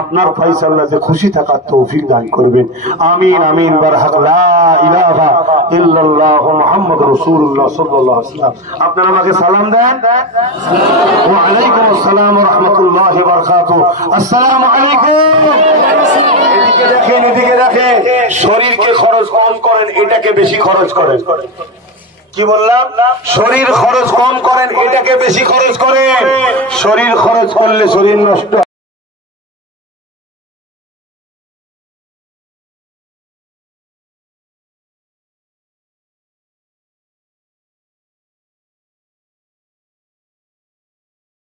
আপনার ফয়সালাতে খুশি থাকার তৌফিক দান করবেন। আমিন আমিন। বারহাক লা ইলাহা ইল্লাল্লাহু মুহাম্মাদুর রাসূলুল্লাহ সাল্লাল্লাহু আলাইহি ওয়াসাল্লাম। আপনারা আমাকে সালাম দেন। ওয়া আলাইকুম আসসালাম ওয়া রাহমাতুল্লাহি ওয়া বারাকাতুহু। আসসালামু আলাইকুম। এদিকে দেখেন, এদিকে দেখেন। শরীরকে খরচ কম করেন, এটাকে বেশি খরচ করেন। কি বললাম? শরীর খরচ কম করেন, এটাকে বেশি খরচ করেন। শরীর খরচ করলে শরীর নষ্ট।